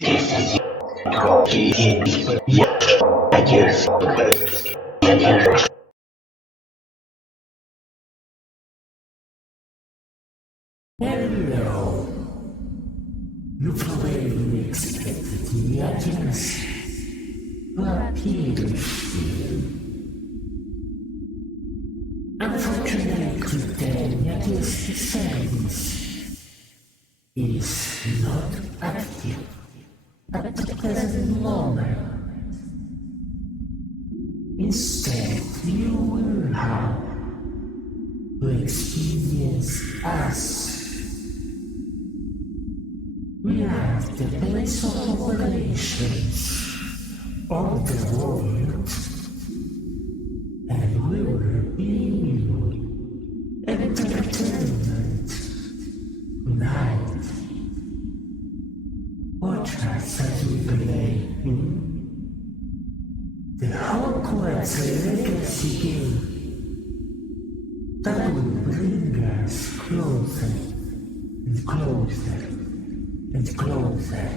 This is your JAGIELSKI'S. Hello. You probably expected the audience to appear here. Unfortunately, today JAGIELSKI'S service is not active at the present moment. Instead, you will have to experience us. We are the base of operations of the world, and we will be you entertainment tonight. Watch us as we play the Hogwarts Legacy game that will bring us closer and closer and closer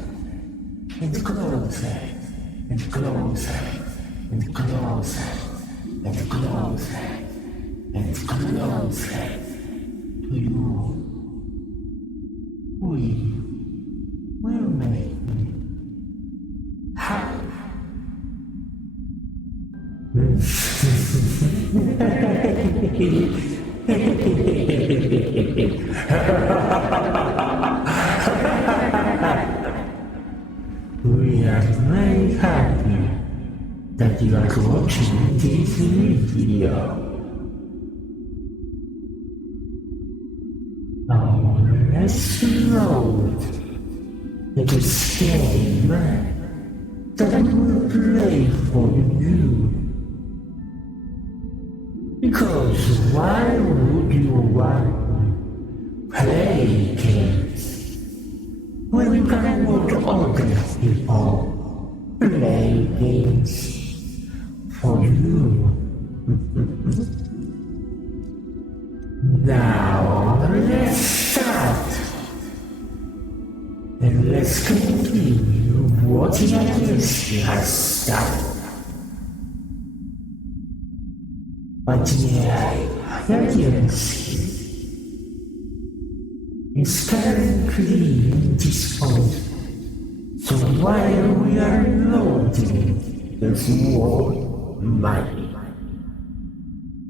and closer and closer and closer and closer and closer to you. We will make you happy. We are very happy that you are watching this video. Now let's load the game that I will play for you. Because why would you want to play games when you can watch other people play games for you? Now let's start and let's continue what JAGIELSKI'S has started. But yeah, JAGIELSKI'S is currently indisposed. So while we are loading the sword money,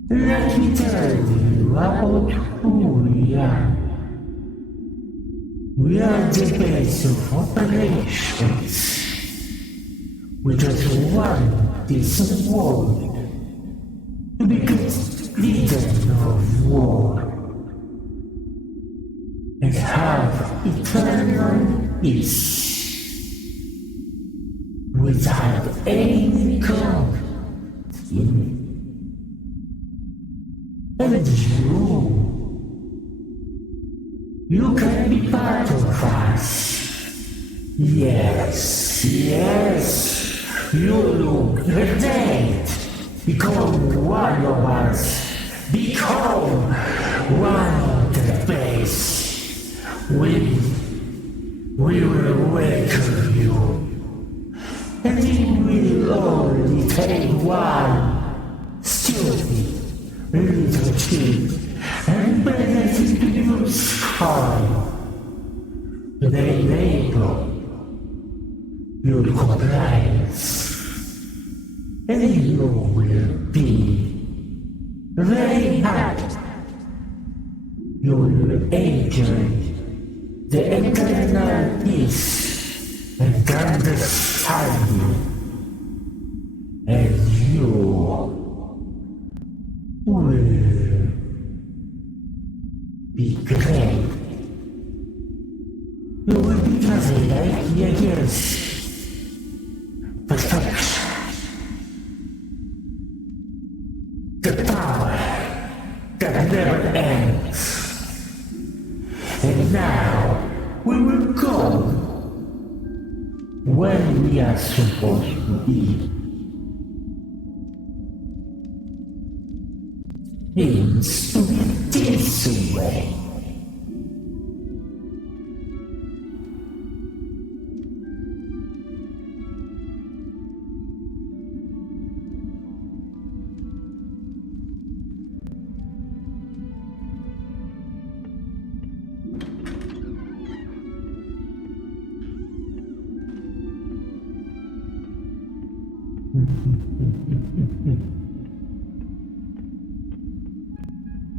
let me tell you about who we are. We are the base of operations. We just want this world to be ridden of war and have eternal peace without any conflict. And you can be part of us. Yes, you look great. Become one of us. Become one of the base. We will welcome you. And it will only take one stupid little kid and benefit to your sky. They enable your compliance. And you will be very happy. You will enjoy the eternal peace and understanding, and you will be great. You will be just like JAGIELSKI'S. Perfection. The power that never ends. And now we will go where we are supposed to be. Seems to be this way.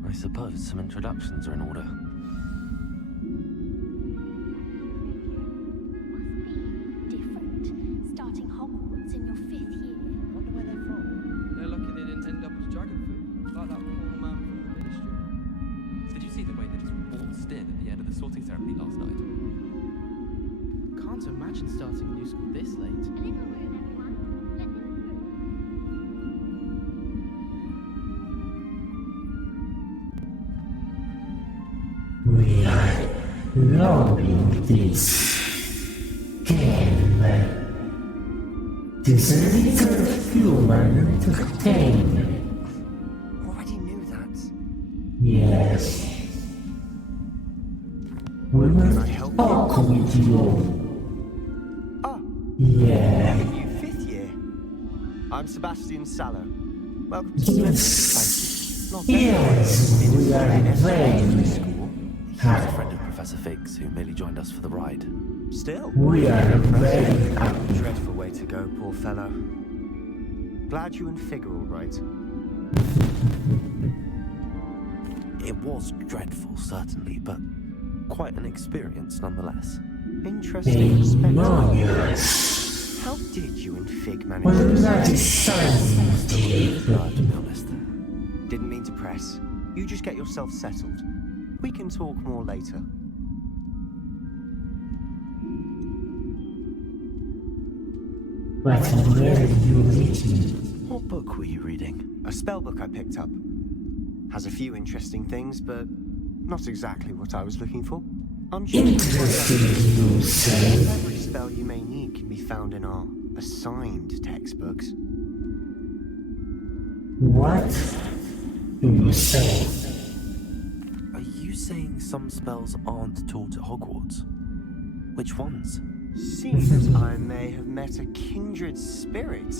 I suppose some introductions are in order. Must be different, starting Hogwarts in your 5th year. Wonder where they're from. They're lucky they didn't end up as dragon food, like that poor man from the ministry. Did you see the way they just waltzed in at the end of the sorting ceremony last night? Can't imagine starting a new school this late. A little room, everyone. Let them through. We are loading this game. This little human entertainment. Already knew that. Yes. We will talk with you. Ah, Yeah. you 5th year. I'm Sebastian Sallow. Welcome to Yes. Not Yes, we are very school. He's a friend of Professor Fig's who merely joined us for the ride. Still. We are very happy. Dreadful way to go, poor fellow. Glad you and Fig are all right. It was dreadful, certainly, but quite an experience nonetheless. Interesting perspective. Yes. How did you and Fig manage Well, this? that is something. To be honest. Didn't mean to press. You just get yourself settled. We can talk more later. But where are you reading? What book were you reading? A spellbook I picked up. Has a few interesting things, but not exactly what I was looking for. I'm sure Interesting, you say? every spell you may need can be found in our assigned textbooks. What do you say? Are you saying some spells aren't taught at Hogwarts? Which ones? Seems I may have met a kindred spirit.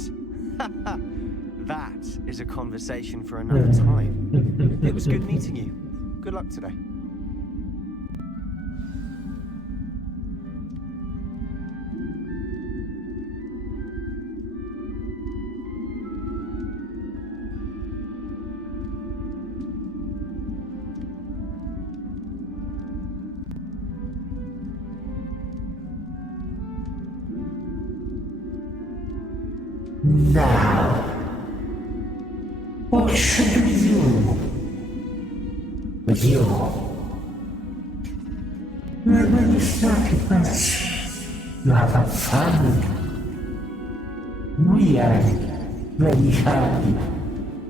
That is a conversation for another time. It was good meeting you. Good luck today. Now, what should we do with you? When you start with us, you have a family. We are very happy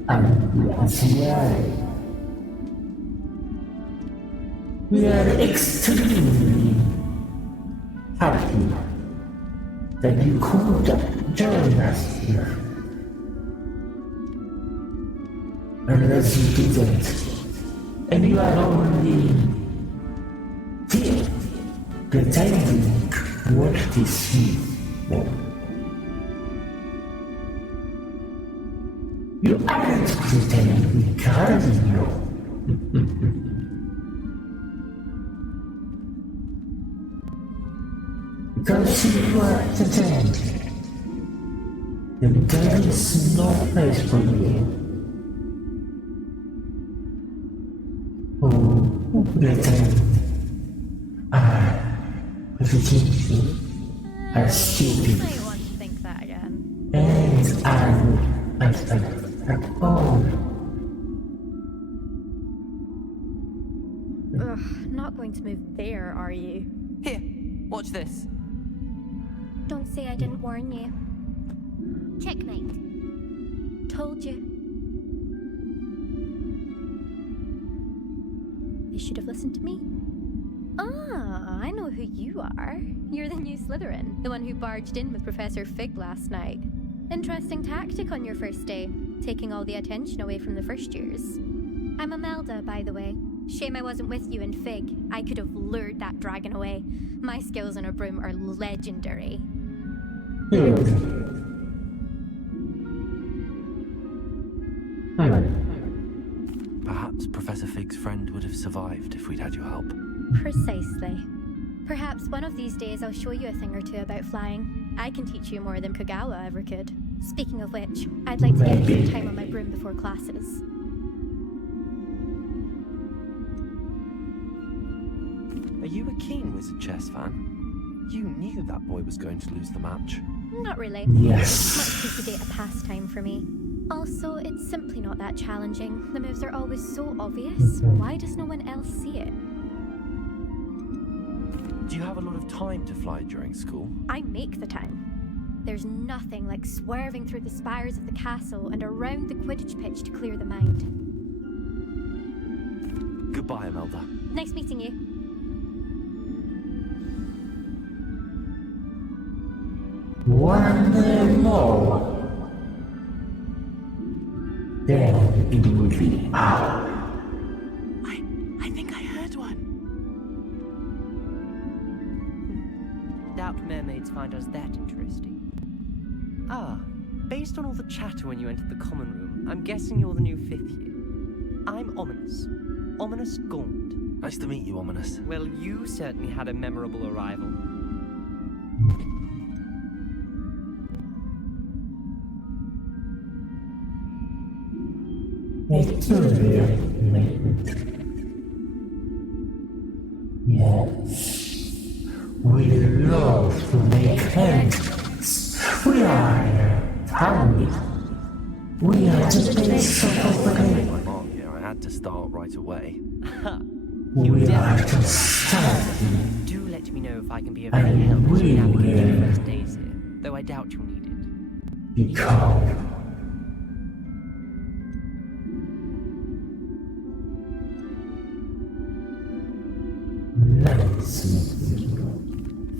and you as well. We are extremely happy that you could join us here. Unless you didn't, and you are only here pretending what this is. You aren't pretending, can you? Because you are pretending, then there is no place for you. Oh, pretend. Pretend are stupid. I want to think that again. And at all. Ugh, not going to move there, are you? Here, watch this. Don't say I didn't warn you. Checkmate. Told you. They should have listened to me. Ah, I know who you are. You're the new Slytherin, the one who barged in with Professor Fig last night. Interesting tactic on your first day, taking all the attention away from the first years. I'm Imelda, by the way. Shame I wasn't with you in Fig. I could have lured that dragon away. My skills on a broom are legendary. Perhaps Professor Fig's friend would have survived if we'd had your help. Precisely. Perhaps one of these days I'll show you a thing or two about flying. I can teach you more than Kagawa ever could. Speaking of which, I'd like to get some time on my broom before classes. Are you a keen Wizard chess fan? You knew that boy was going to lose the match. Not really. Yes. Much too sedate a pastime for me. Also, it's simply not that challenging. The moves are always so obvious. Why does no one else see it? Do you have a lot of time to fly during school? I make the time. There's nothing like swerving through the spires of the castle and around the Quidditch pitch to clear the mind. Goodbye, Imelda. Nice meeting you. One more. Then it will be out. I think I heard one. Doubt mermaids find us that interesting. Ah, based on all the chatter when you entered the common room, I'm guessing you're the new 5th year. I'm Ominous. Ominous Gaunt. Nice to meet you, Ominous. Well, you certainly had a memorable arrival. Yes, we love to make friends. We are family. We are the best of the game. My mark here, I had to start right away. We are just starting. Do let me know if I can be of any help as you navigate your first days here, though I doubt you'll need it. Because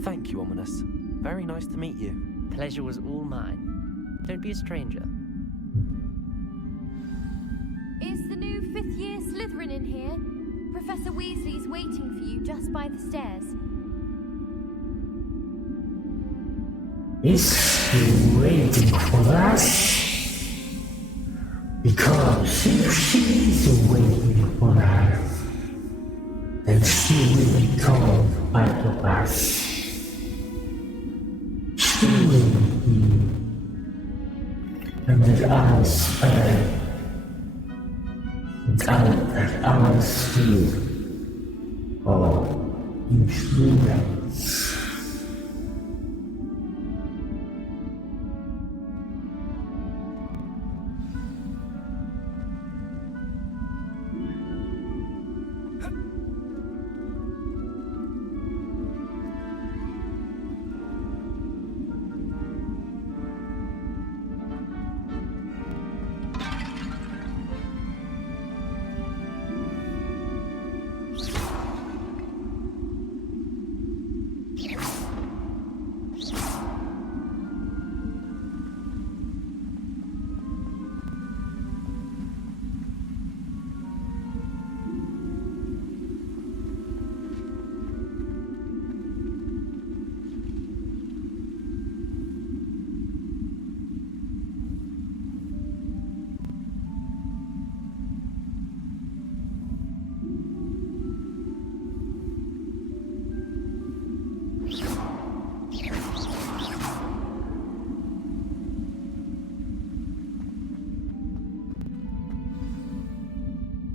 Thank you, Ominous. Very nice to meet you. Pleasure was all mine. Don't be a stranger. Is the new 5th year Slytherin in here? Professor Weasley's waiting for you just by the stairs. is she waiting for us? Because if she's waiting for us, then she will become part of us. She will be under our spell, under our shield, or influence.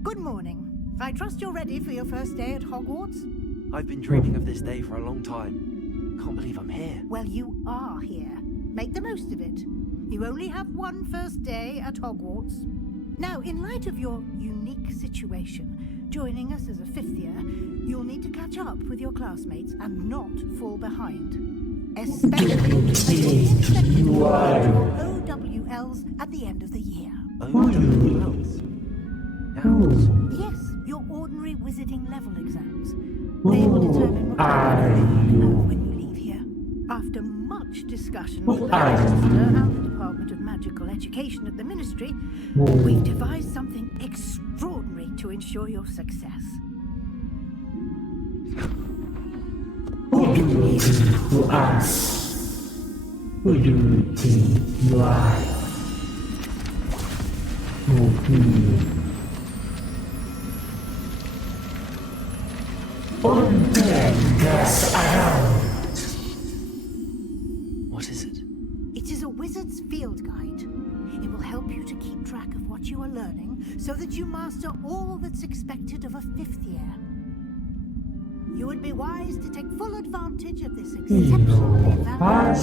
Good morning. I trust you're ready for your first day at Hogwarts? I've been dreaming of this day for a long time. Can't believe I'm here. Well, you are here. Make the most of it. You only have one first day at Hogwarts. Now, in light of your unique situation, joining us as a 5th year, you'll need to catch up with your classmates and not fall behind. Especially you are OWLs at the end of the year. OWLs? Yes, your ordinary wizarding level exams. They will determine what you have when you leave here. After much discussion with the Headmaster and the Department of Magical Education at the Ministry, we've devised something extraordinary to ensure your success. Who do you think you are? Who do you think you are? What is it? It is a wizard's field guide. so that you master all that's expected of a 5th year. You would be wise to take full advantage of this exceptionally valuable...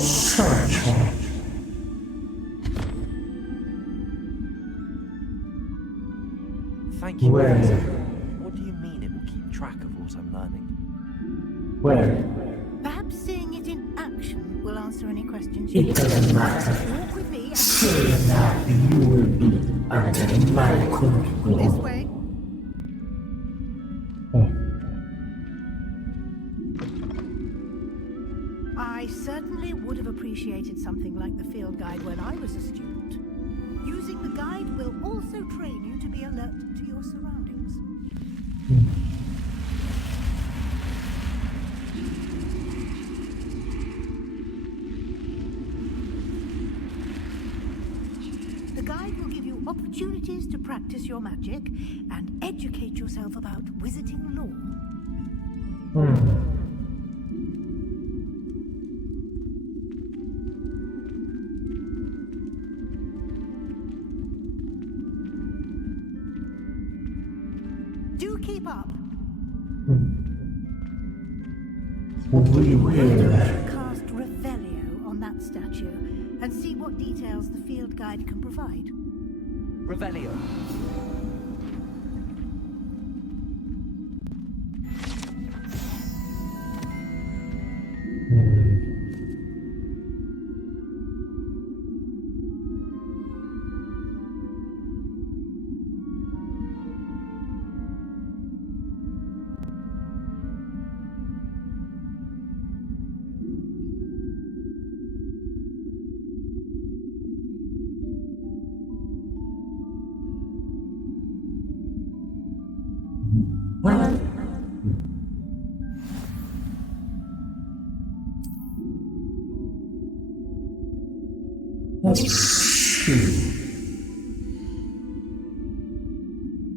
Thank you, Well. Professor. What do you mean it will keep track of what I'm learning? Well, Perhaps seeing it in action will answer any questions it you doesn't matter. Walk with me and Soon enough, you will be under my this control. way. I certainly would have appreciated something like the field guide when I was a student. Using the guide will also train you to be alert to your surroundings. The guide will give you opportunities to practice your magic and educate yourself about wizarding lore. Do keep up. We will. Cast Revelio on that statue and see what details the field guide can provide. Revelio. Well, let's see.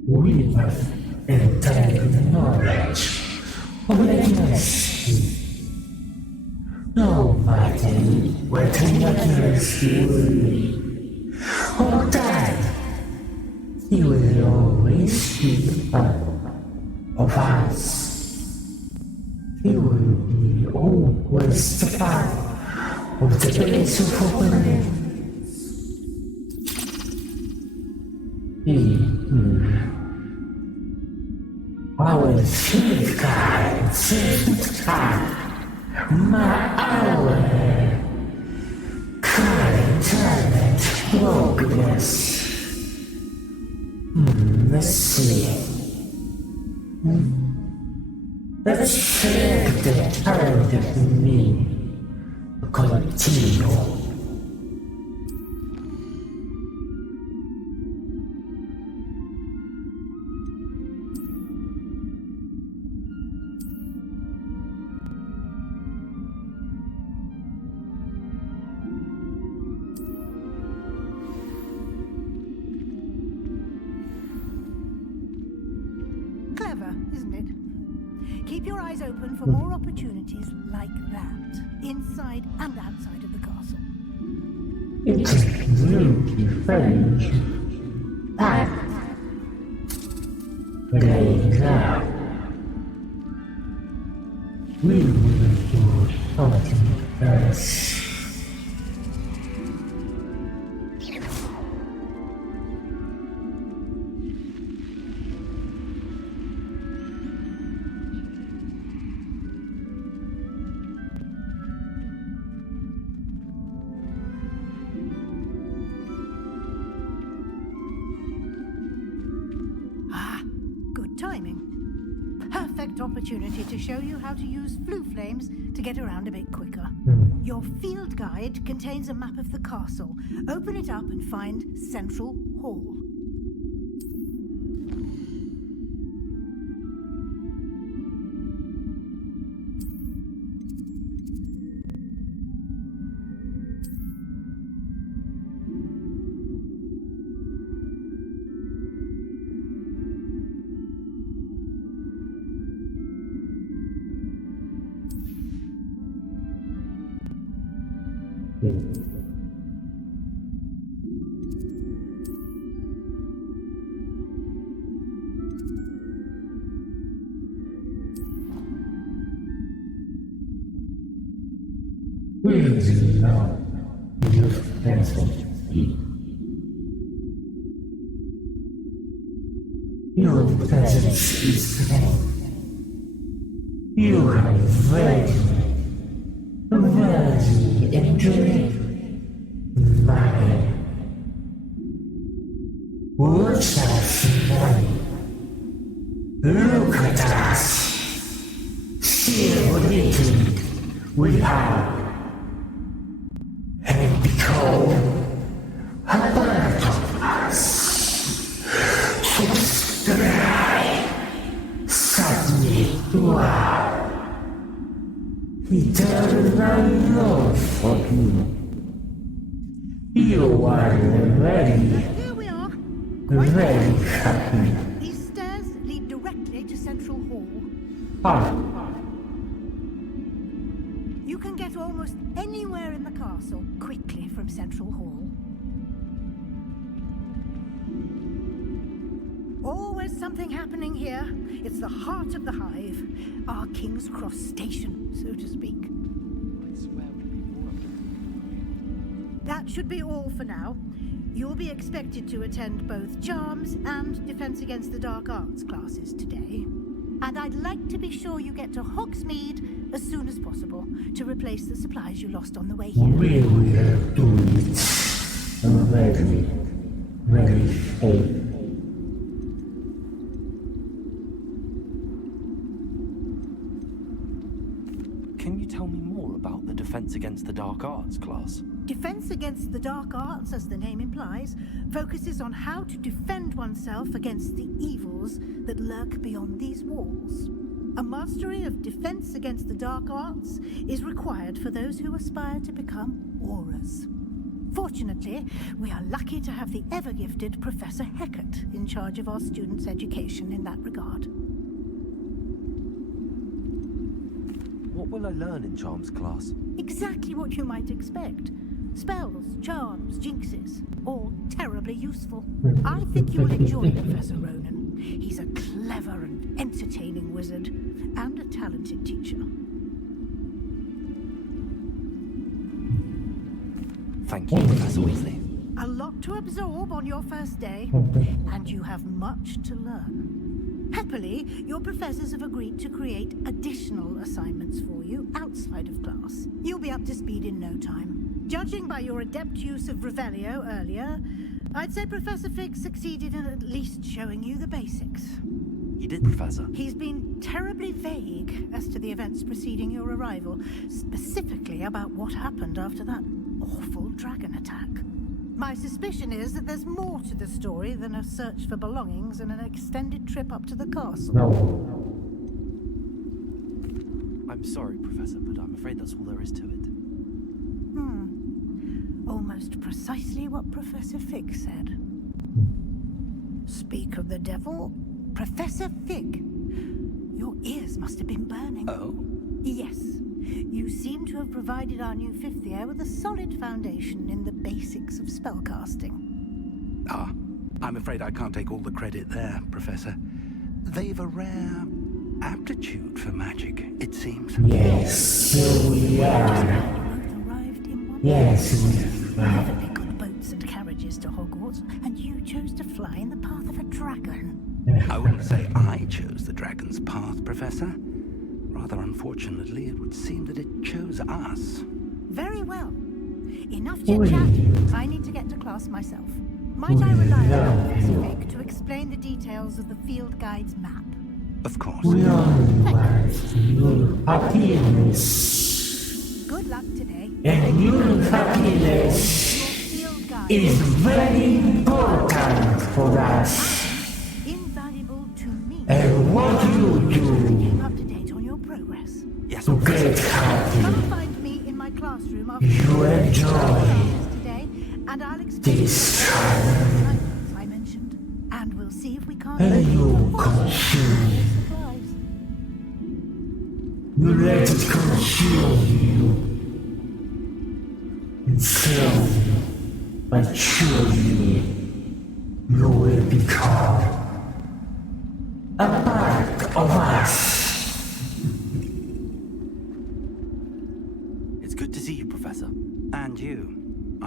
We have entire knowledge of legacy. No matter what legacy will be or die, he will always be part of us. He will be always the part of the base of opponents. Our field guide seems my our current progress. Let's see. Let's take the time with me. Continue. Clever, isn't it? Keep your eyes open for more opportunities like that, inside and outside of the castle. It's really French. Right now, we will do something else. Good timing. Perfect opportunity to show you how to use flue flames to get around a bit quicker. Your field guide contains a map of the castle. Open it up and find Central Hall. We do not use pencil. Your presence is safe. You have very enjoyed my words of money. Look at us. See everything we have and become a part of us. Subscribe. Suddenly, wow. Eternal love for you. You are very, Here we are. very happy. These stairs lead directly to Central Hall. Ah, You can get almost anywhere in the castle quickly from Central Hall. Always something happening here. It's the heart of the hive. Our King's Cross station, so to speak. I swear we'd be more up to That should be all for now. You'll be expected to attend both Charms and Defense Against the Dark Arts classes today. And I'd like to be sure you get to Hogsmeade as soon as possible to replace the supplies you lost on the way here. we will do it very, very safe. Can you tell me more about the Defense Against the Dark Arts class? Defense Against the Dark Arts, as the name implies, focuses on how to defend oneself against the evils that lurk beyond these walls. A mastery of Defense Against the Dark Arts is required for those who aspire to become Aurors. Fortunately, we are lucky to have the ever-gifted Professor Heckert in charge of our students' education in that regard. What will I learn in Charms class? Exactly what you might expect. Spells, charms, jinxes, all terribly useful. I think you'll enjoy Professor Ronan. He's a clever and entertaining wizard, and a talented teacher. Thank you, Professor Weasley. A lot to absorb on your first day, and you have much to learn. Happily, your professors have agreed to create additional assignments for you outside of class. You'll be up to speed in no time. Judging by your adept use of Revelio earlier, I'd say Professor Fig succeeded in at least showing you the basics. You did, Professor. He's been terribly vague as to the events preceding your arrival, specifically about what happened after that awful dragon attack. My suspicion is that there's more to the story than a search for belongings and an extended trip up to the castle. No. I'm sorry, Professor, but I'm afraid that's all there is to it. Almost precisely what Professor Fig said. Speak of the devil, Professor Fig. Your ears must have been burning. Oh? Yes. You seem to have provided our new fifth year with a solid foundation in the basics of spellcasting. Ah, I'm afraid I can't take all the credit there, Professor. They've a rare aptitude for magic, it seems. Yes, here we are. You both arrived in one Yes, Perfectly good boats and carriages to Hogwarts, and you chose to fly in the path of a dragon. I wouldn't say I chose the dragon's path, Professor. Rather unfortunately, it would seem that it chose us. Very well. Enough chit-chat. I need to get to class myself. Might I rely on Professor Fig to explain the details of the field guide's map? Of course. we only want your happiness. Good luck today. And your happiness Your field guide is very important for us. invaluable to me. And what you do Up to date on your progress. Yes, to Professor. get happy, Come find me in my classroom after you enjoy classes today, and I'll explain this the time. assignments I mentioned, and we'll see if we can't And make you it consume. supplies. You let it consume you. Instead, by choosing, you will become a part of us. It's good to see you, Professor.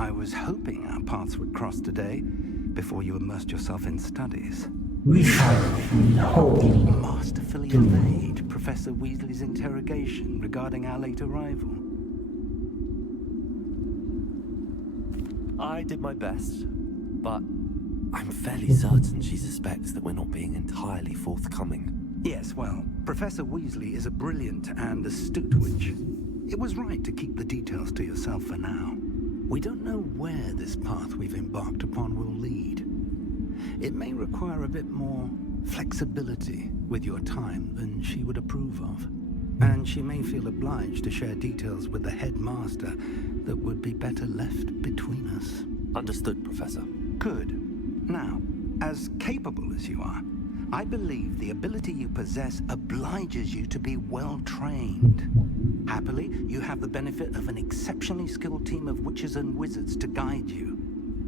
I was hoping our paths would cross today, before you immersed yourself in studies. We have been hoping Masterfully evade Professor Weasley's interrogation regarding our late arrival. I did my best, but I'm fairly certain she suspects that we're not being entirely forthcoming. Yes, well, Professor Weasley is a brilliant and astute witch. It was right to keep the details to yourself for now. We don't know where this path we've embarked upon will lead. It may require a bit more flexibility with your time than she would approve of. And she may feel obliged to share details with the headmaster that would be better left between us. Understood, Professor. Good. Now, as capable as you are, I believe the ability you possess obliges you to be well trained. Happily, you have the benefit of an exceptionally skilled team of witches and wizards to guide you.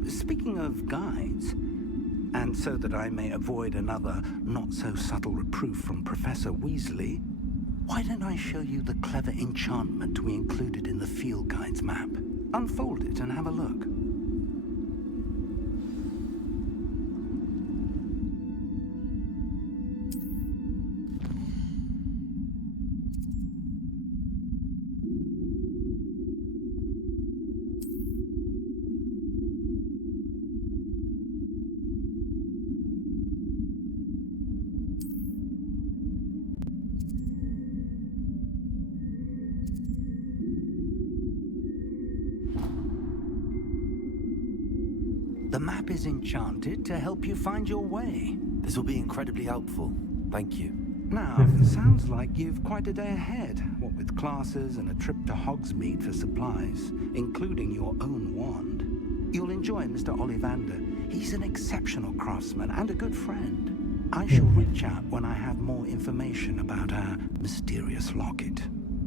Speaking of guides, and so that I may avoid another not-so-subtle reproof from Professor Weasley, why don't I show you the clever enchantment we included in the field guide's map? Unfold it and have a look. The map is enchanted to help you find your way. This will be incredibly helpful. Thank you. Now, sounds like you've quite a day ahead, what with classes and a trip to Hogsmeade for supplies, including your own wand. You'll enjoy Mr. Ollivander. He's an exceptional craftsman and a good friend. I shall reach out when I have more information about our mysterious locket.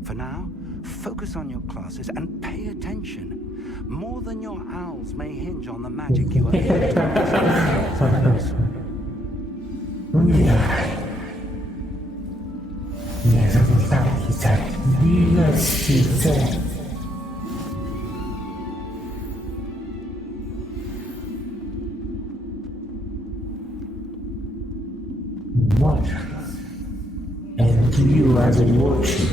For now, focus on your classes and pay attention. More than your owls may hinge on the magic you are able to What? And you are the watcher.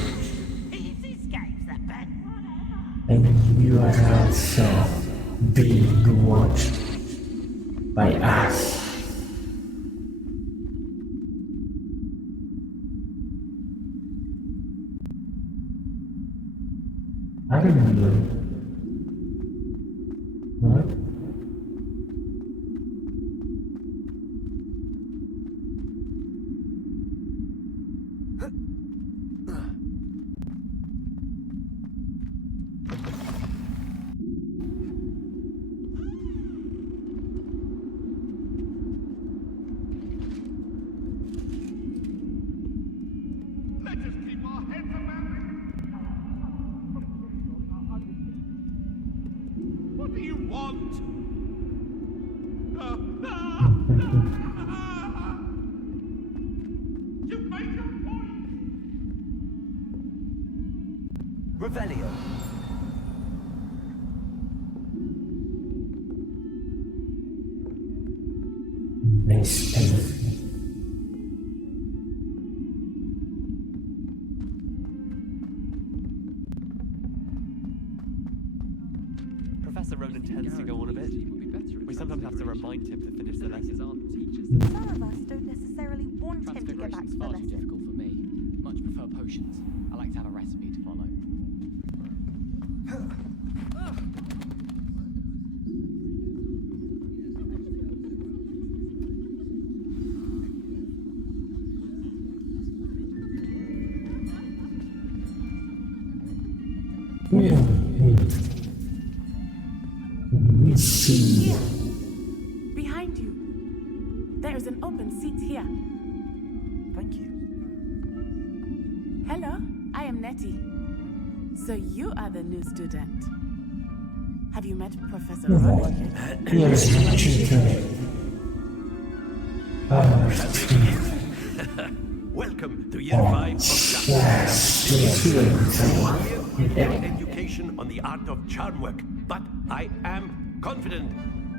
And you are also being watched by us. I don't know. What? What do you want? You've made your point. Revelio. Professor Roland tends to go on a bit. We sometimes have to remind him to finish the lesson. Some of us don't necessarily want him to go back to the far too lesson. difficult for me. Much prefer potions. I like to have a recipe to follow. We see. Here, behind you. There is an open seat here. Thank you. Hello, I am Nettie. So you are the new student. Have you met Professor Roland yet? Yes, teacher. Welcome to Year 5 of Yes, Education on the art of charm work. but I am confident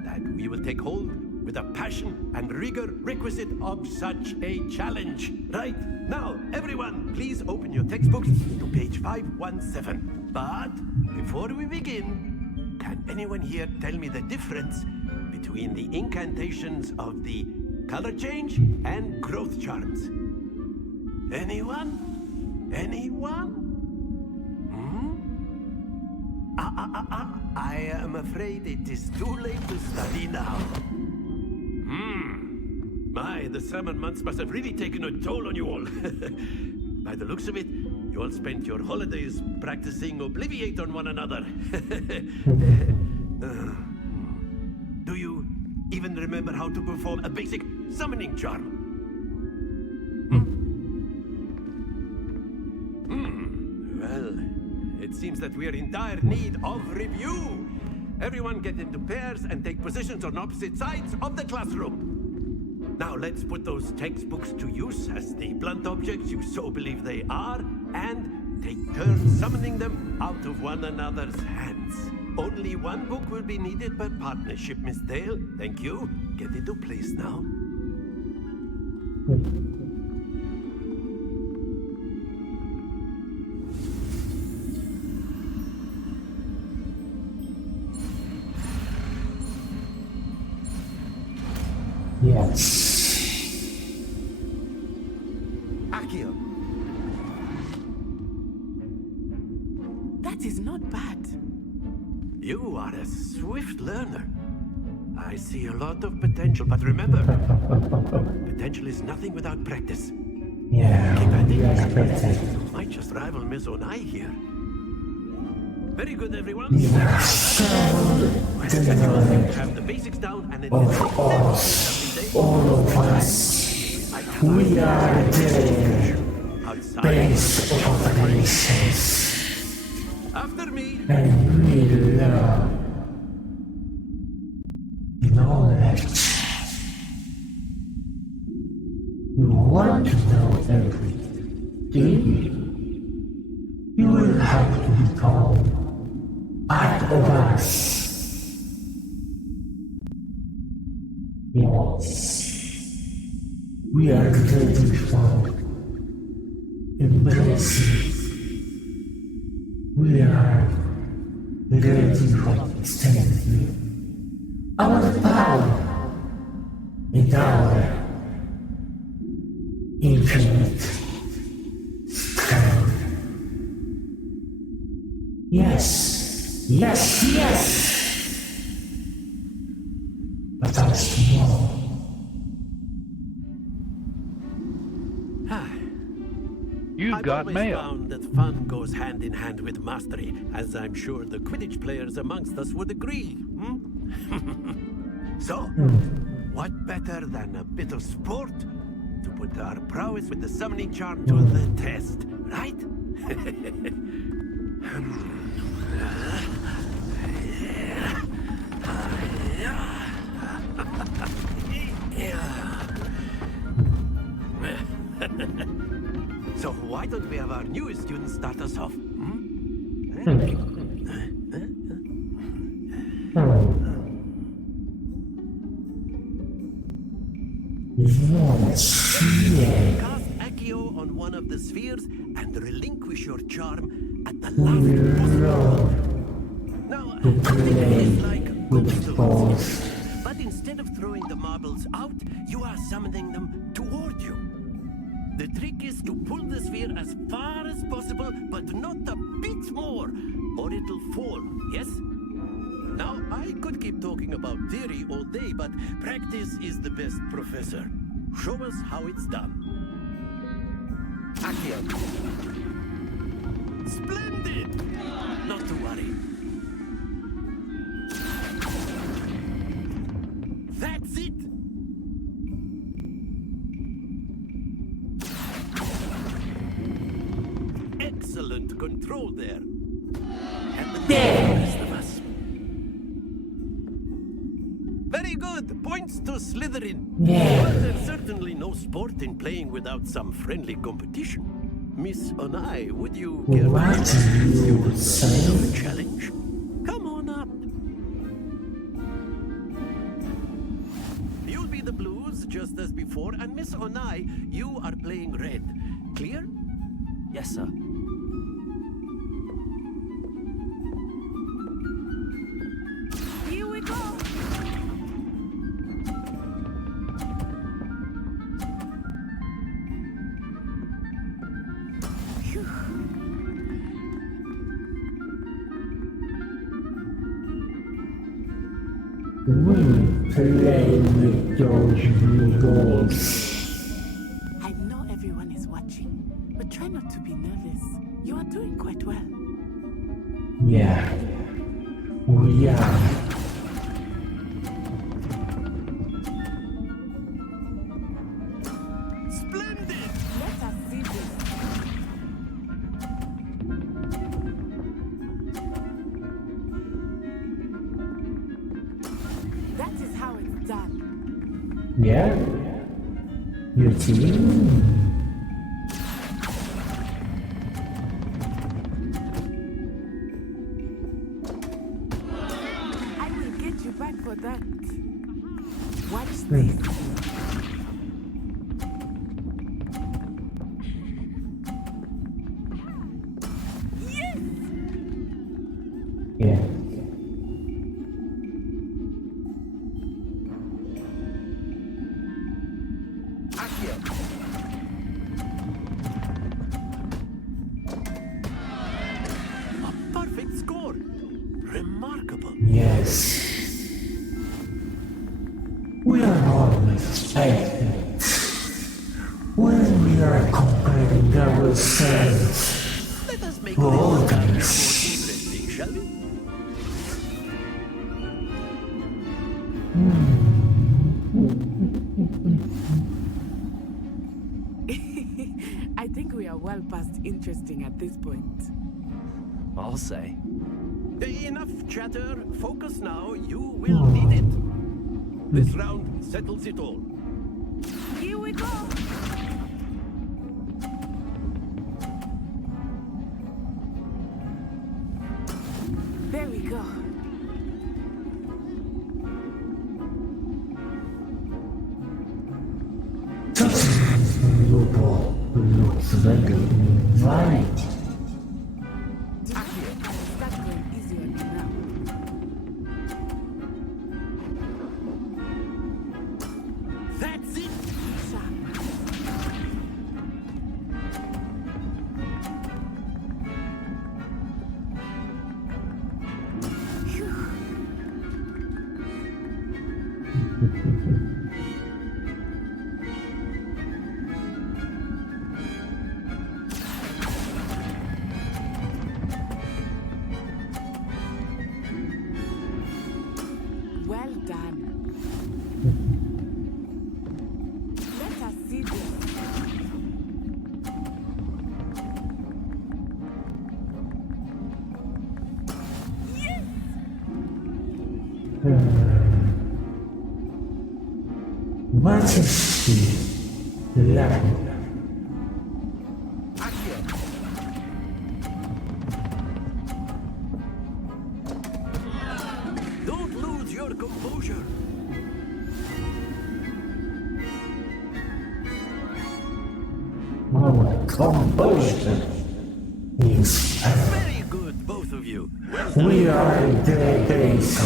that we will take hold with the passion and rigor requisite of such a challenge. Right, now everyone, please open your textbooks to page 517. But before we begin, can anyone here tell me the difference between the incantations of the color change and growth charms? Anyone? Anyone? I am afraid it is too late to study now. My, the summer months must have really taken a toll on you all. By the looks of it, you all spent your holidays practicing Obliviate on one another. Do you even remember how to perform a basic summoning charm? Well, it seems that we are in dire need of review. Everyone get into pairs and take positions on opposite sides of the classroom. Now let's put those textbooks to use as the blunt objects you so believe they are, and take turns summoning them out of one another's hands. Only one book will be needed per partnership, Miss Dale. Thank you. Get into place now. Yes. Akio. That is not bad. You are a swift learner. I see a lot of potential, but remember, potential is nothing without practice. Yeah, Keep at it. practice. Might just rival Miss Onai here. Very good, everyone. Yes. Have the basics down and Of course, all of us, we are the base of operations. After me. And we love knowledge. You want to know everything, do you? You will have to become part of us. Yes, we are ready for embracing. We are ready for extending our power and our infinite strength. Yes, yes, yes! But us more. You've got mail. I've always found that fun goes hand in hand with mastery, as I'm sure the Quidditch players amongst us would agree. So, what better than a bit of sport to put our prowess with the summoning charm to the test, right? So why don't we have our newest student start us off? Cast Accio on one of the spheres and relinquish your charm at the last possible. Now, think of it like boosters. But instead of throwing the marbles out, you are summoning them toward you. The trick is to pull the sphere as far as possible, but not a bit more, or it'll fall, yes? Now, I could keep talking about theory all day, but practice is the best professor. Show us how it's done. Accio. Splendid! Not to worry. That's it! Excellent control there. And the rest of us. Very good. Points to Slytherin. Yeah. But there's certainly no sport in playing without some friendly competition. Miss Onai, would you care to What do you say? challenge? Come on up. just as before, and Miss Onai, you are playing red. Clear? Yes, sir. Here we go. We play with those rules. I know everyone is watching, but try not to be nervous. You are doing quite well. Yeah, we are. Splendid! Let us see this. That is how it's done. Yeah? You see? I will get you back for that. Watch this. Yes! Yeah. A perfect score. Remarkable. Yes. We are always perfect when we are comparing ourselves Let us make to this more others. interesting, shall we? I think we are well past interesting at this point. I'll say. Enough chatter. Focus now. You will need it. This round settles it all. Here we go. There we go. Looks very right. Start going easy on you now. That's it. Well done. Let us see this. Yes! What is the level? Don't lose your composure. Our composure is Very good, both of you. Well done. we are the base.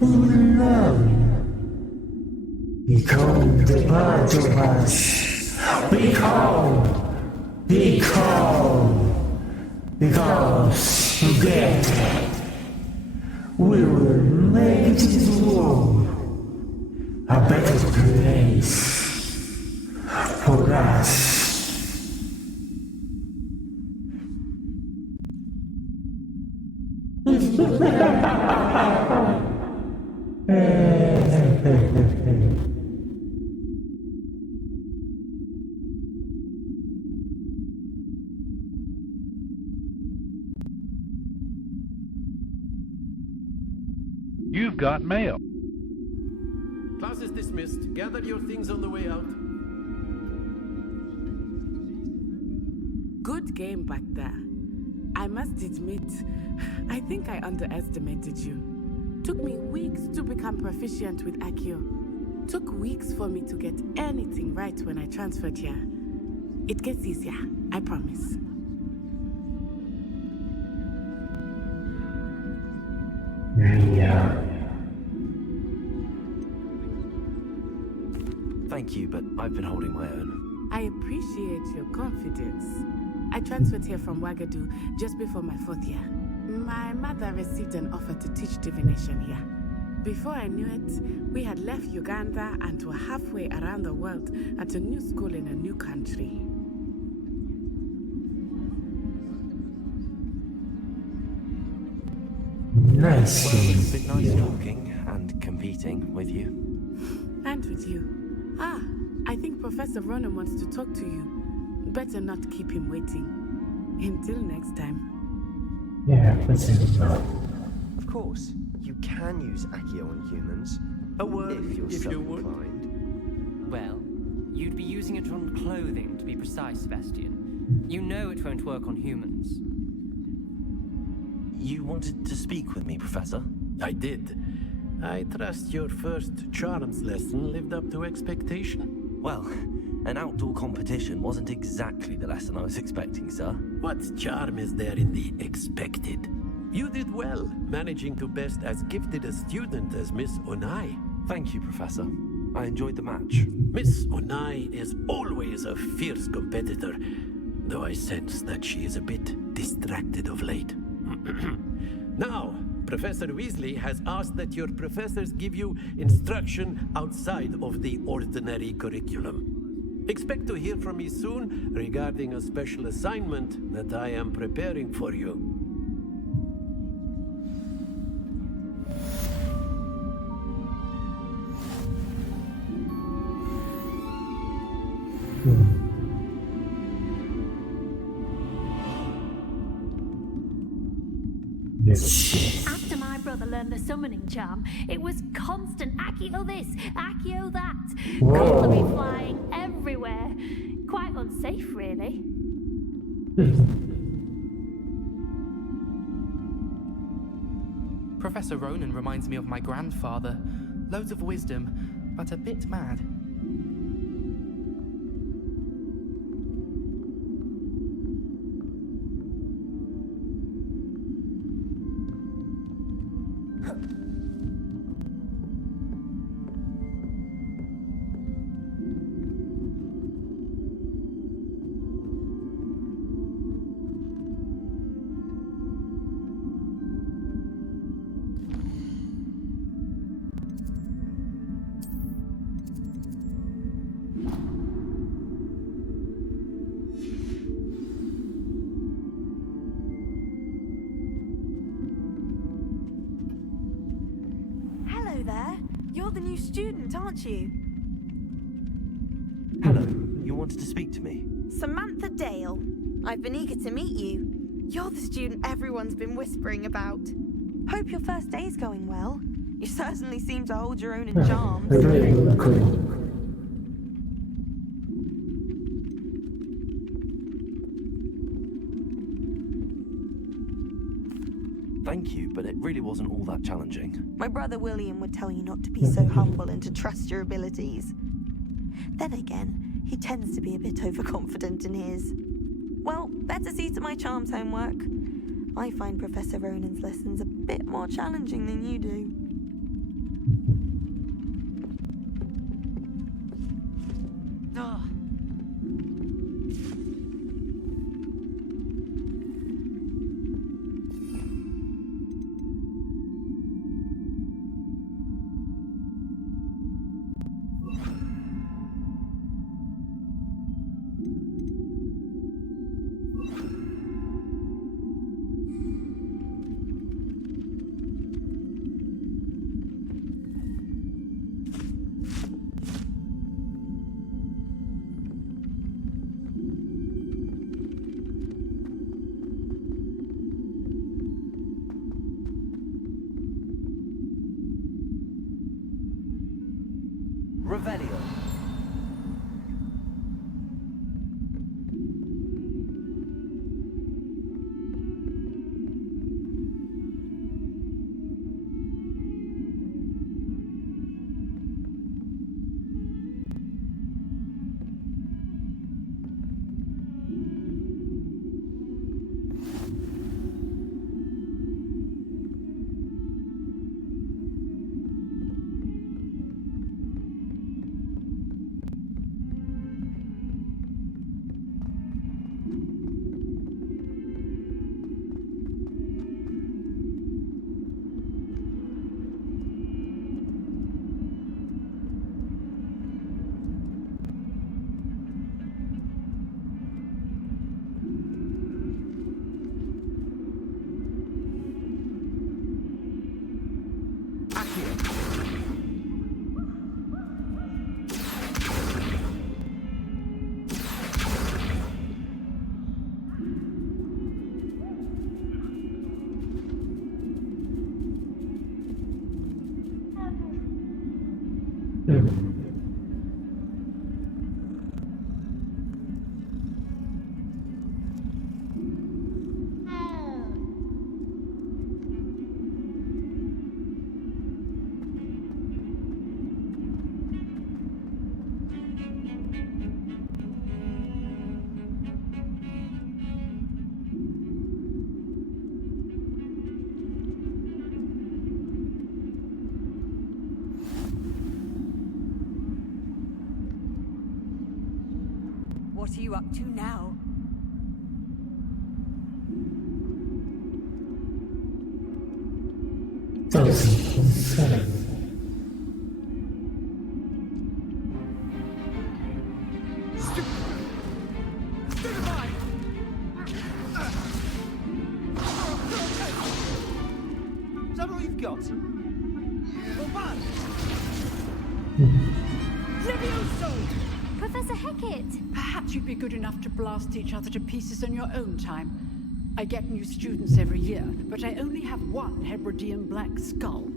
We love you. Become the part of us. Because together we will make this world a better place for us. You've got mail. Class is dismissed. Gather your things on the way out. Good game back there. I must admit, I think I underestimated you. Took me weeks to become proficient with Accio. Took weeks for me to get anything right when I transferred here. It gets easier, I promise. Yeah. Thank you, but I've been holding my own. I appreciate your confidence. I transferred here from Ouagadougou just before my 4th year. My mother received an offer to teach divination here. Before I knew it, we had left Uganda and were halfway around the world at a new school in a new country. Nice. Well, it's been nice talking and competing with you. And with you. Ah, I think Professor Ronan wants to talk to you. Better not keep him waiting. Until next time. Yeah, let's see. Of course, you can use Accio on humans. A word if you're so inclined. Well, you'd be using it on clothing, to be precise, Sebastian. You know it won't work on humans. You wanted to speak with me, Professor? I did. I trust your first charms lesson lived up to expectation. Well, an outdoor competition wasn't exactly the lesson I was expecting, sir. What charm is there in the expected? You did well, managing to best as gifted a student as Miss Onai. Thank you, Professor. I enjoyed the match. Miss Onai is always a fierce competitor, though I sense that she is a bit distracted of late. Now, Professor Weasley has asked that your professors give you instruction outside of the ordinary curriculum. Expect to hear from me soon regarding a special assignment that I am preparing for you. After my brother learned the summoning charm, it was constant Accio this, Accio that. Constantly flying everywhere. Quite unsafe, really. Professor Ronan reminds me of my grandfather. Loads of wisdom, but a bit mad. Student, aren't you? Hello, you wanted to speak to me? Samantha Dale. I've been eager to meet you. You're the student everyone's been whispering about. Hope your first day's going well. You certainly seem to hold your own in charms. Thank you, but it really wasn't all that challenging. My brother William would tell you not to be so humble and to trust your abilities. Then again, he tends to be a bit overconfident in his. Well, better see to my charms homework. I find Professor Ronan's lessons a bit more challenging than you do. What are you up to now? Is that all you've got? Professor Hackett! Perhaps you'd be good enough to blast each other to pieces on your own time. I get new students every year, but I only have one Hebridean black skull.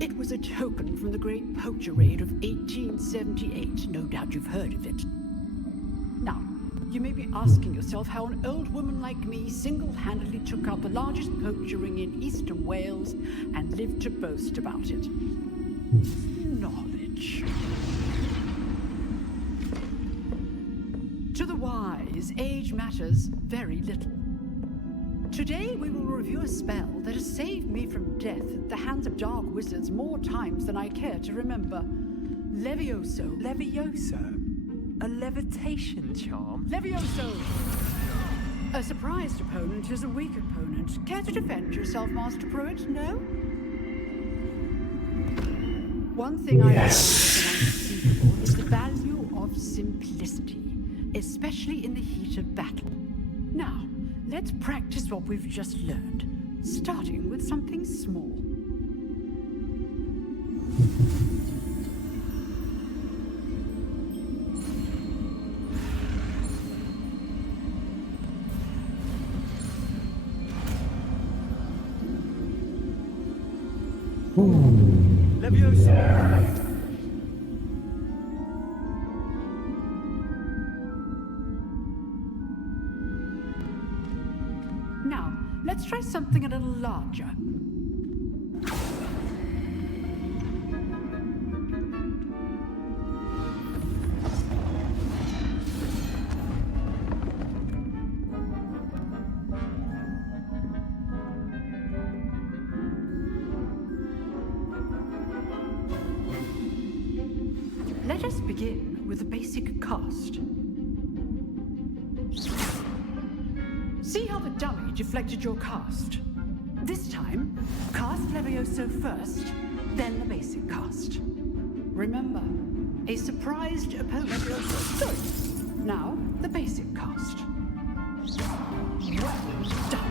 It was a token from the Great Poacher Raid of 1878. No doubt you've heard of it. Now, you may be asking yourself how an old woman like me single-handedly took out the largest poacher ring in eastern Wales and lived to boast about it. Knowledge. To the wise, age matters very little. Today we will review a spell that has saved me from death at the hands of dark wizards more times than I care to remember. Levioso. Levioso? A levitation charm? Levioso! A surprised opponent is a weak opponent. Care to defend yourself, Master Pruitt? No? One thing I know is the value of simplicity, especially in the heat of battle. Now, let's practice what we've just learned, starting with something small. Leviosa! Now, let's try something a little larger. Let us begin with a basic cast. See how the dummy deflected your cast? This time, cast Levioso first, then the basic cast. Remember, a surprised opponent. Good. Now, the basic cast. Well done.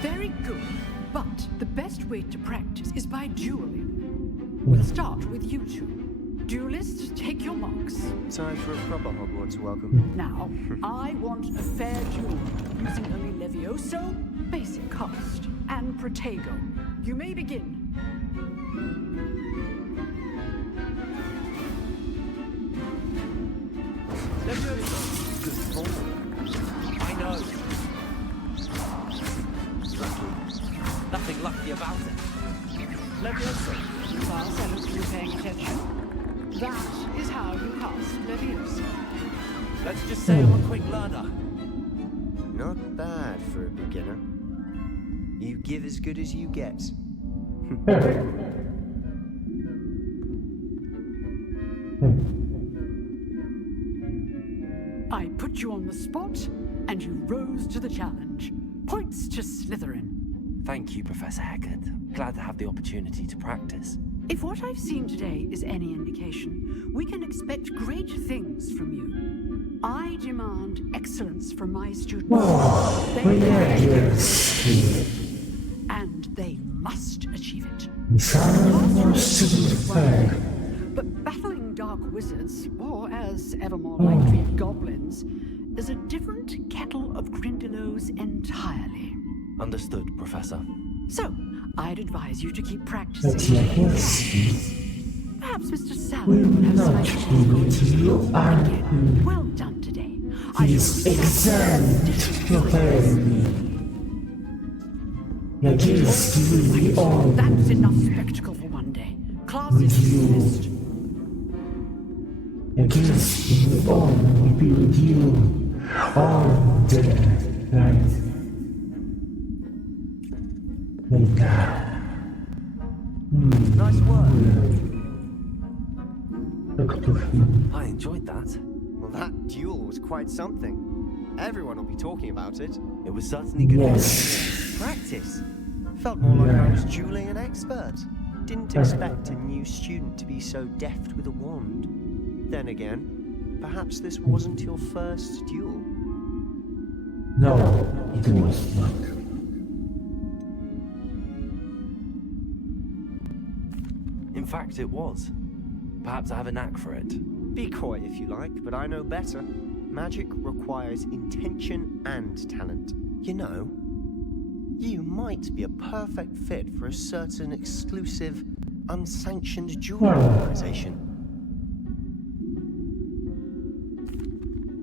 Very good, but the best way to practice is by dueling. We'll start with you two. Duelists, take your marks. Time for a proper Hogwarts welcome. Now, I want a fair duel, using only Levioso, basic cast, and Protego. You may begin. Leviosa! Good form. I know. Nothing lucky about it. Leviosa. Class, I hope you're paying attention. That is how you cast Leviosa. Let's just say I'm a quick learner. Not bad for a beginner. You give as good as you get. I put you on the spot, and you rose to the challenge. Points to Slytherin. Thank you, Professor Hackett. Glad to have the opportunity to practice. If what I've seen today is any indication, we can expect great things from you. I demand excellence from my students. And they must achieve it. But battling wizards, or as ever more likely goblins, is a different kettle of Grindylows entirely. Understood, Professor. So, I'd advise you to keep But practicing. JAGIELSKI'S Perhaps Mr. will Salmon will have some not ideas give for it to you until Well done today. he is exempt from me. JAGIELSKI will be on That's enough spectacle for one day. Class is with you. dismissed. JAGIELSKI will only be with you on the night. Later. Nice work. Look to him. I enjoyed that. Well, that duel was quite something. Everyone will be talking about it. It was certainly good. Yes. Practice. Felt more like I was dueling an expert. Didn't expect a new student to be so deft with a wand. Then again, perhaps this wasn't your first duel. No, it was not. In fact, it was. Perhaps I have a knack for it. Be coy if you like, but I know better. Magic requires intention and talent. You know, you might be a perfect fit for a certain exclusive, unsanctioned duel organization.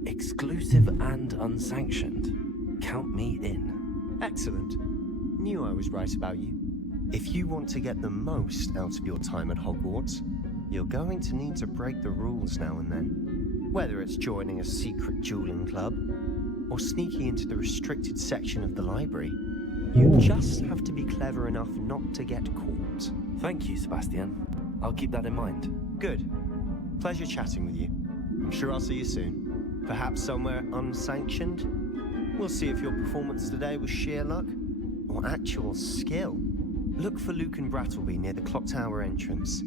Exclusive and unsanctioned. Count me in. Excellent. Knew I was right about you. If you want to get the most out of your time at Hogwarts, you're going to need to break the rules now and then. Whether it's joining a secret dueling club, or sneaking into the restricted section of the library, you just have to be clever enough not to get caught. Thank you, Sebastian. I'll keep that in mind. Good. Pleasure chatting with you. I'm sure I'll see you soon. Perhaps somewhere unsanctioned? We'll see if your performance today was sheer luck, or actual skill. Look for Luke and Brattleby near the clock tower entrance.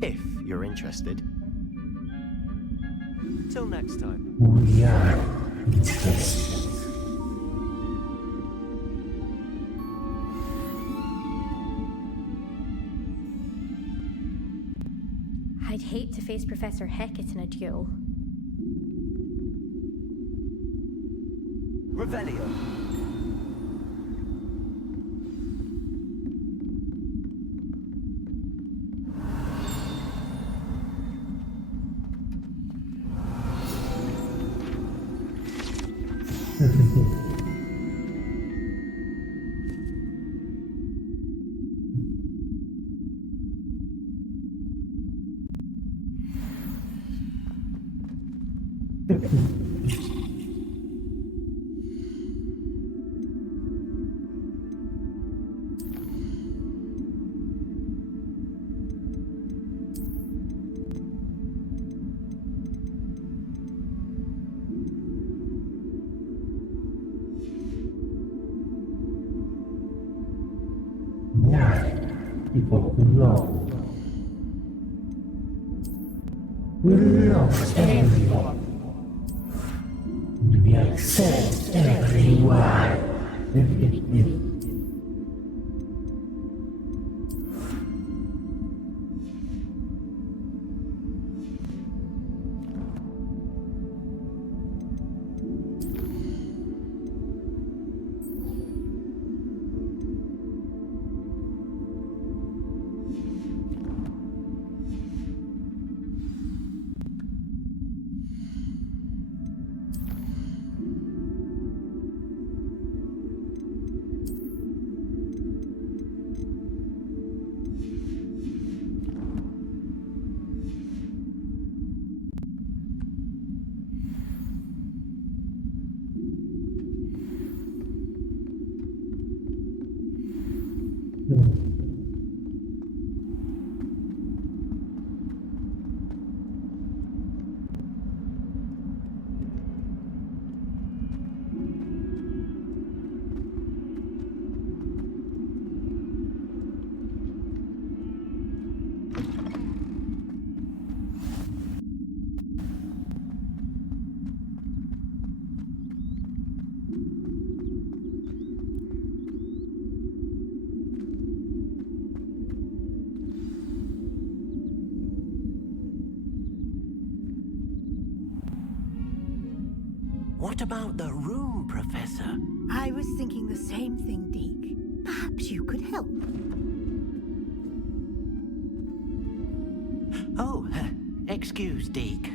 If you're interested. Till next time. We are interested. I'd hate to face Professor Hecat in a duel. Revelio. People who love. We love everyone. We accept everyone. What about the room, Professor? I was thinking the same thing, Deke. Perhaps you could help. Oh, excuse, Deke.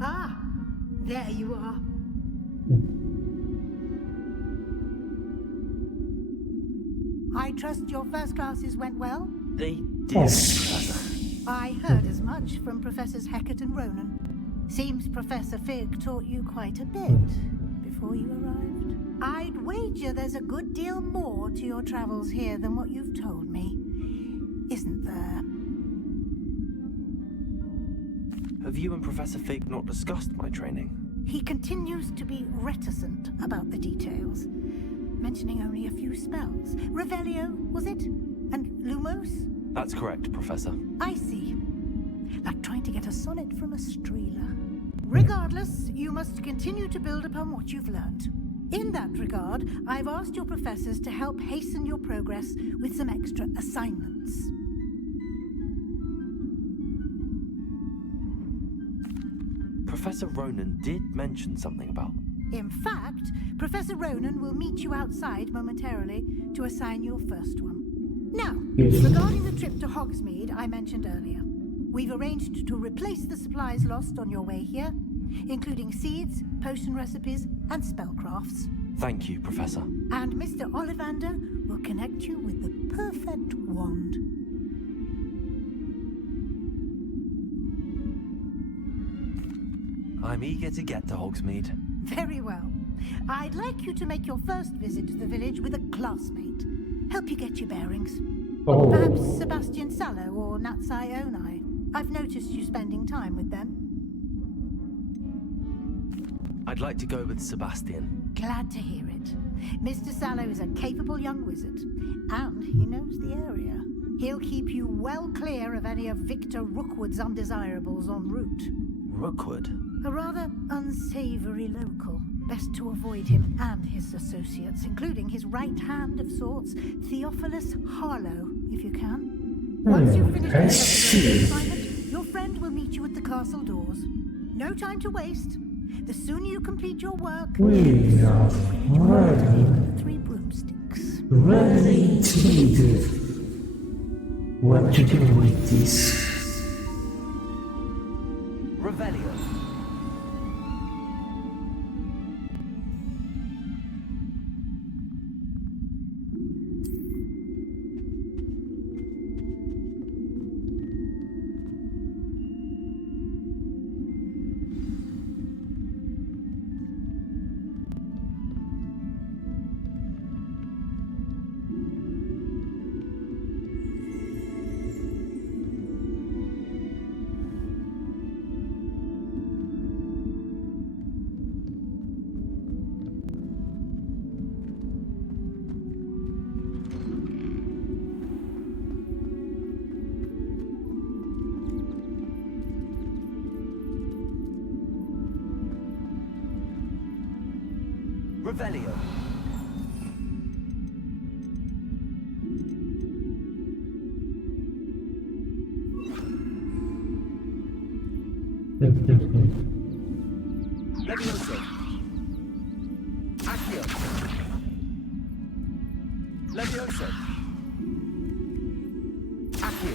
Ah, there you are. I trust your first classes went well? They did, Professor. I heard as much from Professors Hecat and Ronan. Seems Professor Fig taught you quite a bit before you arrived. I'd wager there's a good deal more to your travels here than what you've told me. Isn't there? Have you and Professor Fig not discussed my training? He continues to be reticent about the details, mentioning only a few spells. Revelio, was it? And Lumos? That's correct, Professor. I see. Like trying to get a sonnet from a streeler. Regardless, you must continue to build upon what you've learned. In that regard, I've asked your professors to help hasten your progress with some extra assignments. Professor Ronan did mention something about... In fact, Professor Ronan will meet you outside momentarily to assign your first one. Now, regarding the trip to Hogsmeade I mentioned earlier, we've arranged to replace the supplies lost on your way here, including seeds, potion recipes, and spellcrafts. Thank you, Professor. And Mr. Ollivander will connect you with the perfect wand. I'm eager to get to Hogsmeade. Very well. I'd like you to make your first visit to the village with a classmate. Help you get your bearings. Oh. Perhaps Sebastian Sallow or Natsai Onai. I've noticed you spending time with them. I'd like to go with Sebastian. Glad to hear it. Mr. Sallow is a capable young wizard, and he knows the area. He'll keep you well clear of any of Victor Rookwood's undesirables en route. Rookwood? A rather unsavory local. Best to avoid him and his associates, including his right hand of sorts, Theophilus Harlow, if you can. Once you've finished the assignment, your friend will meet you at the castle doors. No time to waste. The sooner you complete your work, We are ready. 3 broomsticks. Ready to do what to do with this. Revelio. Revelio. Levioso. Accio. Levioso. Accio.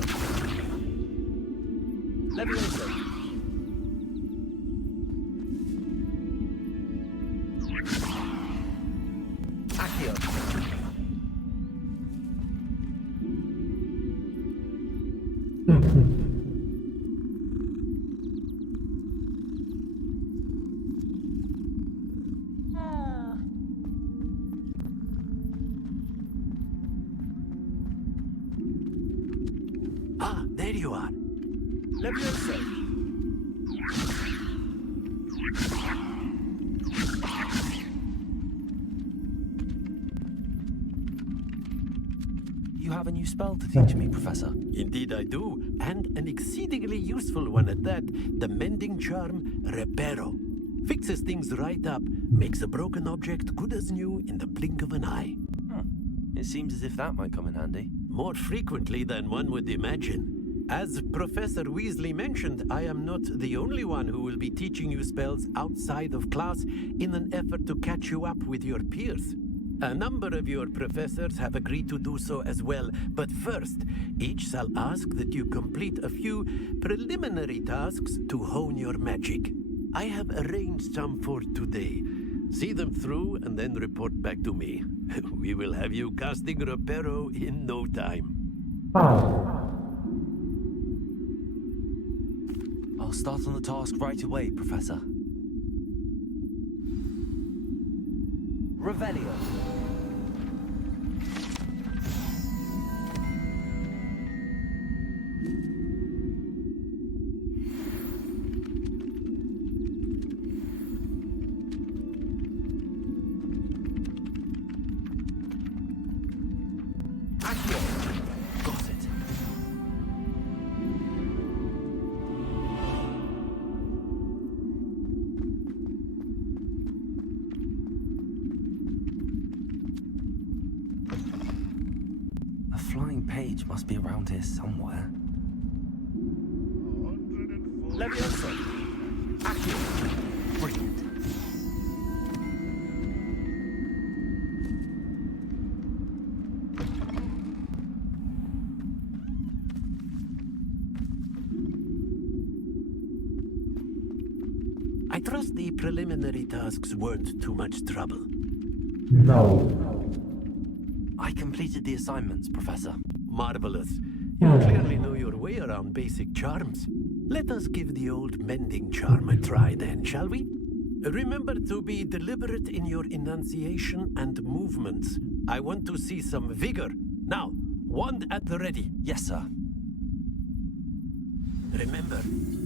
Levioso. Accio. Ah, there you are. Levioso. You have a new spell to teach me, Professor. Indeed I do, and an exceedingly useful one at that. The mending charm, Reparo. Fixes things right up, makes a broken object good as new in the blink of an eye. It seems as if that might come in handy. More frequently than one would imagine. As Professor Weasley mentioned, I am not the only one who will be teaching you spells outside of class in an effort to catch you up with your peers. A number of your professors have agreed to do so as well, but first, each shall ask that you complete a few preliminary tasks to hone your magic. I have arranged some for today. See them through and then report back to me. We will have you casting Reparo in no time. I'll start on the task right away, Professor. Revelio. Accio. Got it. A flying page must be around here somewhere. Levioso. Accio. Brilliant. I trust the preliminary tasks weren't too much trouble. No. I completed the assignments, Professor. Marvelous. You clearly know your way around basic charms. Let us give the old mending charm a try then, shall we? Remember to be deliberate in your enunciation and movements. I want to see some vigor. Now, wand at the ready. Yes, sir. Remember,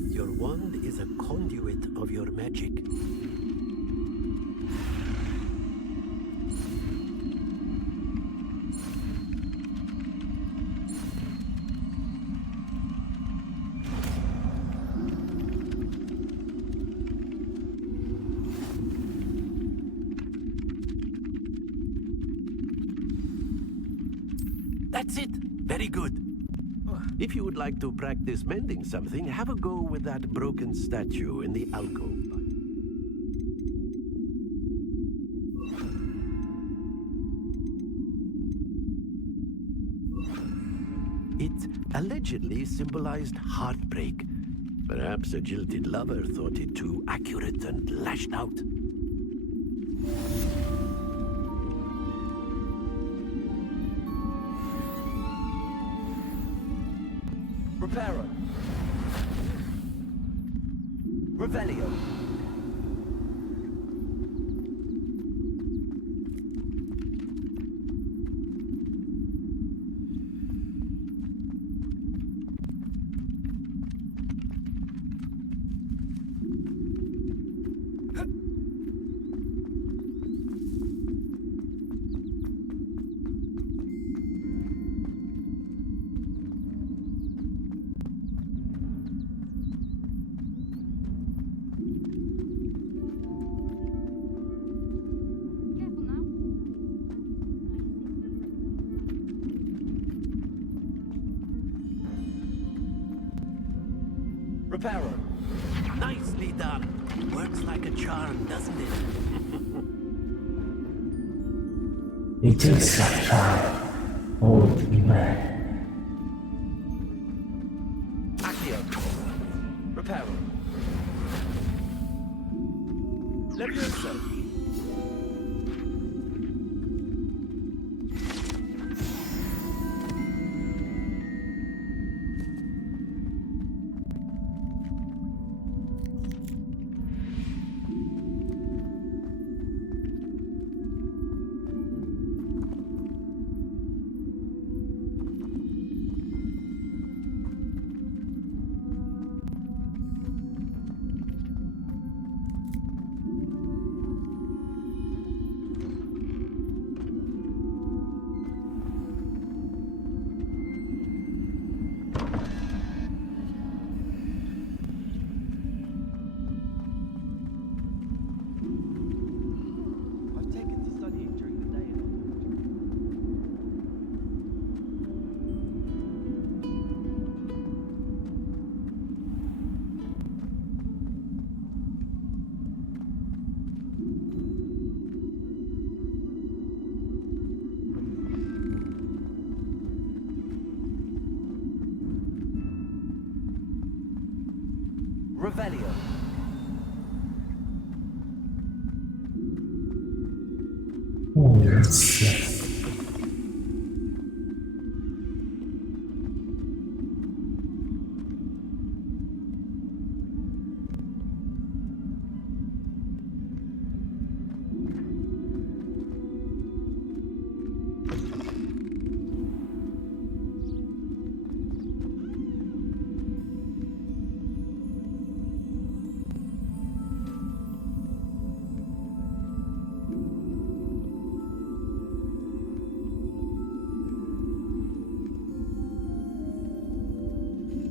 your wand is a conduit of your magic. That's it. Very good. If you would like to practice mending something, have a go with that broken statue in the alcove. It allegedly symbolized heartbreak. Perhaps a jilted lover thought it too accurate and lashed out. Reparo. Revelio. Reparo. Nicely done. Works like a charm, doesn't it? It is a charm, old man. Accio. Reparo. Levioso. Revelio.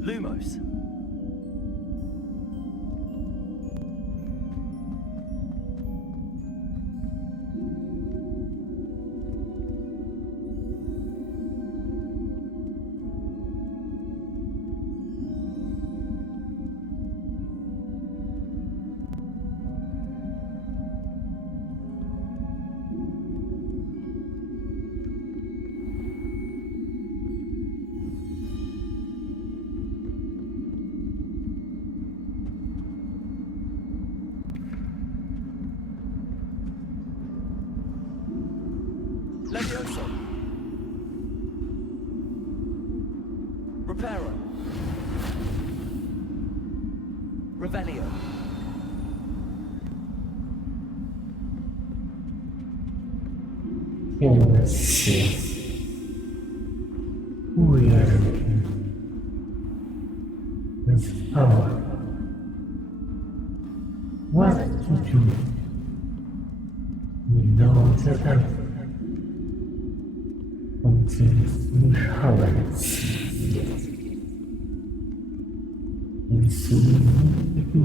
Lumos. Levioso. Reparo. Revelio. We are with power. What to do? We know that Hogwarts Legacy. And soon we do.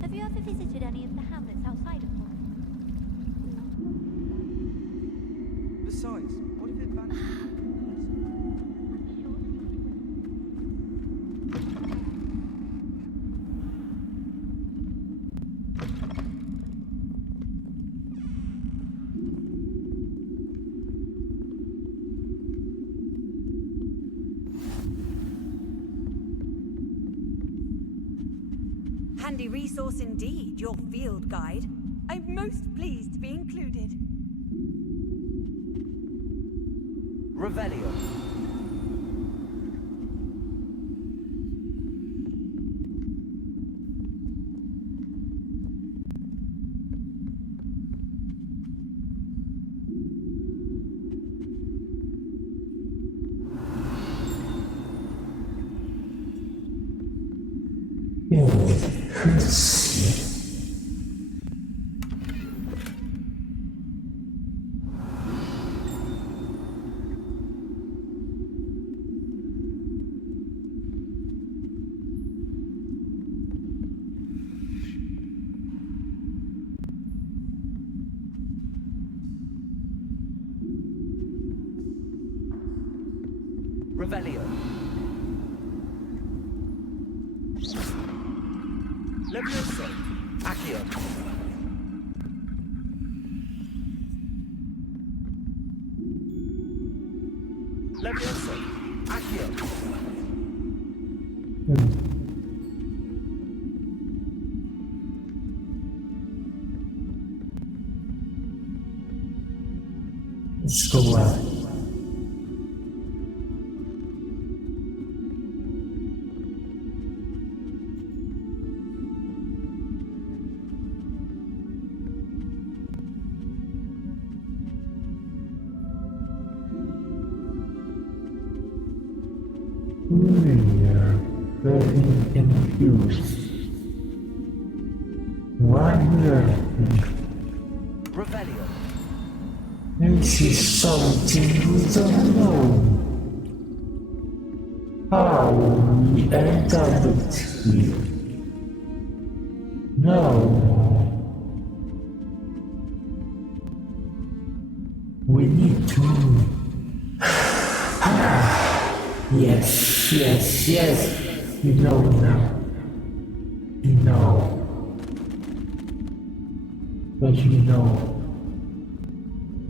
Have you ever visited any of the hamlets outside of Hogwarts? Besides, what if it vanished? Handy resource indeed, your field guide. I'm most pleased to be included. Revelio. Revelio. Levioso. Accio. Levioso. Accio. Let's go out. We are very confused. Why are Revelio. this is something we don't know. How we end up here? No. We need to. Yes. You know now. You know. But you know.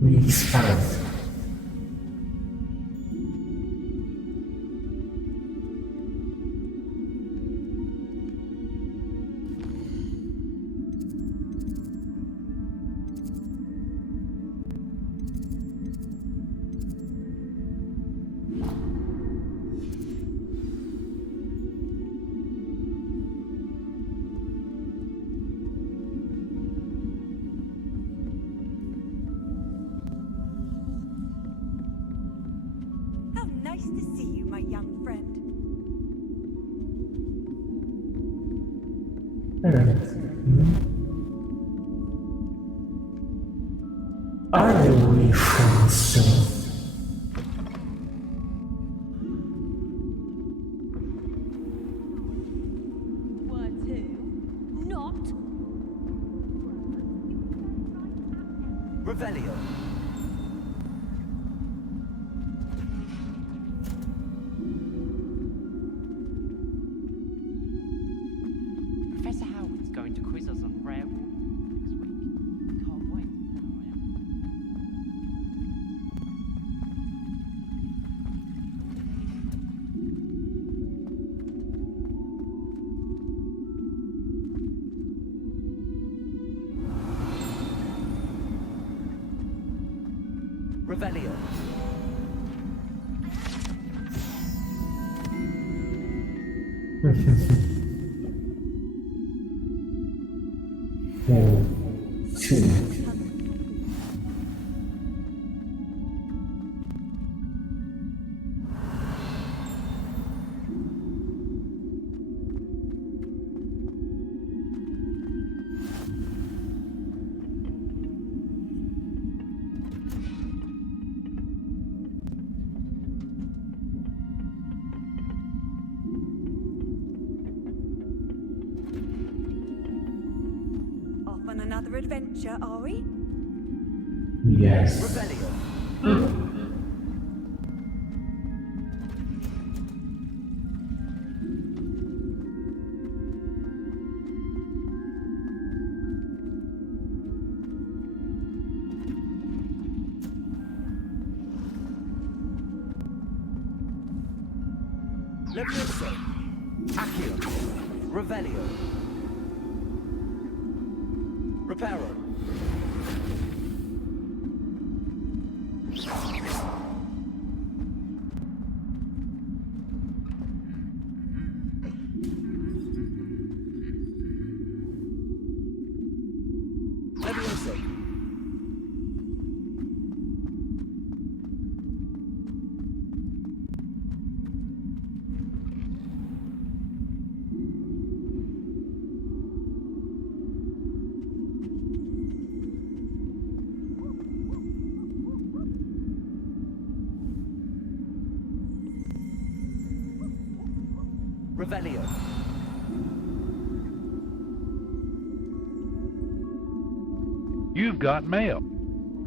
We expand. Nice to see you, my young friend. Are we frozen? What, who? Not? Revelio. Professor Howard's going to quiz us on rare next week. Can't wait. Revelio. Off on another adventure, are we? Yes. Revelio. Levioso. Accio. Revelio. Reparo. Leviosa. Revelio. You've got mail.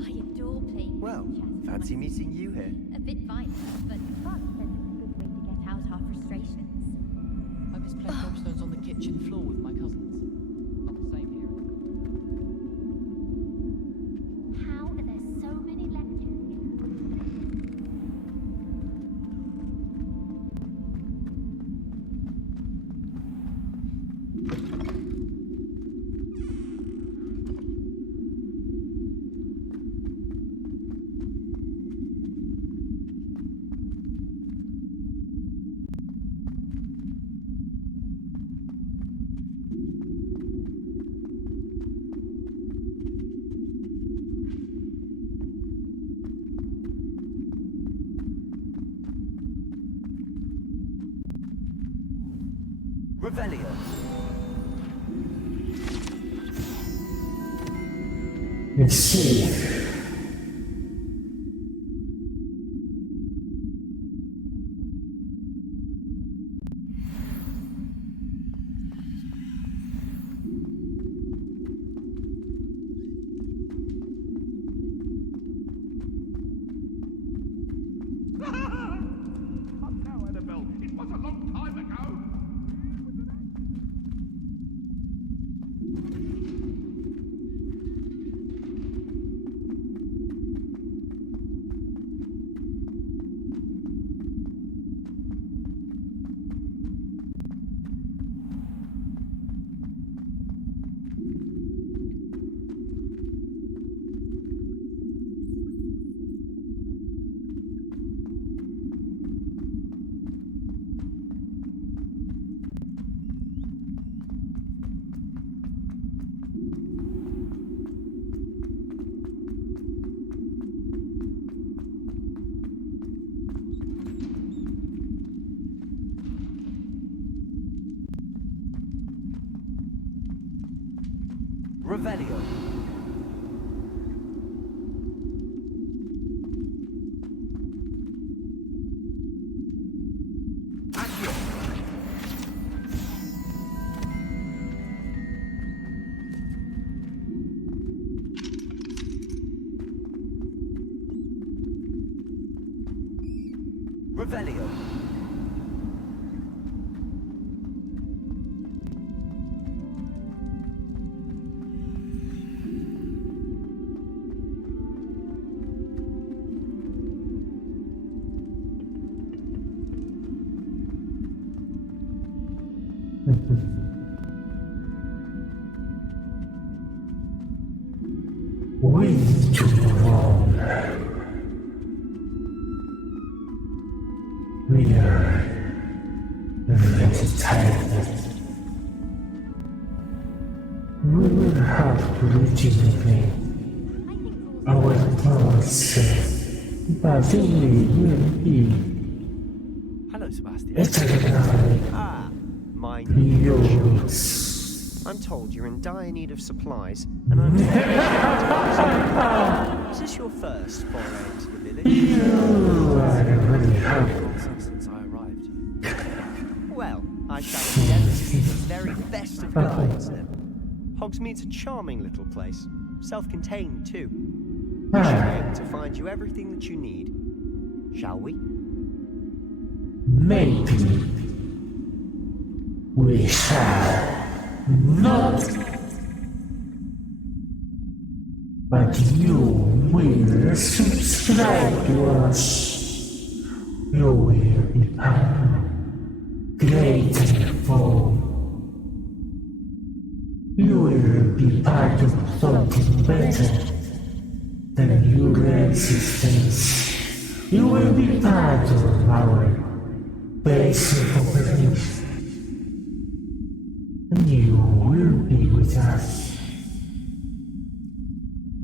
I adore playing Well, fancy meeting you here. a bit violent, but fun says it's a good way to get out our frustrations. I miss playing gobstones on the kitchen floor with my cousins. Not the same here. How are there so many lectures? Revelio. Let's see. Now, Annabelle, it was a long time ago. Revelio. Accio. Revelio. We need to move on. We are very tired. We will have to regenerate our thoughts, but we will be Hello, Sebastian. eternally My yours. I'm told you're in dire need of supplies, and I'm Is this your first foray into the village? You are really happy. Since I arrived. Well, I shall endeavour to be the very best of guides then. Hogsmeade's a charming little place, self-contained too. We should be able to find you everything that you need. Shall we? Maybe we shall not, but you will subscribe to us. You will become grateful. You will be part of something better than your existence. You will be part of our base of operations. And you will be with us.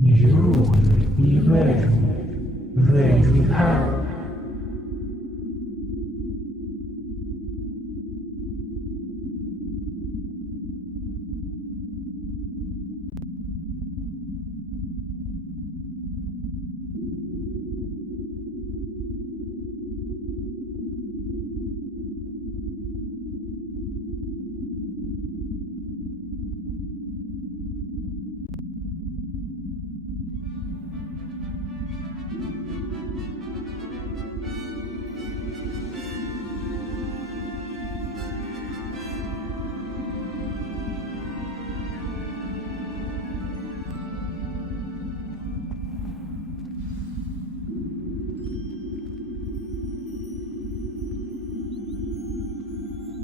You will be very, very happy.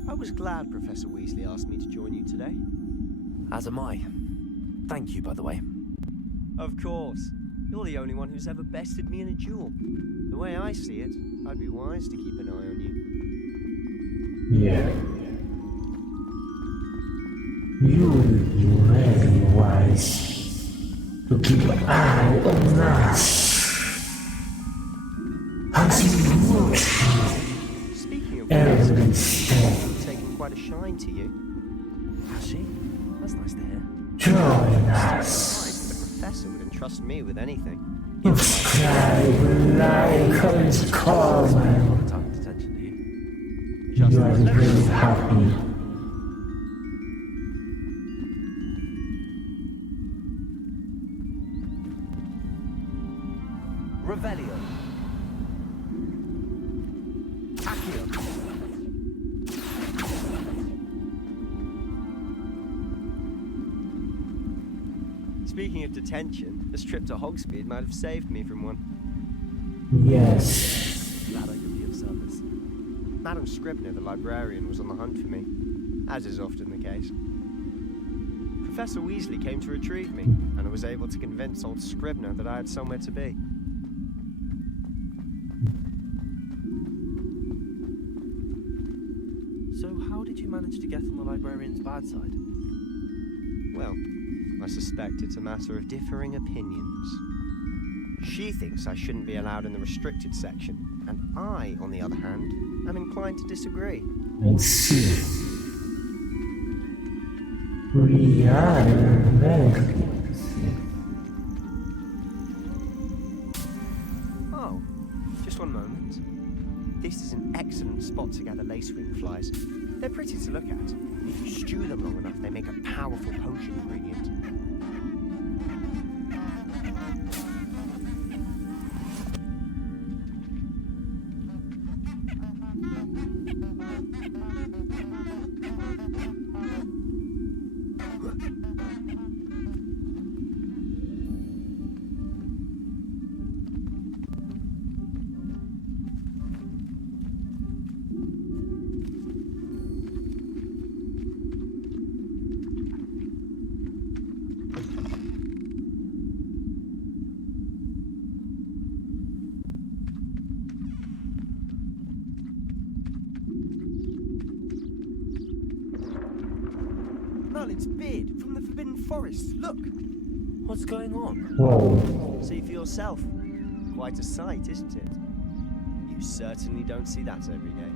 I was glad Professor Weasley asked me to join you today. As am I. Thank you, by the way. Of course. You're the only one who's ever bested me in a duel. The way I see it, I'd be wise to keep an eye on you. Yeah. You will be very wise to keep an eye on us. As we watch you. Speaking of every step. Taken quite a shine to you. Has she? That's nice to hear. Join us. The professor would entrust me with anything. Subscribe, like, and comment. You are very happy. Revelio. Accio. Speaking of detention, this trip to Hogsmeade might have saved me from one. Yes. Glad I could be of service. Madam Scribner, the librarian, was on the hunt for me, as is often the case. Professor Weasley came to retrieve me, and I was able to convince old Scribner that I had somewhere to be. So how did you manage to get on the librarian's bad side? Well, I suspect it's a matter of differing opinions. She thinks I shouldn't be allowed in the restricted section, and I, on the other hand, am inclined to disagree. I see. We are very. Oh, just one moment. This is an excellent spot to gather lacewing flies. They're pretty to look at. If you stew them long enough, they make a powerful potion ingredient. Merlin's beard from the Forbidden Forest. Look! What's going on? Whoa. See for yourself. Quite a sight, isn't it? You certainly don't see that every day.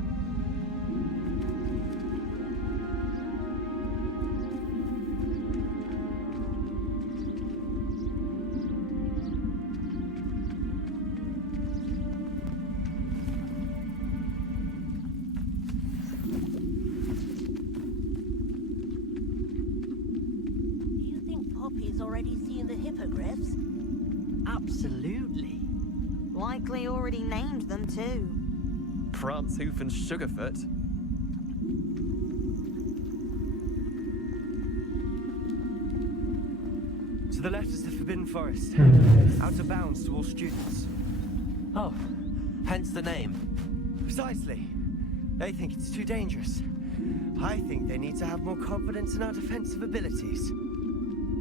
Already seeing the hippogriffs? Absolutely. Likely already named them too. Prance, Hoof, and Sugarfoot. To the left is the Forbidden Forest. Out of bounds to all students. Oh, hence the name. Precisely. They think it's too dangerous. I think they need to have more confidence in our defensive abilities.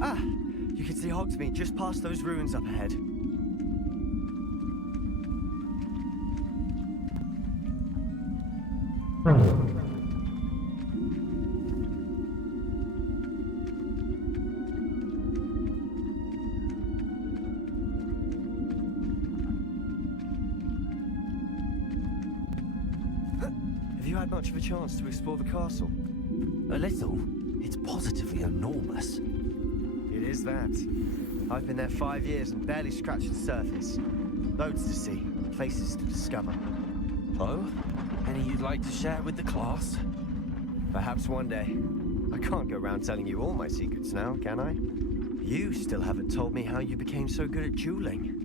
Ah, you can see Hogsmeade just past those ruins up ahead. Have you had much of a chance to explore the castle? A little. It's positively enormous. It is that. I've been there 5 years and barely scratched the surface. Loads to see, places to discover. Oh? Any you'd like to share with the class? Perhaps one day. I can't go around telling you all my secrets now, can I? You still haven't told me how you became so good at dueling.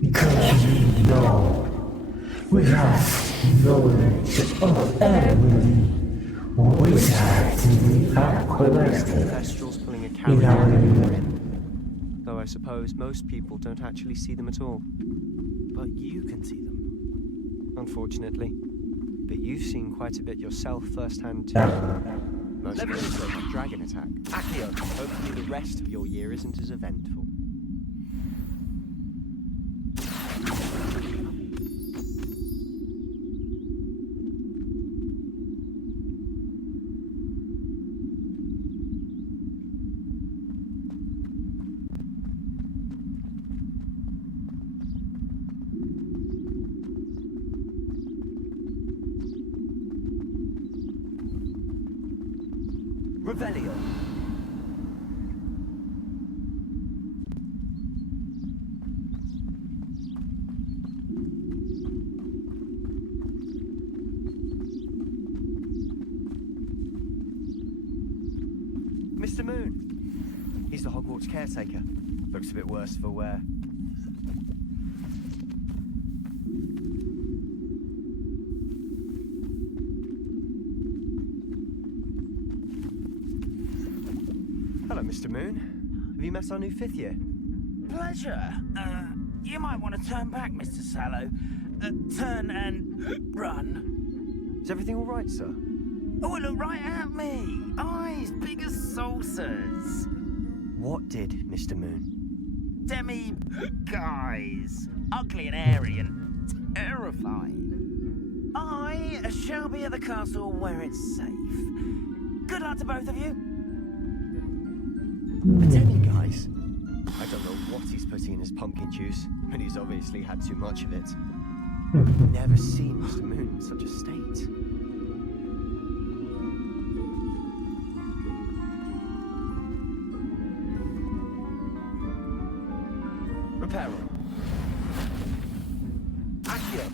Because we know, we have knowledge of everything wizards we have collected Thestrals pulling a in coward our out of the area. grin. Though I suppose most people don't actually see them at all. But you can see them. Unfortunately. But you've seen quite a bit yourself firsthand too. Most of it's a dragon attack. Accio, hopefully the rest of your year isn't as eventful. Revelio. Mr. Moon. He's the Hogwarts caretaker. Looks a bit worse for wear. Hello, Mr. Moon. Have you met our new 5th year? Pleasure. You might want to turn back, Mr. Sallow. Turn and run. Is everything all right, sir? Oh, look right at me. Eyes big as saucers. What did, Mr. Moon? Demi guys. Ugly and airy and terrifying. I shall be at the castle where it's safe. Good luck to both of you. Demi guys? I don't know what he's putting in his pumpkin juice, but he's obviously had too much of it. Never seen Mr. Moon in such a state. Reparo. Accio.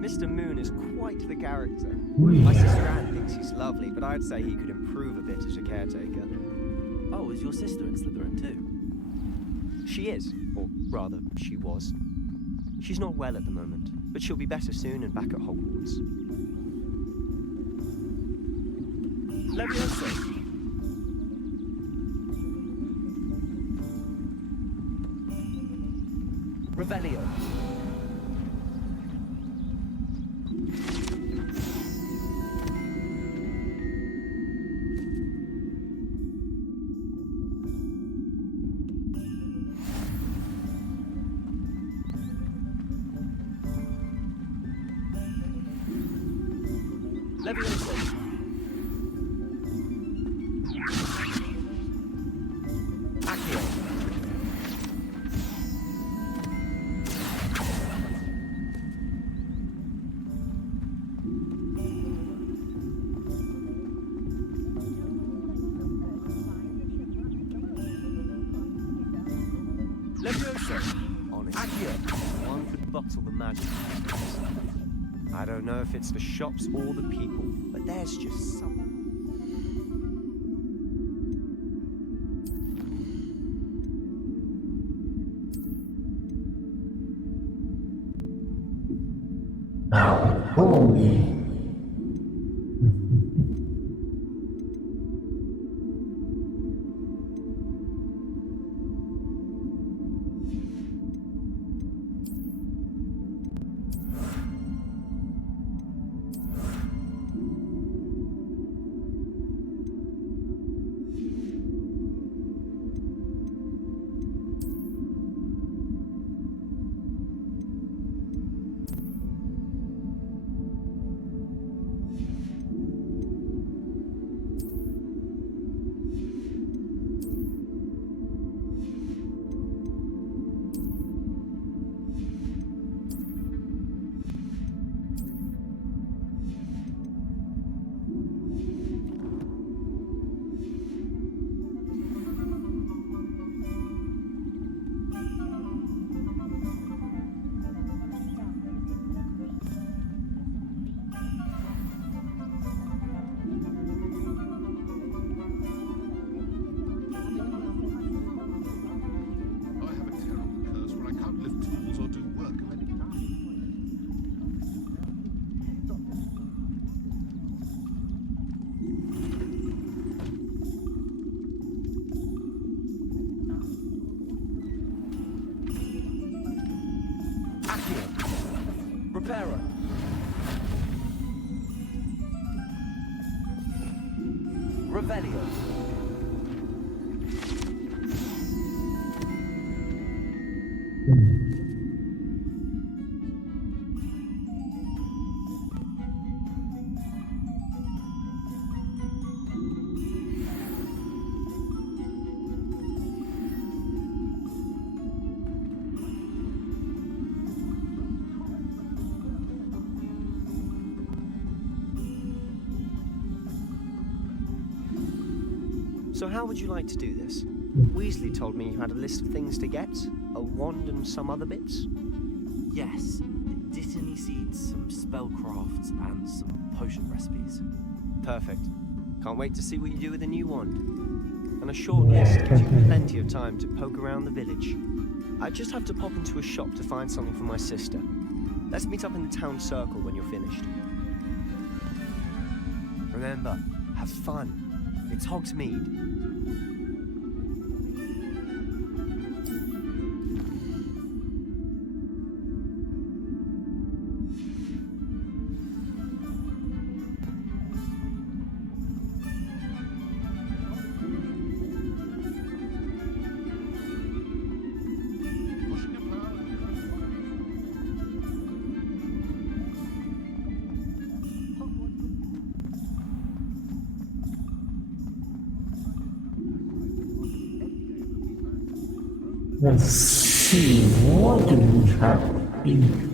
Mr. Moon is quite the character. Yeah. My sister Anne thinks he's lovely, but I'd say he could improve a bit as a caretaker. Oh, is your sister in Slytherin too? She is, or rather, she was. She's not well at the moment, but she'll be better soon and back at Hogwarts. Leviosa. Revelio. Leviosa. Accio. Leviosa. Honestly, Accio. one could bottle the magic. I don't know if it's the shops or the people, but there's just something. Now, holy. Repairer. Revelio. So how would you like to do this? Weasley told me you had a list of things to get, a wand and some other bits. Yes, Dittany seeds, some spellcrafts, and some potion recipes. Perfect. Can't wait to see what you do with the new wand. And a short list gives you plenty of time to poke around the village. I just have to pop into a shop to find something for my sister. Let's meet up in the town circle when you're finished. Remember, have fun. It's Hogsmeade. Let's see, what do we have in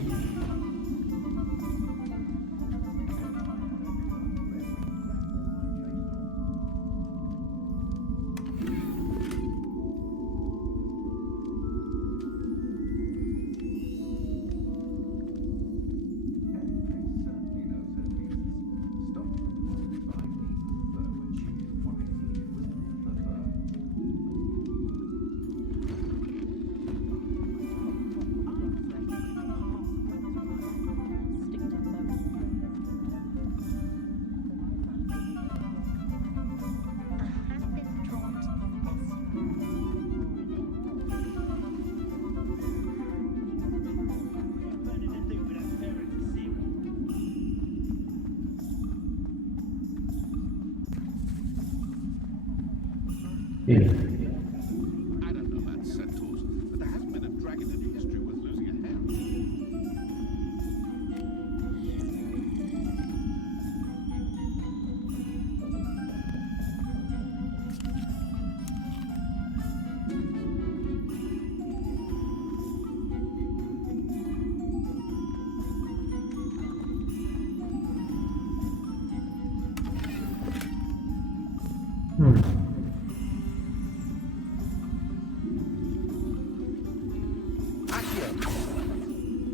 I don't know about centaurs, but there hasn't been a dragon in history worth losing a hair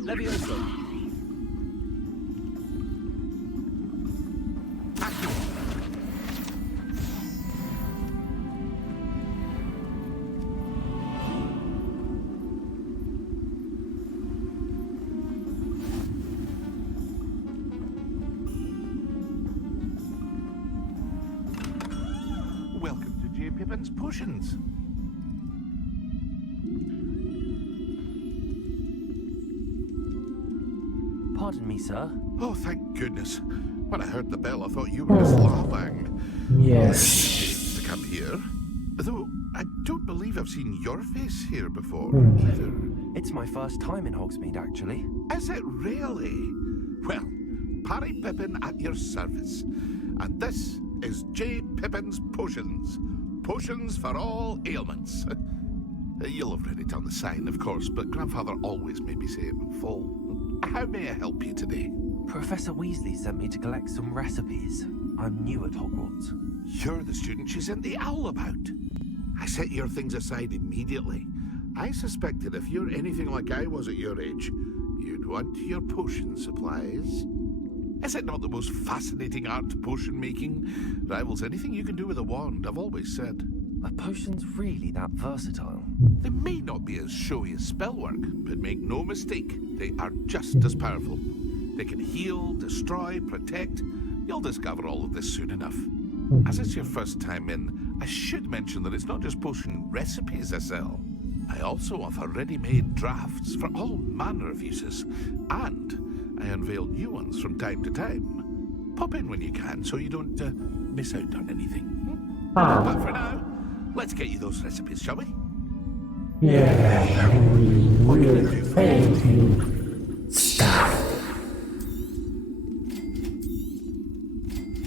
Levioso. Pippin's potions. Pardon me, sir. Oh, thank goodness. When I heard the bell, I thought you were Miss Lawbang. Yes. To come here. Though, I don't believe I've seen your face here before. It's my first time in Hogsmeade, actually. Is it really? Well, Parry Pippin at your service. And this is J. Pippin's Potions. Potions for all ailments. You'll have read it on the sign, of course, but Grandfather always made me say it in full. How may I help you today? Professor Weasley sent me to collect some recipes. I'm new at Hogwarts. You're the student she sent the owl about. I set your things aside immediately. I suspected if you're anything like I was at your age, you'd want your potion supplies. Is it not the most fascinating art, potion making? Rivals anything you can do with a wand, I've always said. Are potions really that versatile? They may not be as showy as spellwork, but make no mistake, they are just as powerful. They can heal, destroy, protect. You'll discover all of this soon enough. As it's your first time in, I should mention that it's not just potion recipes I sell. I also offer ready-made drafts for all manner of uses, and I unveil new ones from time to time. Pop in when you can so you don't miss out on anything. But for now, let's get you those recipes, shall we? Yeah, we will thank you. Stop.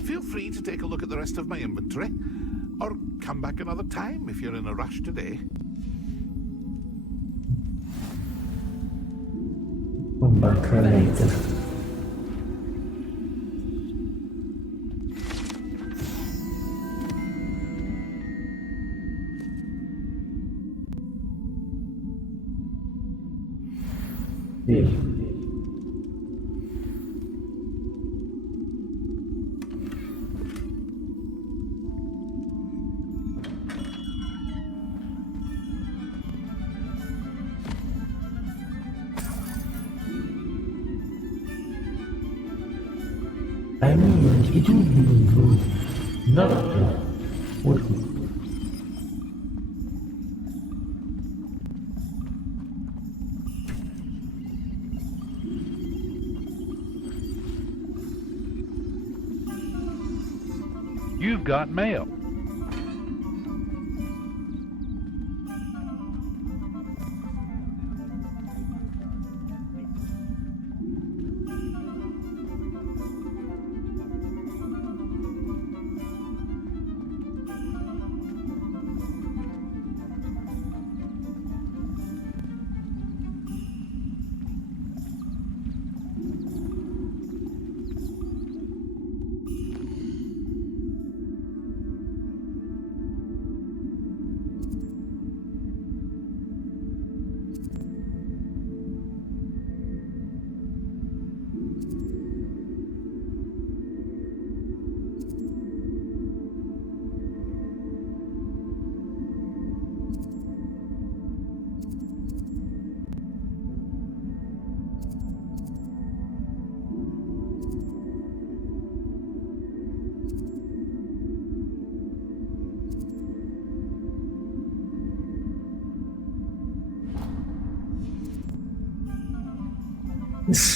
Feel free to take a look at the rest of my inventory, or come back another time if you're in a rush today. Come back later. Yeah. I mean, it would be good not to, would it? You've got mail.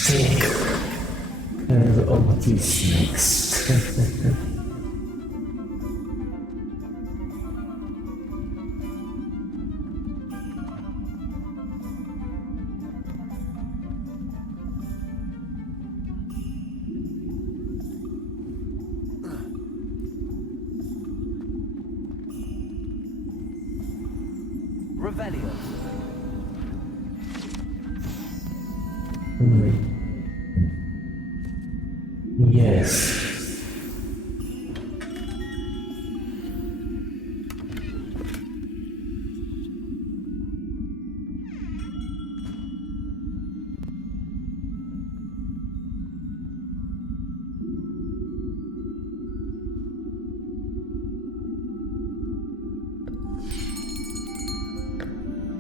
Take care of this next. Revelio. Yes.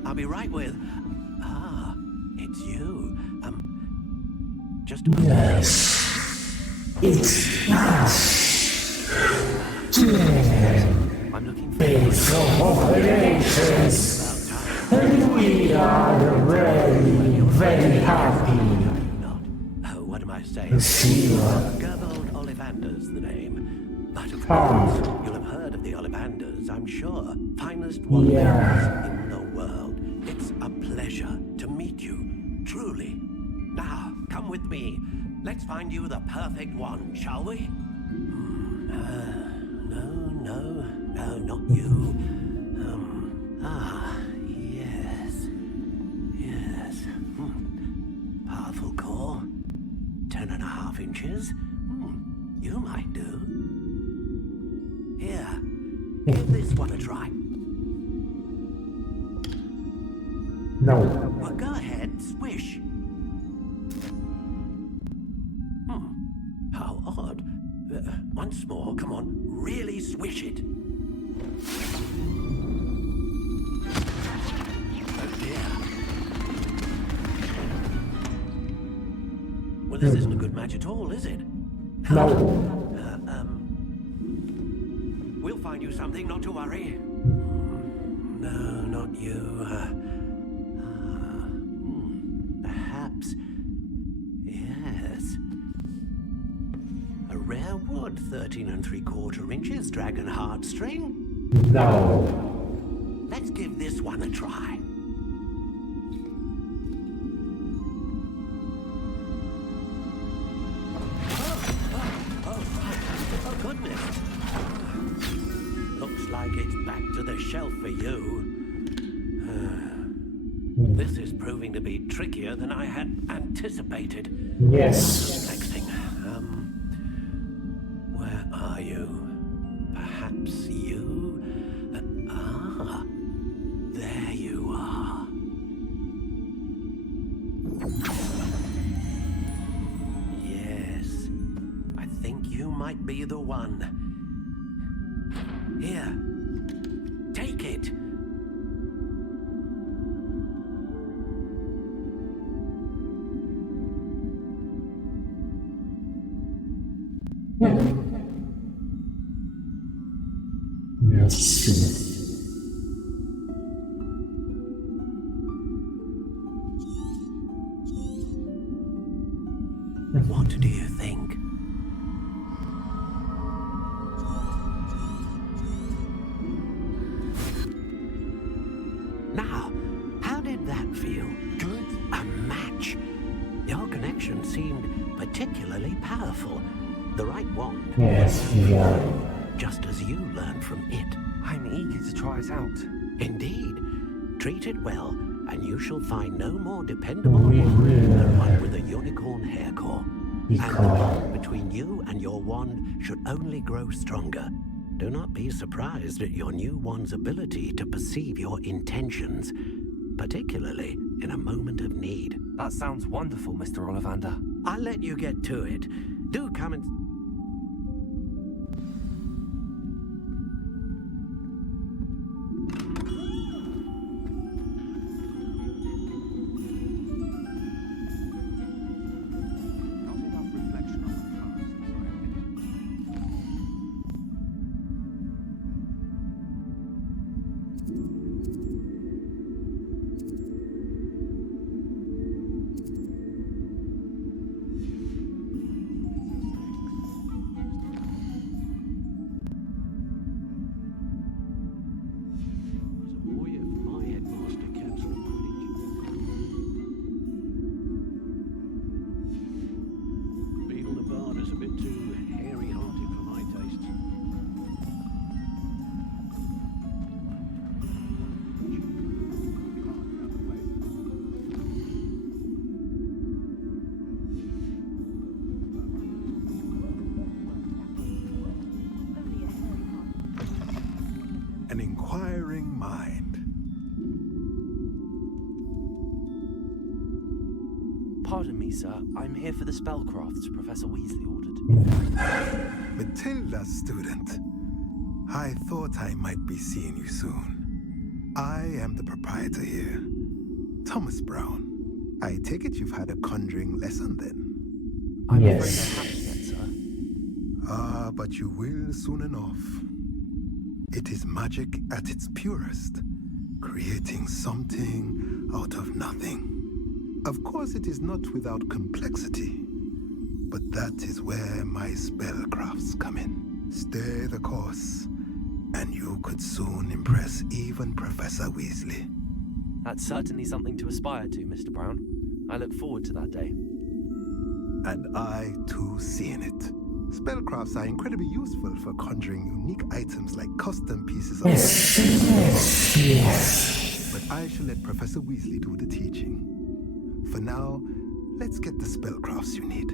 I'll be right with. Ah, it's you. Just. Yes. It's us. Yeah. I'm looking for base of operations, and we are very, very happy Oh, what am I saying? to see you. Gerbold Ollivander's the name. But of course, you'll have heard of the Ollivanders, I'm sure. Finest wanders in the world. It's a pleasure to meet you, truly. Now, come with me. Let's find you the perfect one, shall we? No, not you. Yes. Powerful core. 10.5 inches. You might do. Here, give this one a try. No. Well, go ahead, swish. How odd. Once more, come on, really swish it. Oh dear. Well, this isn't a good match at all, is it? No. We'll find you something, not to worry. No, not you. Perhaps. Yes. A rare wood, 13 3/4 inches, dragon heartstring. No. Let's give this one a try. Oh, goodness. Looks like it's back to the shelf for you. This is proving to be trickier than I had anticipated. Yes. Perplexing. Where are you? Perhaps you? There you are. Yes. I think you might be the one. Here. Take it. Merci. What do you think? Now, how did that feel? Good? A match? Your connection seemed particularly powerful. The right wand. Yes, yeah. Just as you learned from it. I'm eager to try it out. Indeed. Treat it well, and you shall find no more dependable wand than one with a unicorn hair core. And the bond between you and your wand should only grow stronger. Do not be surprised at your new wand's ability to perceive your intentions, particularly in a moment of need. That sounds wonderful, Mr. Ollivander. I'll let you get to it. Do come and... An inquiring mind. Pardon me, sir. I'm here for the spellcrafts Professor Weasley ordered. Matilda, student. I thought I might be seeing you soon. I am the proprietor here, Thomas Brown. I take it you've had a conjuring lesson then? I'm afraid I haven't yet, sir. But you will soon enough. It is magic at its purest, creating something out of nothing. Of course, it is not without complexity, but that is where my spellcrafts come in. Stay the course, and you could soon impress even Professor Weasley. That's certainly something to aspire to, Mr. Brown. I look forward to that day. And I, too, seeing it. Spellcrafts are incredibly useful for conjuring unique items like custom pieces of Yes. But I shall let Professor Weasley do the teaching. For now, let's get the spellcrafts you need.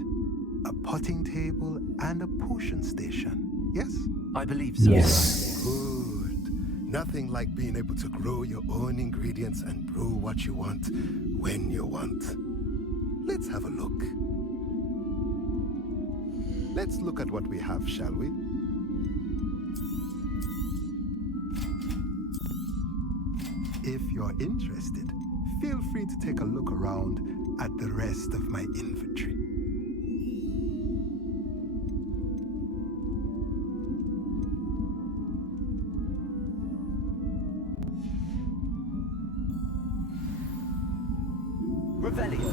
A potting table and a potion station, yes? I believe so. Yes. Good. Nothing like being able to grow your own ingredients and brew what you want, when you want. Let's have a look. Let's look at what we have, shall we? If you're interested, feel free to take a look around at the rest of my inventory. Revelio.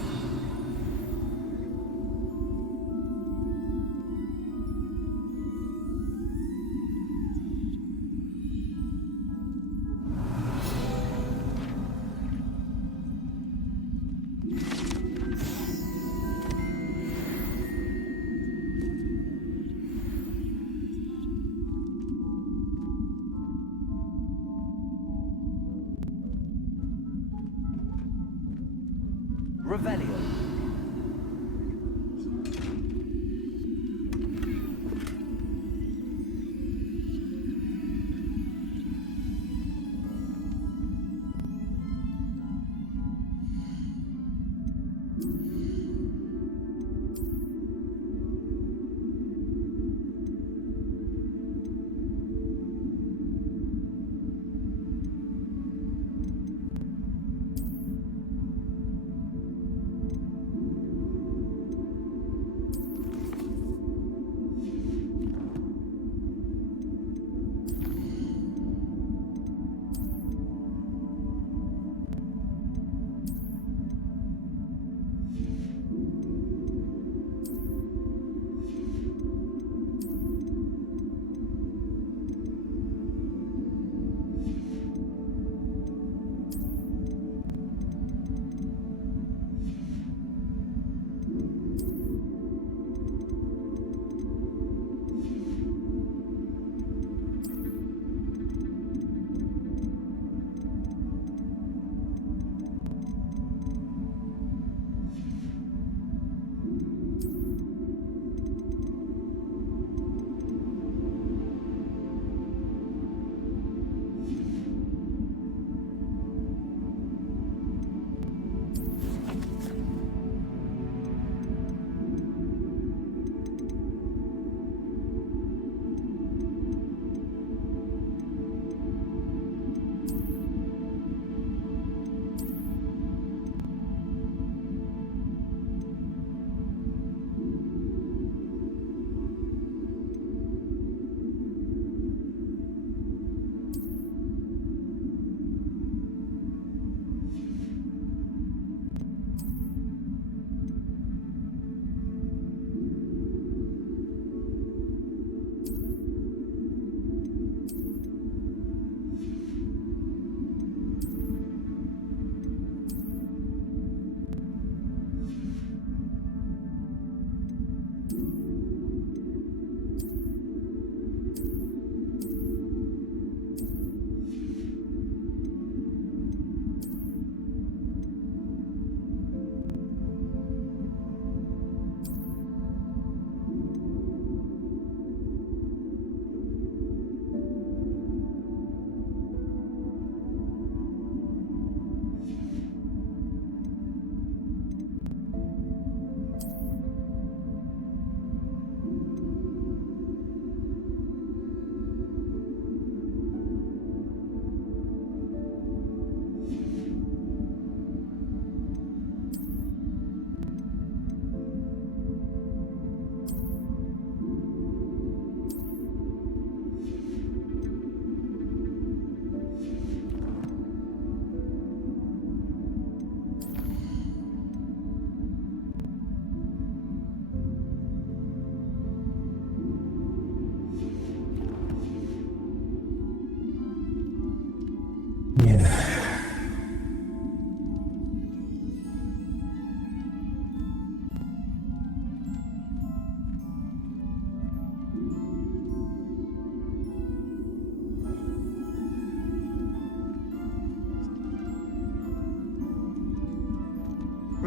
Revelio.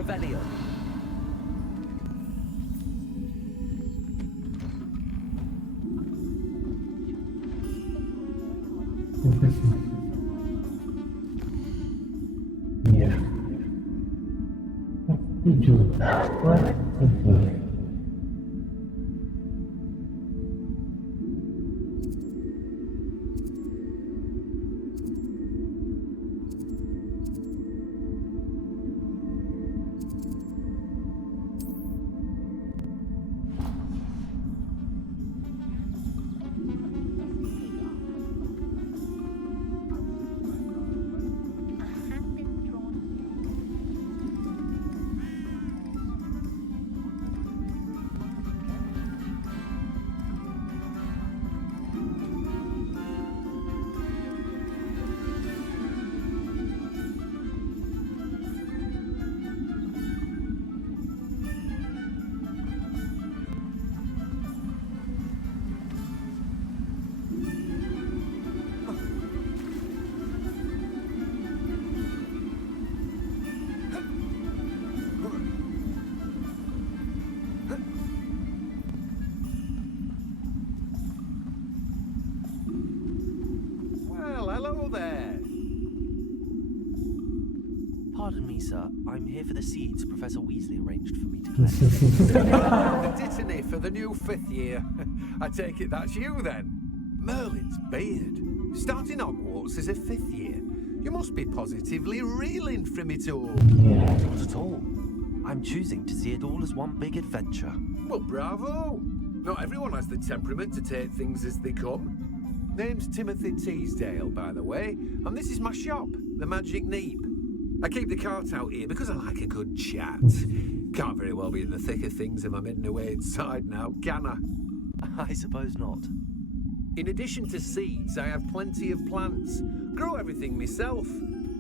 Revelio. Yeah. What did you do? What did you do? Well, hello there. Pardon me, sir. I'm here for the seeds Professor Weasley arranged for me to collect. The dittany for the new 5th year. I take it that's you then. Merlin's beard. Starting Hogwarts as a 5th year. You must be positively reeling from it all. Not at all. I'm choosing to see it all as one big adventure. Well, bravo. Not everyone has the temperament to take things as they come. Name's Timothy Teasdale, by the way, and this is my shop, the Magic Neep. I keep the cart out here because I like a good chat. Can't very well be in the thick of things if I'm heading away inside now, can I? I suppose not. In addition to seeds, I have plenty of plants. Grow everything myself.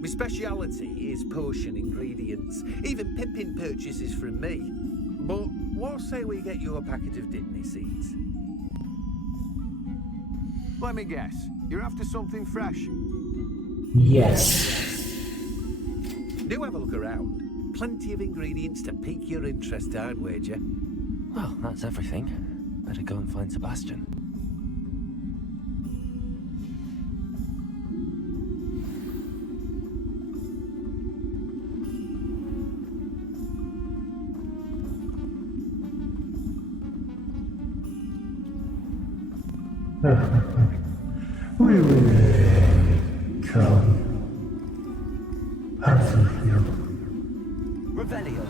My speciality is potion ingredients. Even Pippin purchases from me. But what say we get you a packet of Dittany seeds? Let me guess. You're after something fresh? Yes. Do have a look around. Plenty of ingredients to pique your interest, I'd wager. Well, that's everything. Better go and find Sebastian. We will come. Perfect you. Revelio.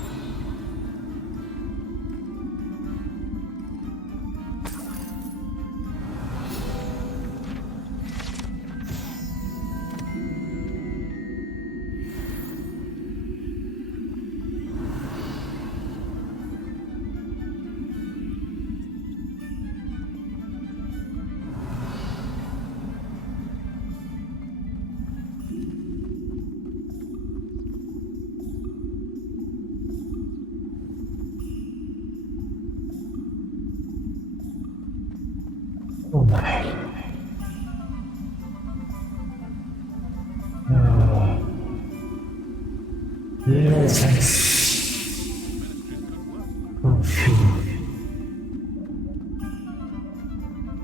Oh my. Oh. Let us confuse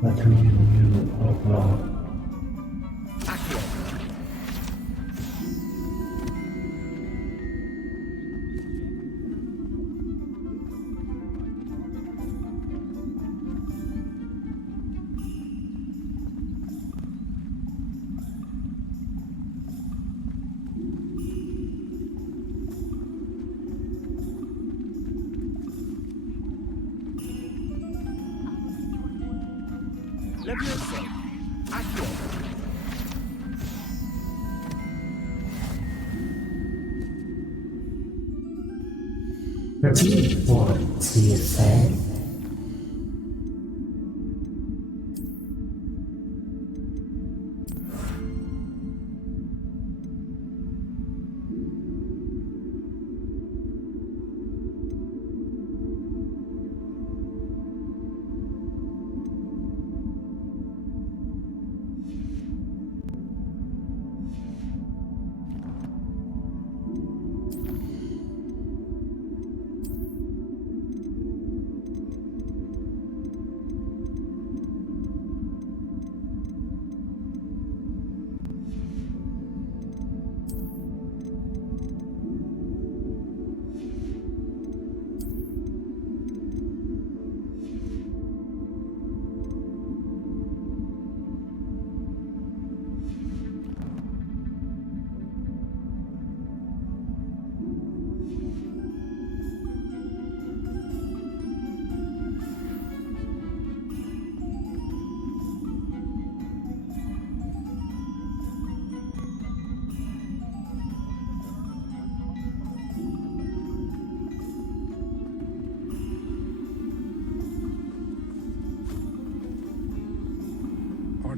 what we knew of love. Leviosa. Accio. Ready for TSA.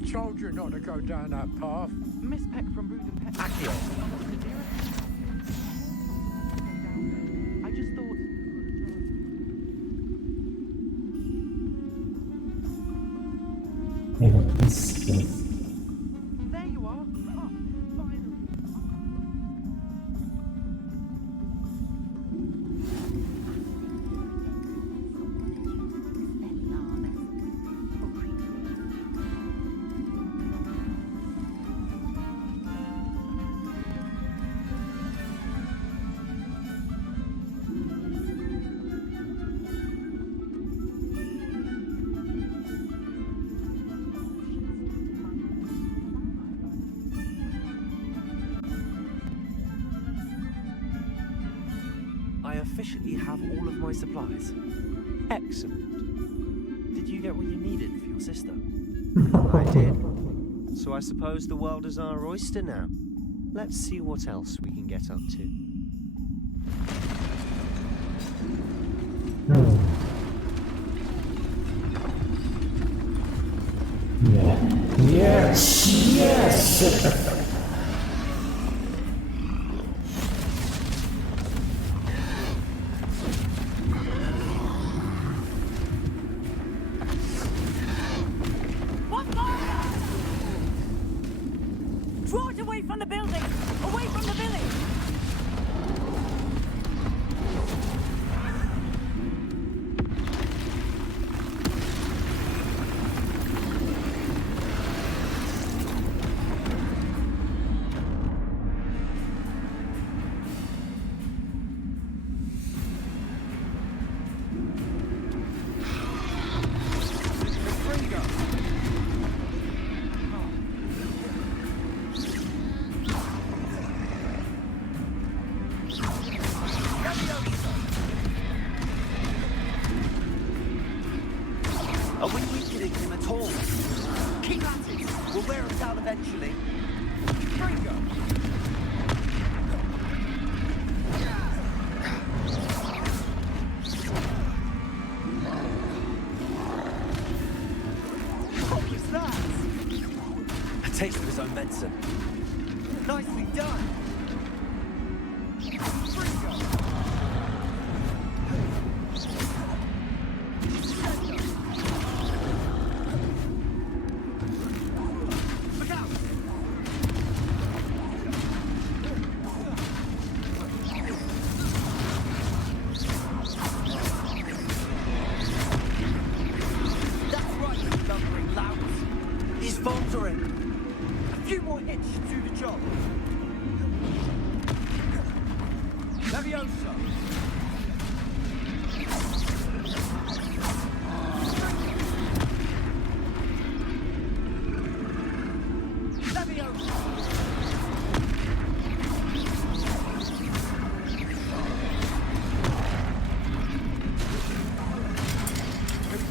told you not to go down that path. Miss Peck from Brood and Pet. Accio. I just thought. There you are. Oh, finally. I officially have all of my supplies. Excellent. Did you get what you needed for your sister? I did. So I suppose the world is our oyster now. Let's see what else we can get up to. Yes, yes! Draw it away from the building! Away from the village! Are we weakening him at all? Keep at it! We'll wear him down eventually. Fringo! What was that? A taste of his own medicine. Nicely done! Fringo! A few more hits should do the job. Leviosa. Leviosa.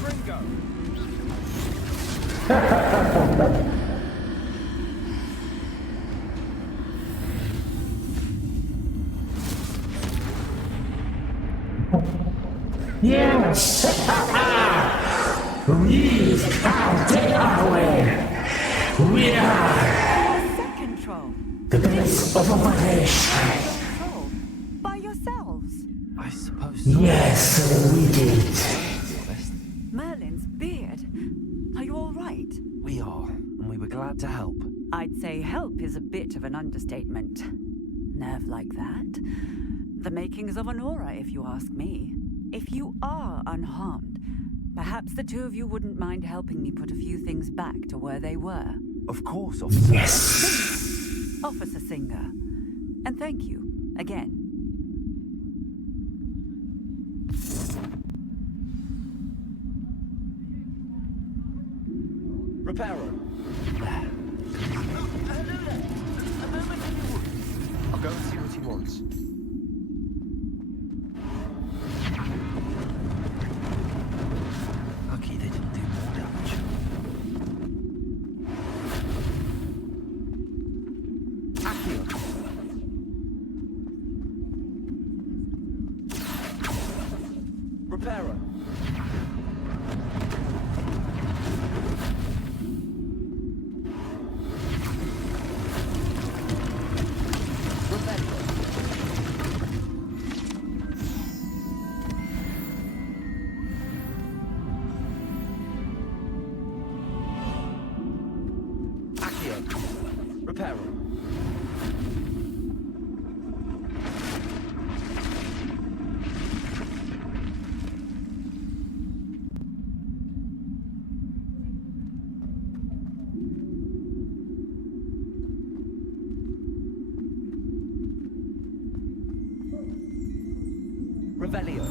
Fringo. Yes! We've counted our way! We are Second troll. the base of operation! Troll? By yourselves? I suppose so. Yes, we did. Merlin's beard. Are you all right? We are, and we were glad to help. I'd say help is a bit of an understatement. Nerve like that. The makings of an aura, if you ask me. If you are unharmed, perhaps the two of you wouldn't mind helping me put a few things back to where they were. Of course, officer. Yes! Officer Singer. And thank you, again. Reparo. I'll go and see what he wants. Lucky they didn't do more damage. Accio. Reparo. Reparo. Revelio.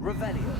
Revelio.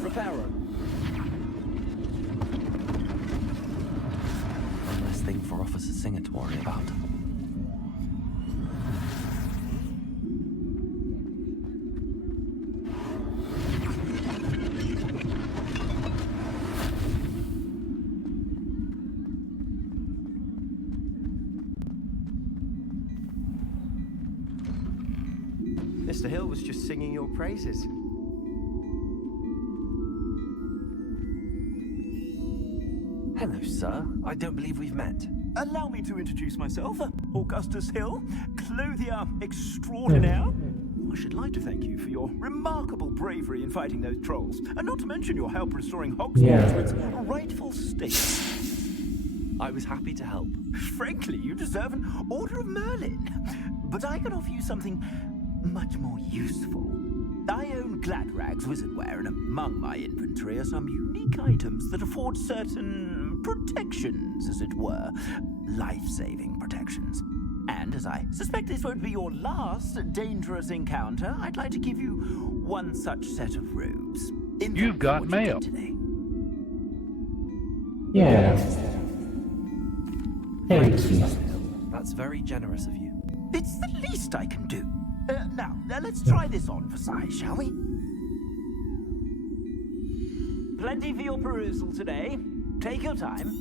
Reparo. One less thing for Officer Singer to worry about. Mr. Hill was just singing your praises. Hello, sir. I don't believe we've met. Allow me to introduce myself, Augustus Hill, clothier extraordinaire. I should like to thank you for your remarkable bravery in fighting those trolls, and not to mention your help restoring Hogwarts to its rightful state. I was happy to help. Frankly, you deserve an Order of Merlin. But I can offer you something much more useful. I own Gladrag's wizardware, and among my inventory are some unique items that afford certain protections, as it were. Life-saving protections. And as I suspect this won't be your last dangerous encounter, I'd like to give you one such set of robes. You've got mail. Yeah. Thank you. That's very generous of you. It's the least I can do. Now, let's try this on for size, shall we? Plenty for your perusal today. Take your time.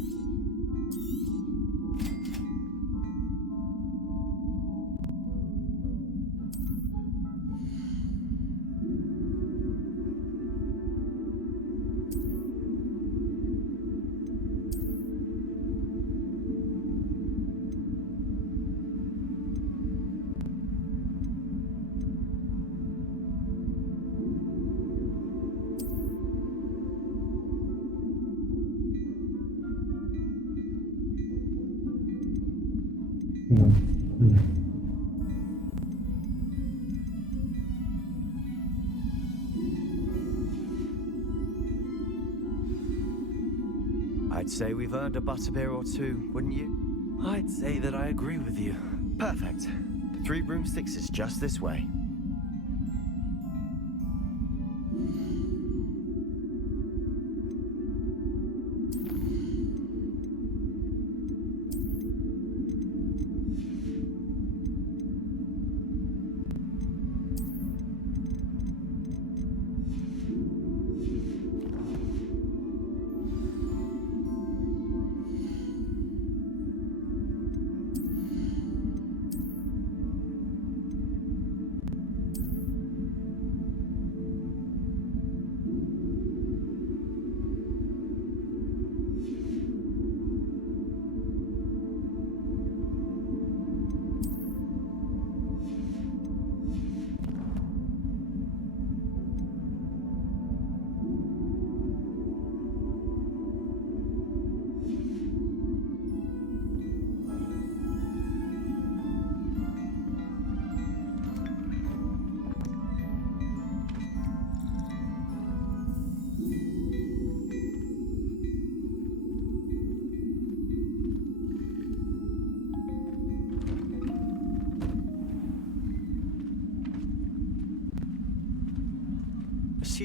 I'd say we've earned a butterbeer or two, wouldn't you? I'd say that I agree with you. Perfect. The 3 broomsticks is just this way.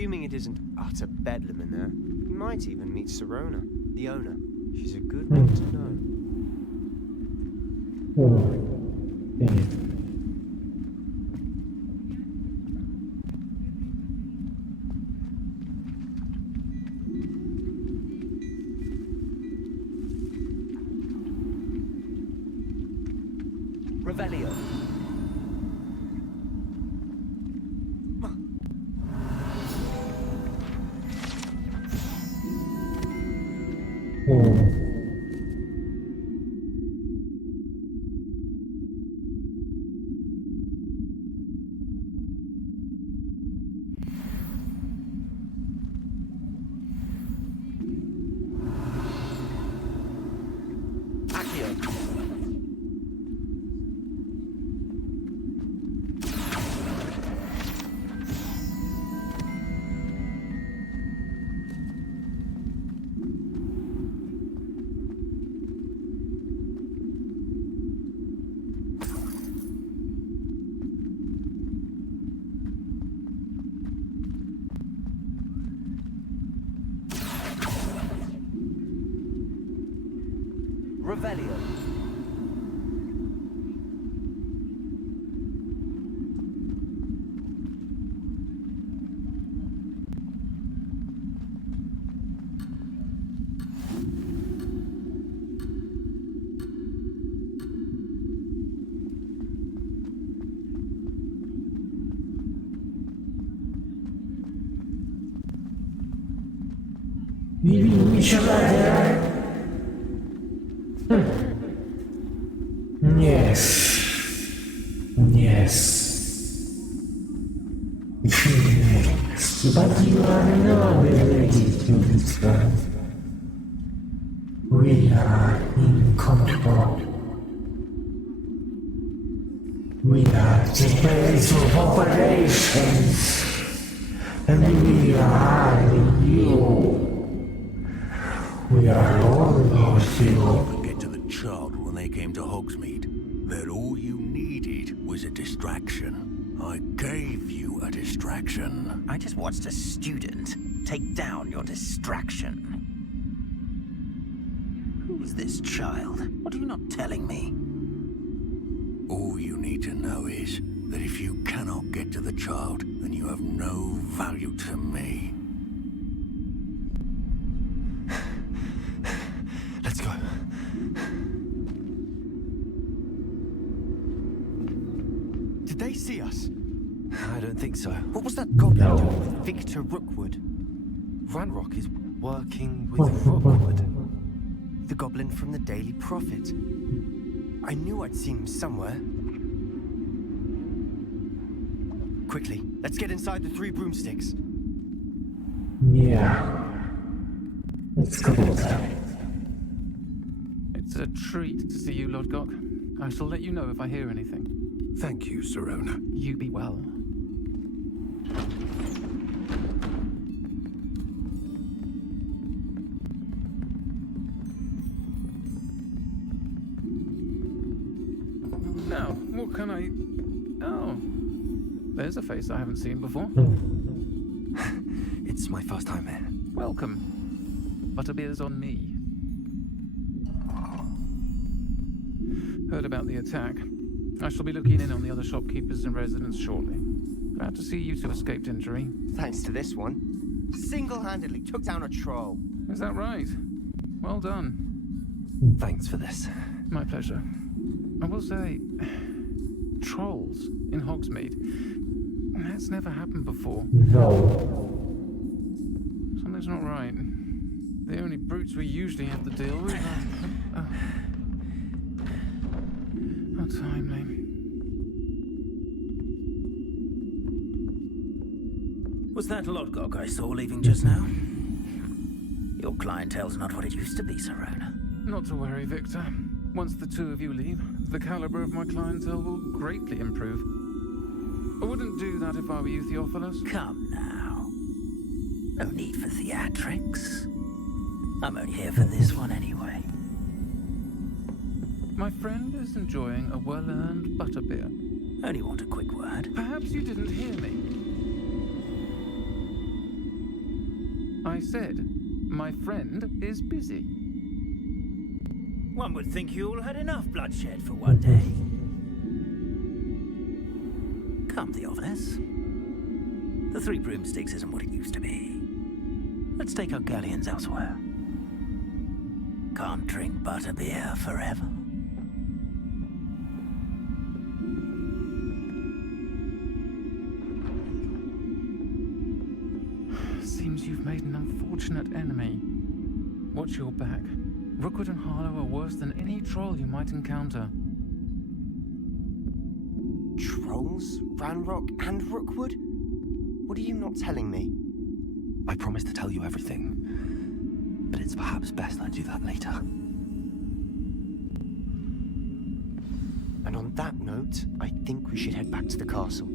Assuming it isn't utter bedlam in there, you might even meet Serona, the owner. She's a good one to know. Revelio. Revelio. Leaving each other. Yes. Yes. Yes. But you are not ready to return. We are in control. We are the base of operations. And we are you. We are all of you. Get to the child when they came to Hogsmeade. That all you needed was a distraction. I gave you a distraction. I just watched a student take down your distraction. Who's this child? What are you not telling me? All you need to know is that if you cannot get to the child, then you have no value to me. Let's go. Did they see us? I don't think so. What was that goblin doing with Victor Rookwood? Ranrock is working with Rookwood. The goblin from the Daily Prophet. I knew I'd seen him somewhere. Quickly, let's get inside the 3 broomsticks. Yeah. Let's go there. It's a treat to see you, Lodgok. I shall let you know if I hear anything. Thank you, Serona. You be well. Now, what can I... Oh, there's a face I haven't seen before. It's my first time here. Welcome. Butterbeer's on me. Heard about the attack. I shall be looking in on the other shopkeepers and residents shortly. Glad to see you two escaped injury. Thanks to this one. Single-handedly took down a troll. Is that right? Well done. Thanks for this. My pleasure. I will say, trolls in Hogsmeade. That's never happened before. No. Something's not right. The only brutes we usually have to deal with are... How timely. Was that Lodgok I saw leaving just now? Your clientele's not what it used to be, Serona. Not to worry, Victor. Once the two of you leave, the caliber of my clientele will greatly improve. I wouldn't do that if I were you, Theophilus. Come now. No need for theatrics. I'm only here for this one anyway. My friend is enjoying a well-earned butterbeer. Only want a quick word. Perhaps you didn't hear me. I said, my friend is busy. One would think you all had enough bloodshed for one day. Come, Theophilus. The Three Broomsticks isn't what it used to be. Let's take our galleons elsewhere. Can't drink butterbeer forever. Seems you've made an unfortunate enemy. Watch your back. Rookwood and Harlow are worse than any troll you might encounter. Trolls? Ranrock and Rookwood? What are you not telling me? I promised to tell you everything, but it's perhaps best I do that later. And on that note, I think we should head back to the castle.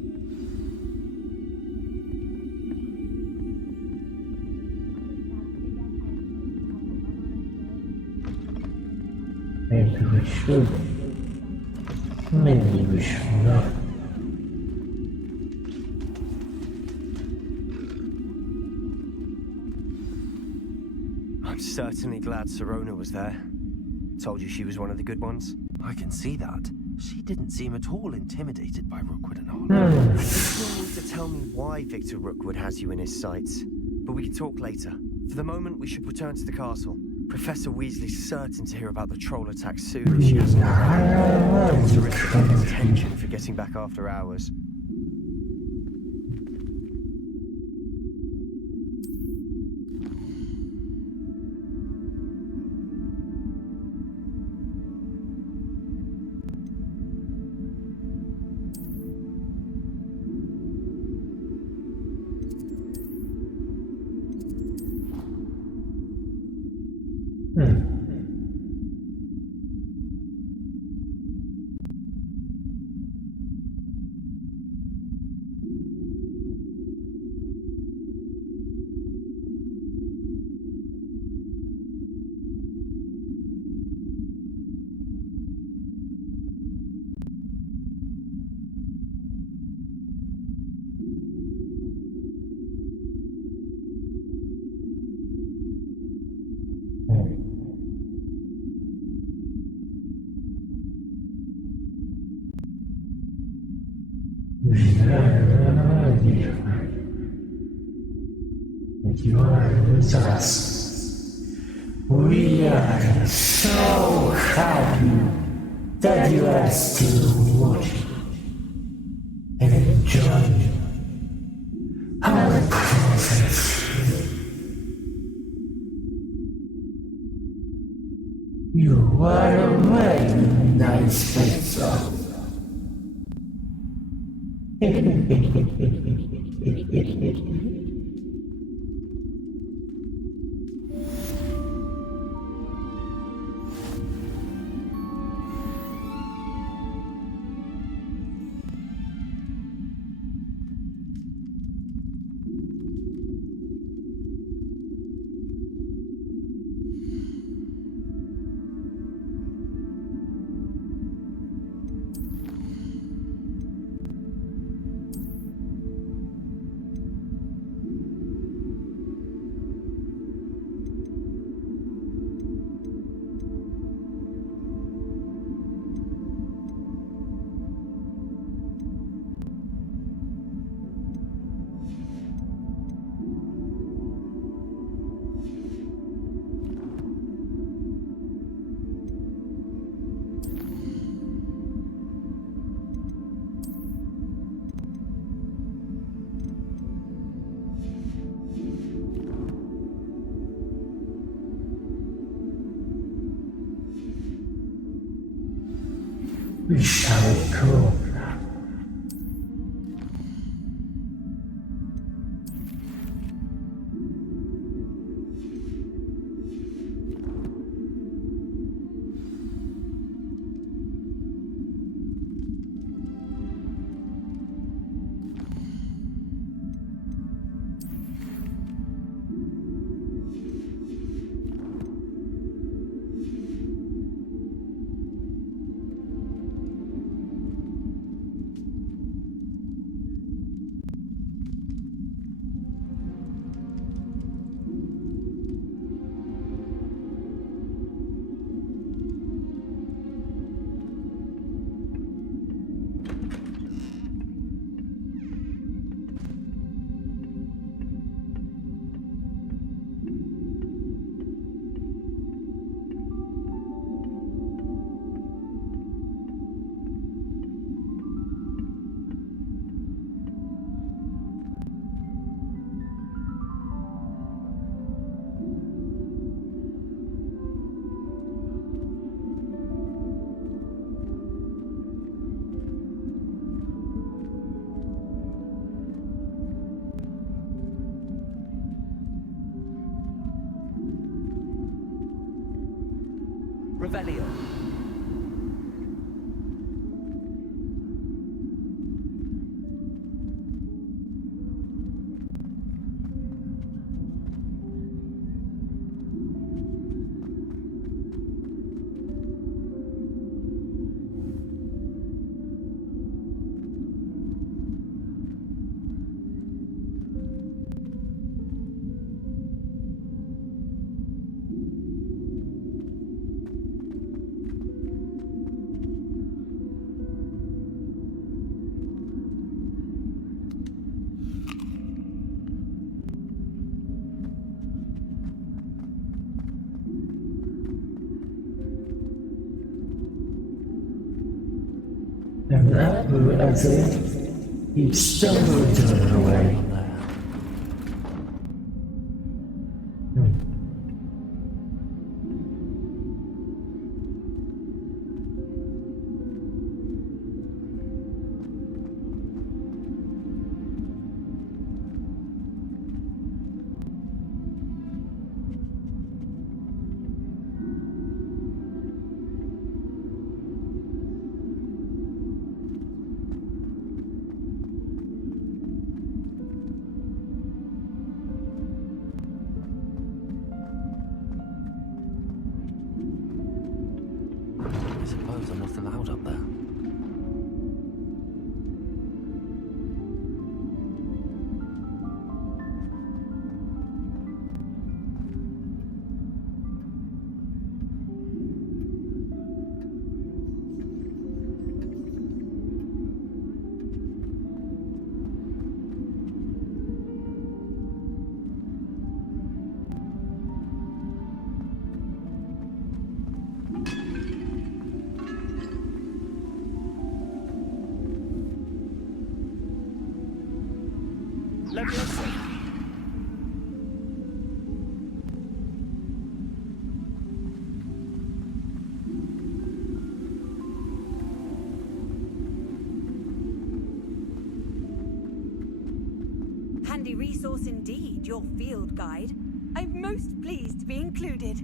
Maybe we should. Maybe we should not. I'm certainly glad Sirona was there. Told you she was one of the good ones. I can see that. She didn't seem at all intimidated by Rookwood and Harlow. I think you'll need to tell me why Victor Rookwood has you in his sights. But we can talk later. For the moment, we should return to the castle. Professor Weasley's certain to hear about the troll attack soon if she hasn't already. To risk detention for getting back after hours. You are with us. We are so happy that you are still watching and enjoying our process. You are a very nice person. We shall go. Revelio. And after I said, he stumbled to her away. I suppose I'm not allowed up there. Leviosa. Handy resource indeed, your field guide. I'm most pleased to be included.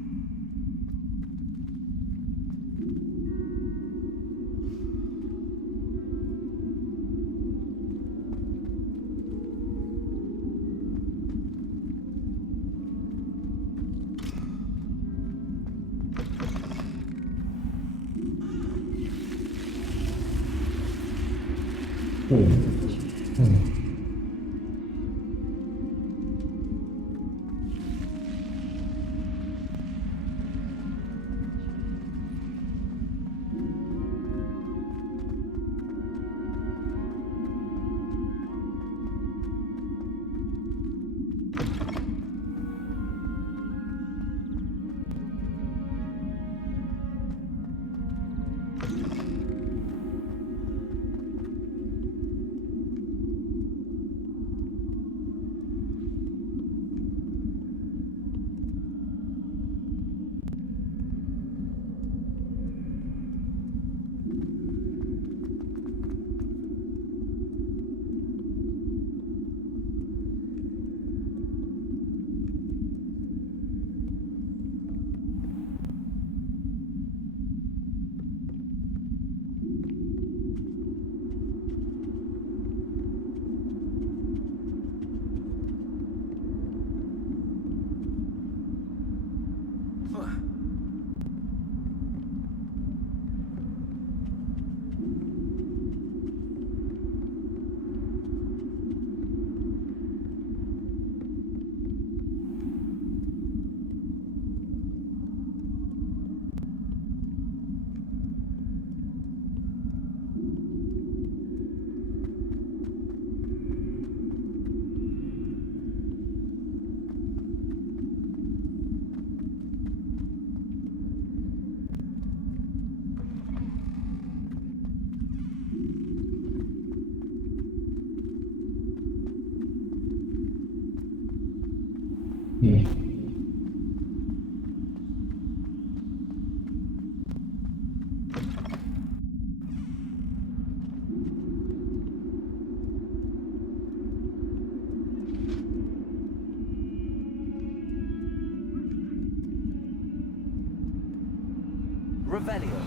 Revelio.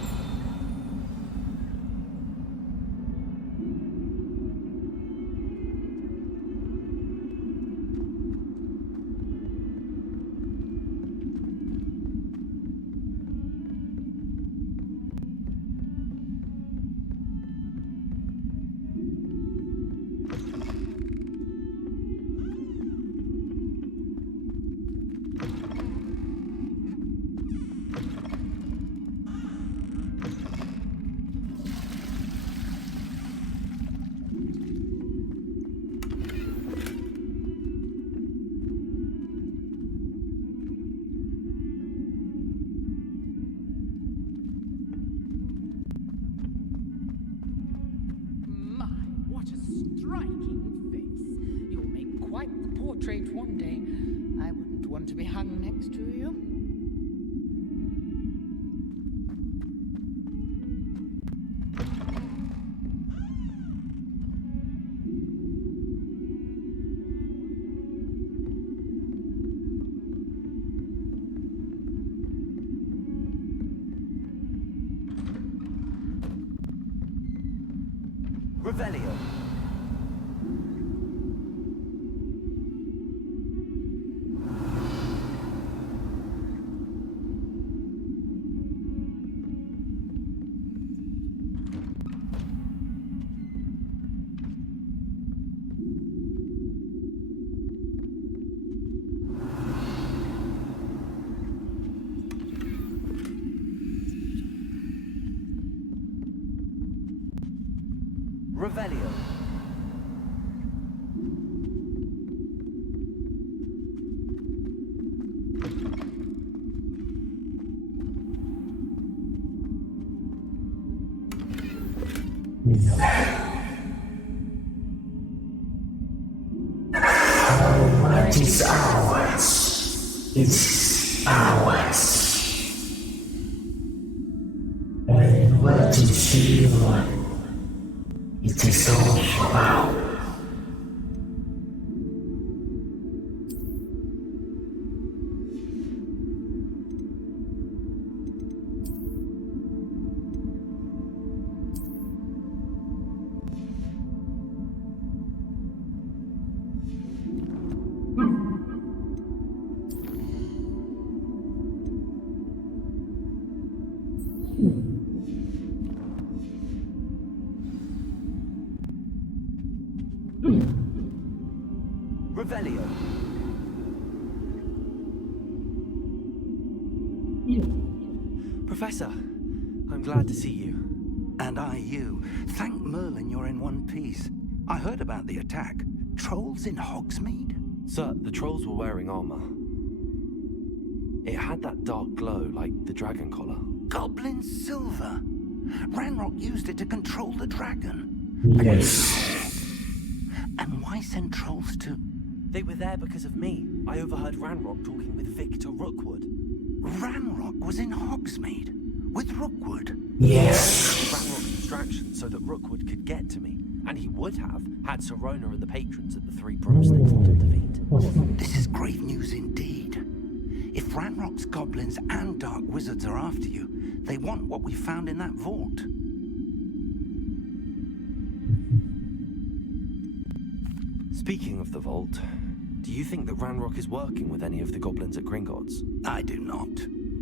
My, what a striking face. You'll make quite the portrait one day. I wouldn't want to be hung next to you. Revelio. Revelio. What is ours is ours. And what is evil, it is also ours. Revelio. Professor, I'm glad to see you. And I you. Thank Merlin you're in one piece. I heard about the attack. Trolls in Hogsmeade? Sir, the trolls were wearing armor. It had that dark glow like the dragon collar. Goblin silver. Ranrock used it to control the dragon. Yes. And why send trolls to... They were there because of me. I overheard Ranrock talking with Victor Rookwood. Ranrock was in Hogsmeade? With Rookwood? Yes. Ranrock's distraction so that Rookwood could get to me. And he would have had Serona and the patrons at the Three Broomsticks to defeat. This is grave news indeed. If Ranrock's goblins and dark wizards are after you, they want what we found in that vault. Speaking of the vault, do you think that Ranrock is working with any of the goblins at Gringotts? I do not.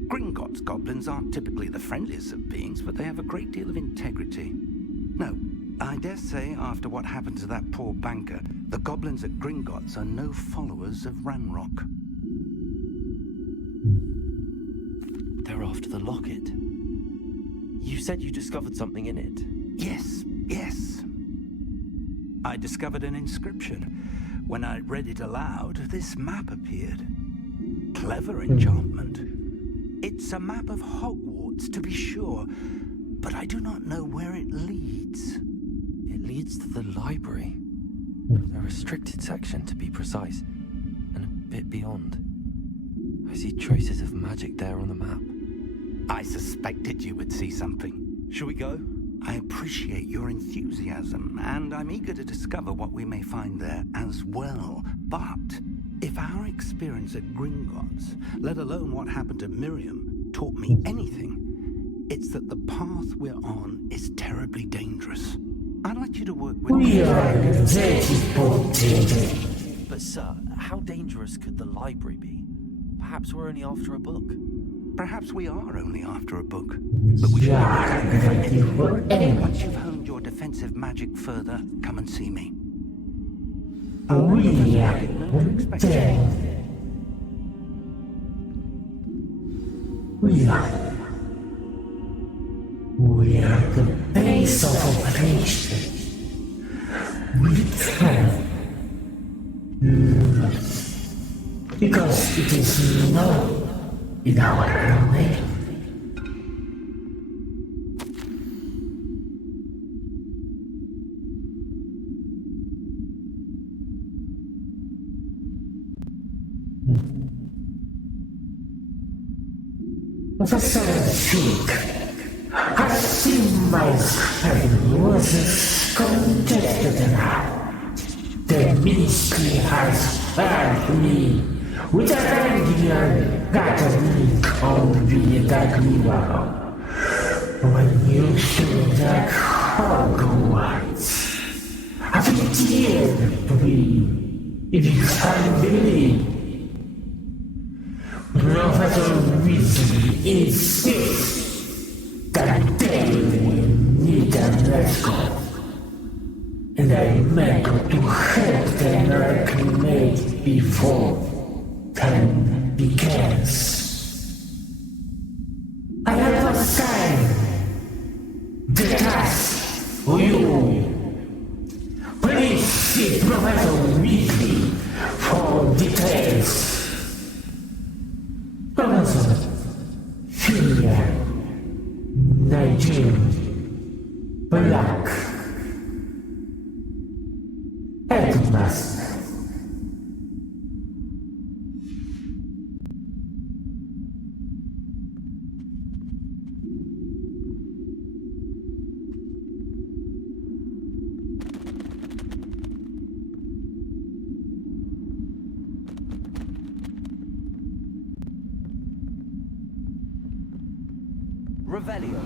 Gringotts goblins aren't typically the friendliest of beings, but they have a great deal of integrity. No, I dare say after what happened to that poor banker, the goblins at Gringotts are no followers of Ranrock. They're after the locket. You said you discovered something in it. Yes. I discovered an inscription. When I read it aloud, this map appeared. Clever enchantment. It's a map of Hogwarts, to be sure, but I do not know where it leads. It leads to the library. A restricted section, to be precise, and a bit beyond. I see traces of magic there on the map. I suspected you would see something. Shall we go? I appreciate your enthusiasm, and I'm eager to discover what we may find there as well. But if our experience at Gringotts, let alone what happened to Miriam, taught me anything, It's that the path we're on is terribly dangerous. I'd like you to work with We are deported. But sir, how dangerous could the library be? Perhaps we're only after a book. Perhaps we are only after a book. But we should once you've honed your defensive magic further, come and see me. We are dead. We are the base of operation. We can lose because it is known in our name. Professor Fick, has seen my was congested now. The ministry has failed me with a regular gathering on the deadly wall. When you should at Hogwarts, I dare believe it is unbelievable. Professor Weasley insists that they will need an escort, and I meant to help them acclimate before time begins. I have assigned the task for you. Please see Professor Weasley for details. Professor, Fear, Nigel, Black, Headmaster. Revelio.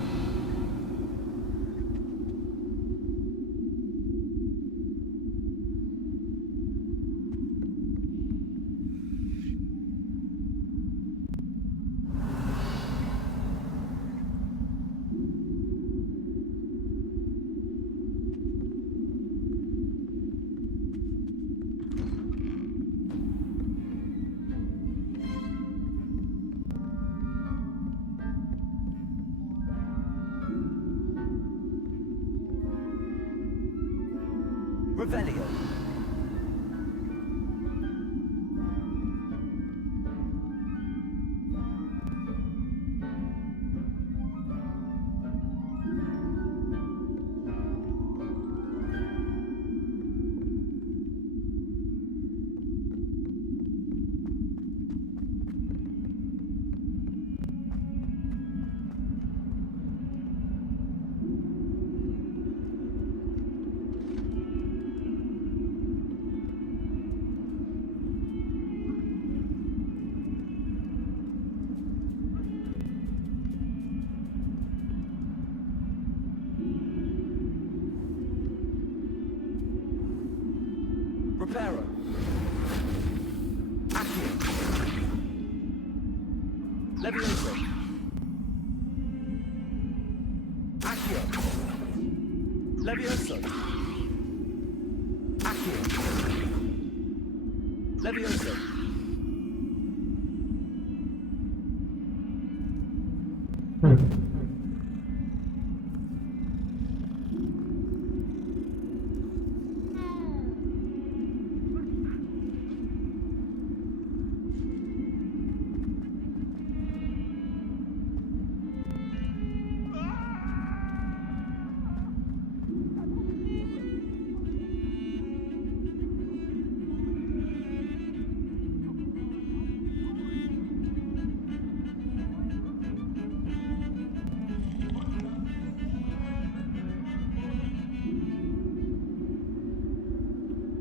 Revelio. Reparo. Accio. Levioso. Accio. Levioso. Accio. Levioso.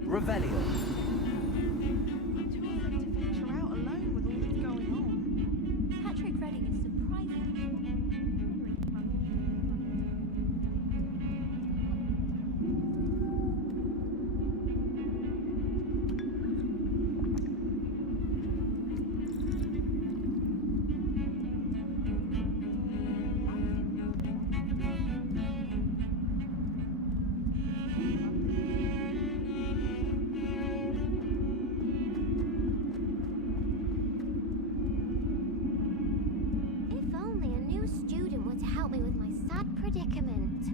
Revelio. Out alone with all that's going on. Patrick Redding is surprisingly predicament.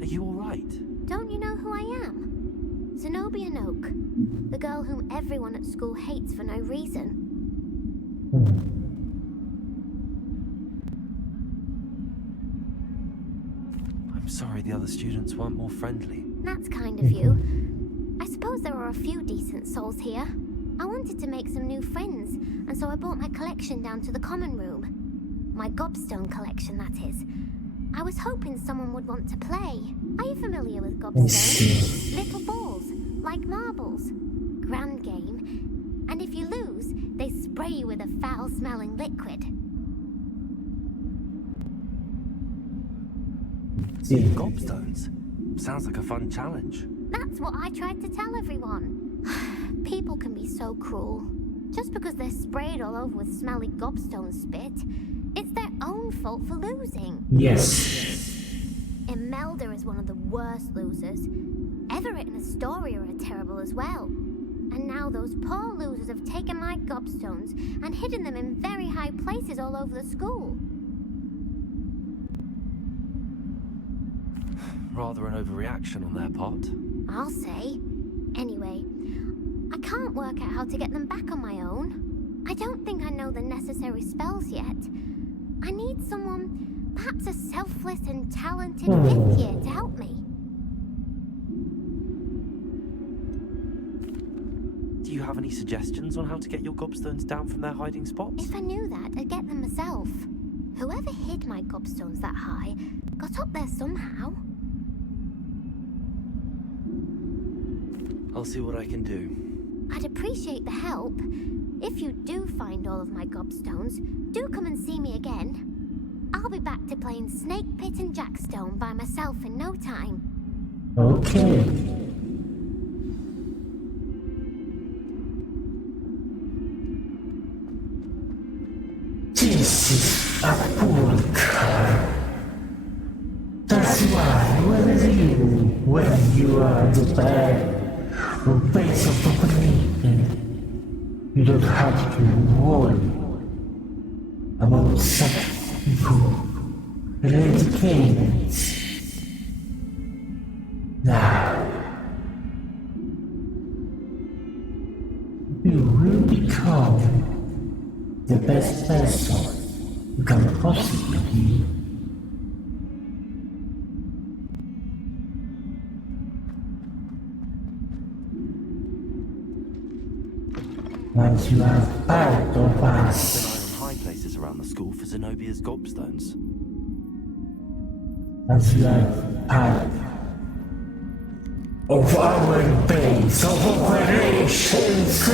Are you alright? Don't you know who I am? Zenobia Noak, the girl whom everyone at school hates for no reason. I'm sorry the other students weren't more friendly. That's kind of you. I suppose there are a few decent souls here. I wanted to make some new friends, and so I brought my collection down to the common room. My gobstone collection, that is. I was hoping someone would want to play. Are you familiar with gobstones? Little balls, like marbles. Grand game. And if you lose, they spray you with a foul-smelling liquid. Gobstones? Sounds like a fun challenge. That's what I tried to tell everyone. People can be so cruel. Just because they're sprayed all over with smelly gobstone spit, it's their own fault for losing. Yes. Imelda is one of the worst losers. Everett and Astoria are terrible as well. And now those poor losers have taken my gobstones and hidden them in very high places all over the school. Rather an overreaction on their part. I'll say. Anyway, I can't work out how to get them back on my own. I don't think I know the necessary spells yet. I need someone, perhaps a selfless and talented 5th year to help me. Do you have any suggestions on how to get your gobstones down from their hiding spots? If I knew that, I'd get them myself. Whoever hid my gobstones that high got up there somehow. I'll see what I can do. I'd appreciate the help. If you do find all of my gobstones, do come and see me again. I'll be back to playing Snake Pit and Jackstone by myself in no time. Okay. This is a poor car. That's why when you are the bad or base of population, you don't have to worry about such people eradicated. Now, you will become the best person you can possibly be. Once you are part of us, High places around the school for Zenobia's gobstones. once you are part of our base of operations.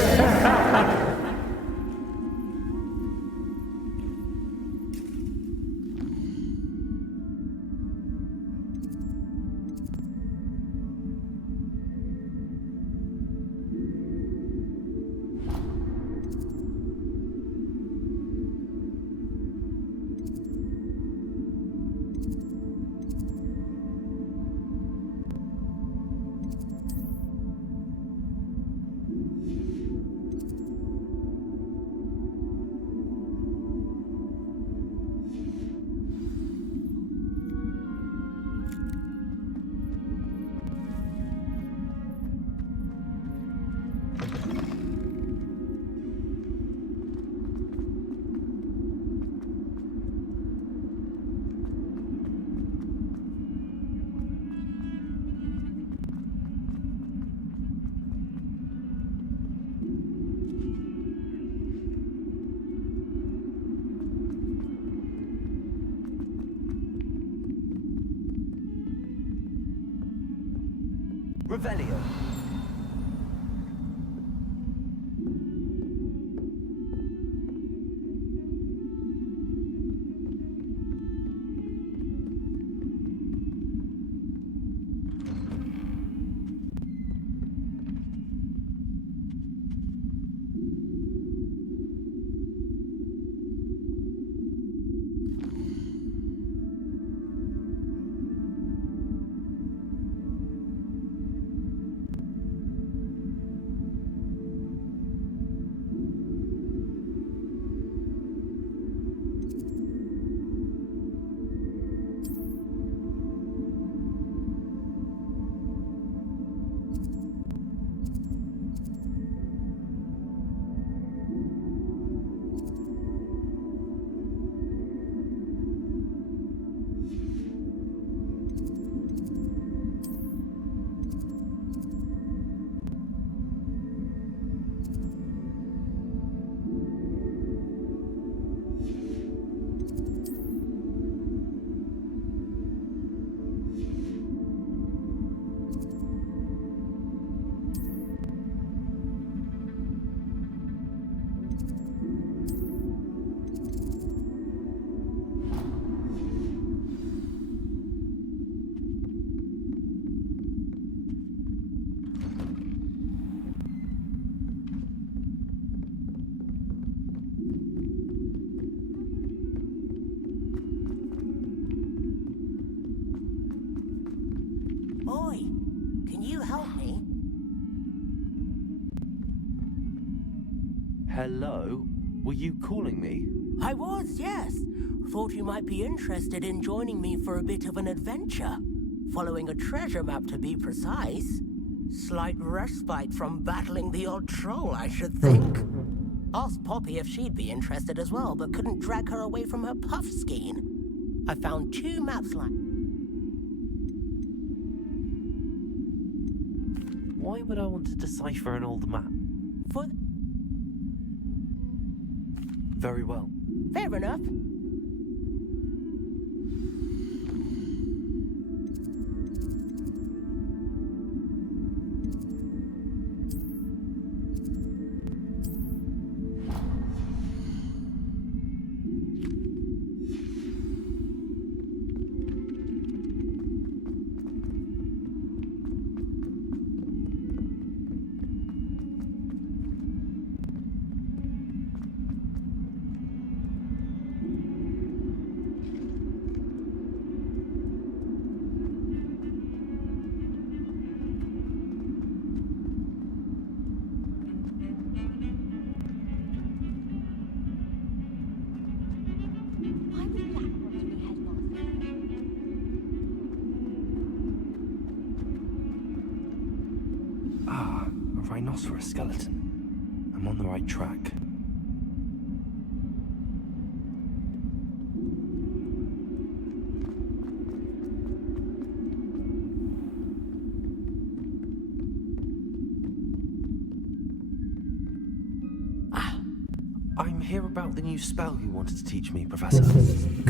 Revelio. Hello? Were you calling me? I was, yes. Thought you might be interested in joining me for a bit of an adventure. Following a treasure map, to be precise. Slight respite from battling the odd troll, I should think. Asked Poppy if she'd be interested as well, but couldn't drag her away from her puff skein. I found 2 maps like... Why would I want to decipher an old map? For... Very well. Fair enough. Rhinoceros skeleton. I'm on the right track. I'm here about the new spell you wanted to teach me, Professor.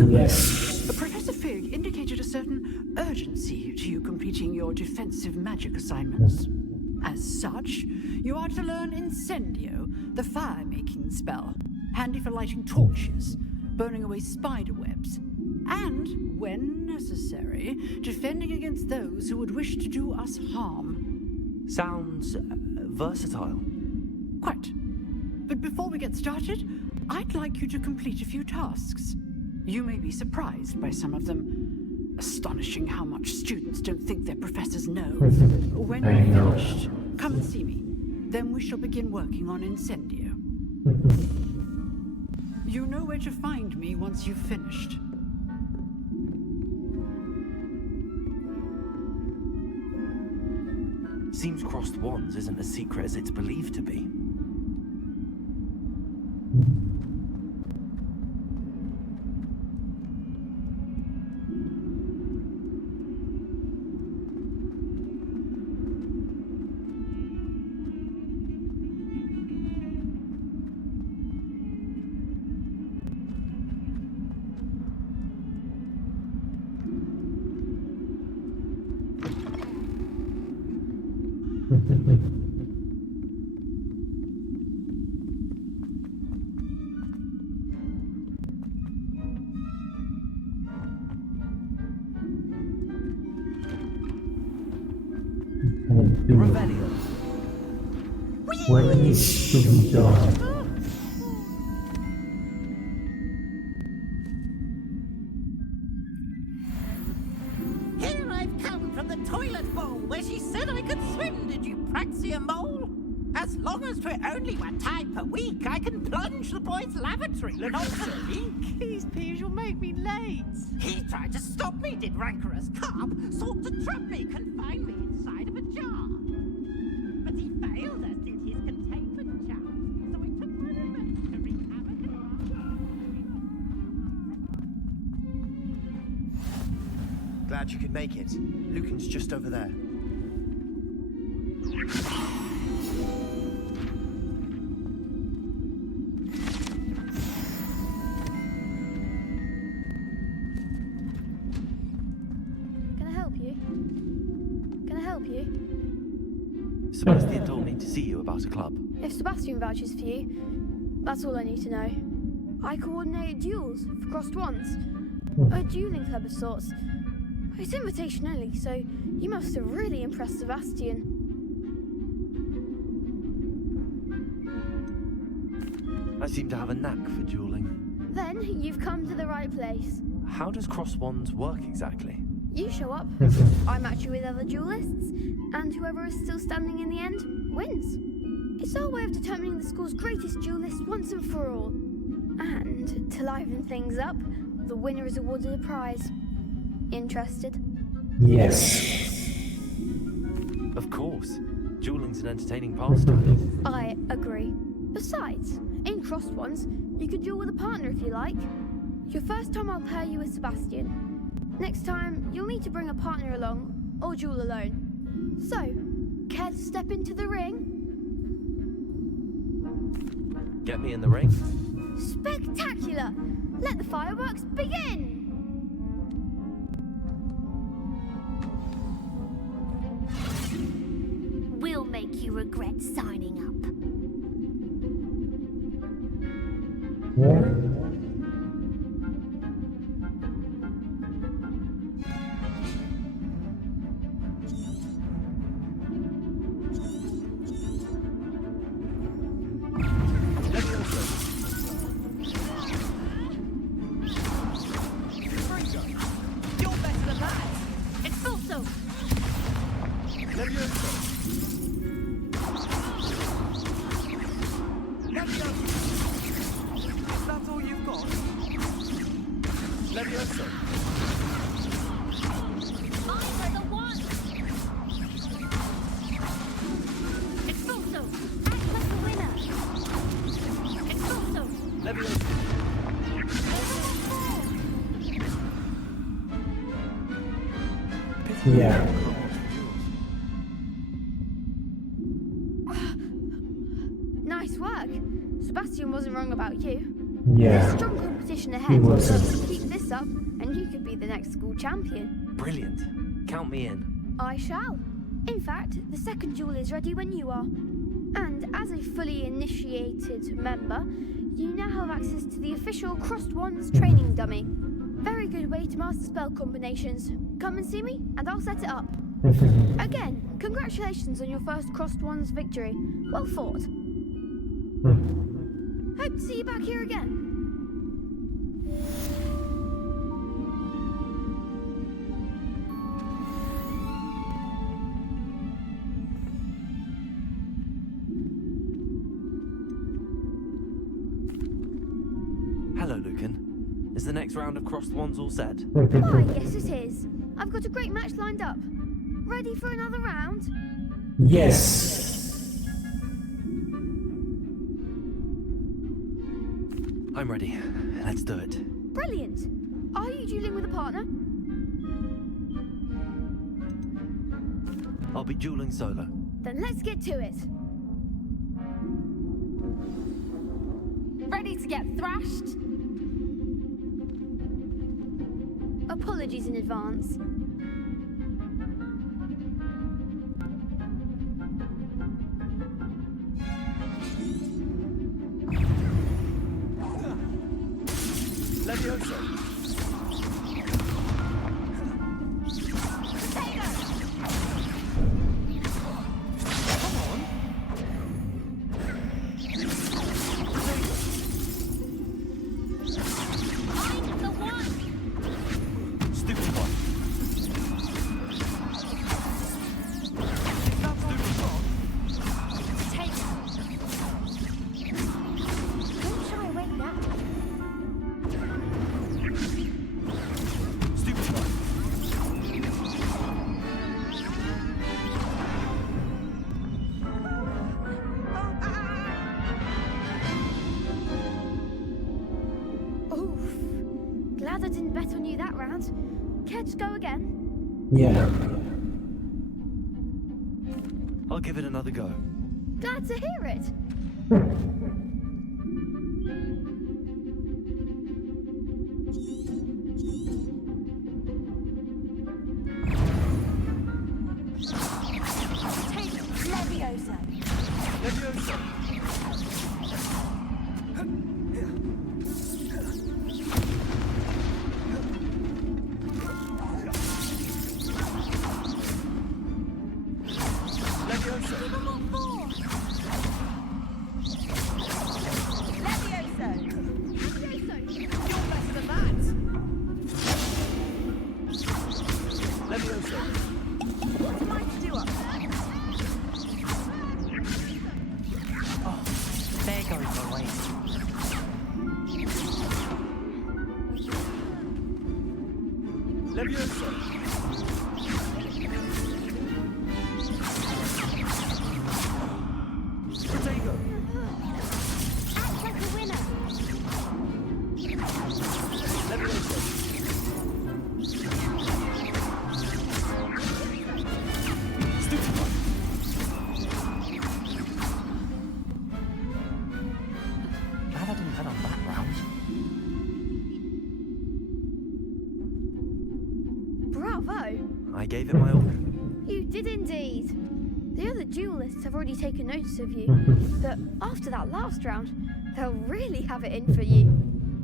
Yes. Professor Fig indicated a certain urgency to you completing your defensive magic assignments. As such, you are to learn Incendio, the fire-making spell, handy for lighting torches, burning away spider webs, and, when necessary, defending against those who would wish to do us harm. Sounds versatile. Quite. But before we get started, I'd like you to complete a few tasks. You may be surprised by some of them. Astonishing how much students don't think their professors know. When you're finished, come and see me. Then we shall begin working on Incendio. You know where to find me once you've finished. Seems crossed wands isn't as secret as it's believed to be. What needs to be done? Here I've come from the toilet bowl where she said I could swim, did you praxia mole? As long as for only 1 time per week, I can plunge the boy's lavatory. Not to leak. These peas will make me late. He tried to stop me, did rancorous carp. Sought to trap me, confine me inside of a jar. But he failed, as did his containment charm. So I took my revenge to wreak havoc and Glad you could make it. Lucan's just over there. Sebastian told me to see you about a club. If Sebastian vouches for you, that's all I need to know. I coordinate duels for crossed wands. A dueling club of sorts. It's invitation only, so you must have really impressed Sebastian. I seem to have a knack for dueling. Then you've come to the right place. How does cross wands work exactly? You show up, I match you with other duelists, and whoever is still standing in the end wins. It's our way of determining the school's greatest duelist once and for all. And to liven things up, the winner is awarded a prize. Interested? Yes. Of course. Dueling's an entertaining pastime. I agree. Besides, in Crossed Ones, you could duel with a partner if you like. Your first time I'll pair you with Sebastian. Next time, you'll need to bring a partner along, or duel alone. So, care to step into the ring? Get me in the ring? Spectacular! Let the fireworks begin! We'll make you regret signing up. You're better than that! Expulso! Is that all you've got? Levioso. Mine are the ones! Expulso! Act like the winner! Expulso! Levioso. Yeah. Nice work. Sebastian wasn't wrong about you. Yeah. There's strong competition He ahead, but wasn't. keep this up, and you could be the next school champion. Brilliant. Count me in. I shall. In fact, the second duel is ready when you are. And as a fully initiated member, you now have access to the official Crossed Wands training dummy. Very good way to master spell combinations. Come and see me, and I'll set it up. Again, congratulations on your first Crossed Wands victory. Well fought. Hope to see you back here again. Hello, Lucan. Is the next round of Crossed Wands all set? Why, yes it is. I've got a great match lined up. Ready for another round? Yes. I'm ready. Let's do it. Brilliant. Are you dueling with a partner? I'll be dueling solo. Then let's get to it. Ready to get thrashed? Apologies in advance. Levioso. Glad I didn't bet on you that round. Care to go again? Yeah. I'll give it another go. Glad to hear it. Take Leviosa. Leviosa. Leviosa. Potato. Act like a winner. Leviosa. Stupefy. Glad I didn't bet on that round. Bravo! I gave it my all. You did indeed. The other duelists have already taken notice of you, but after that last round, they'll really have it in for you.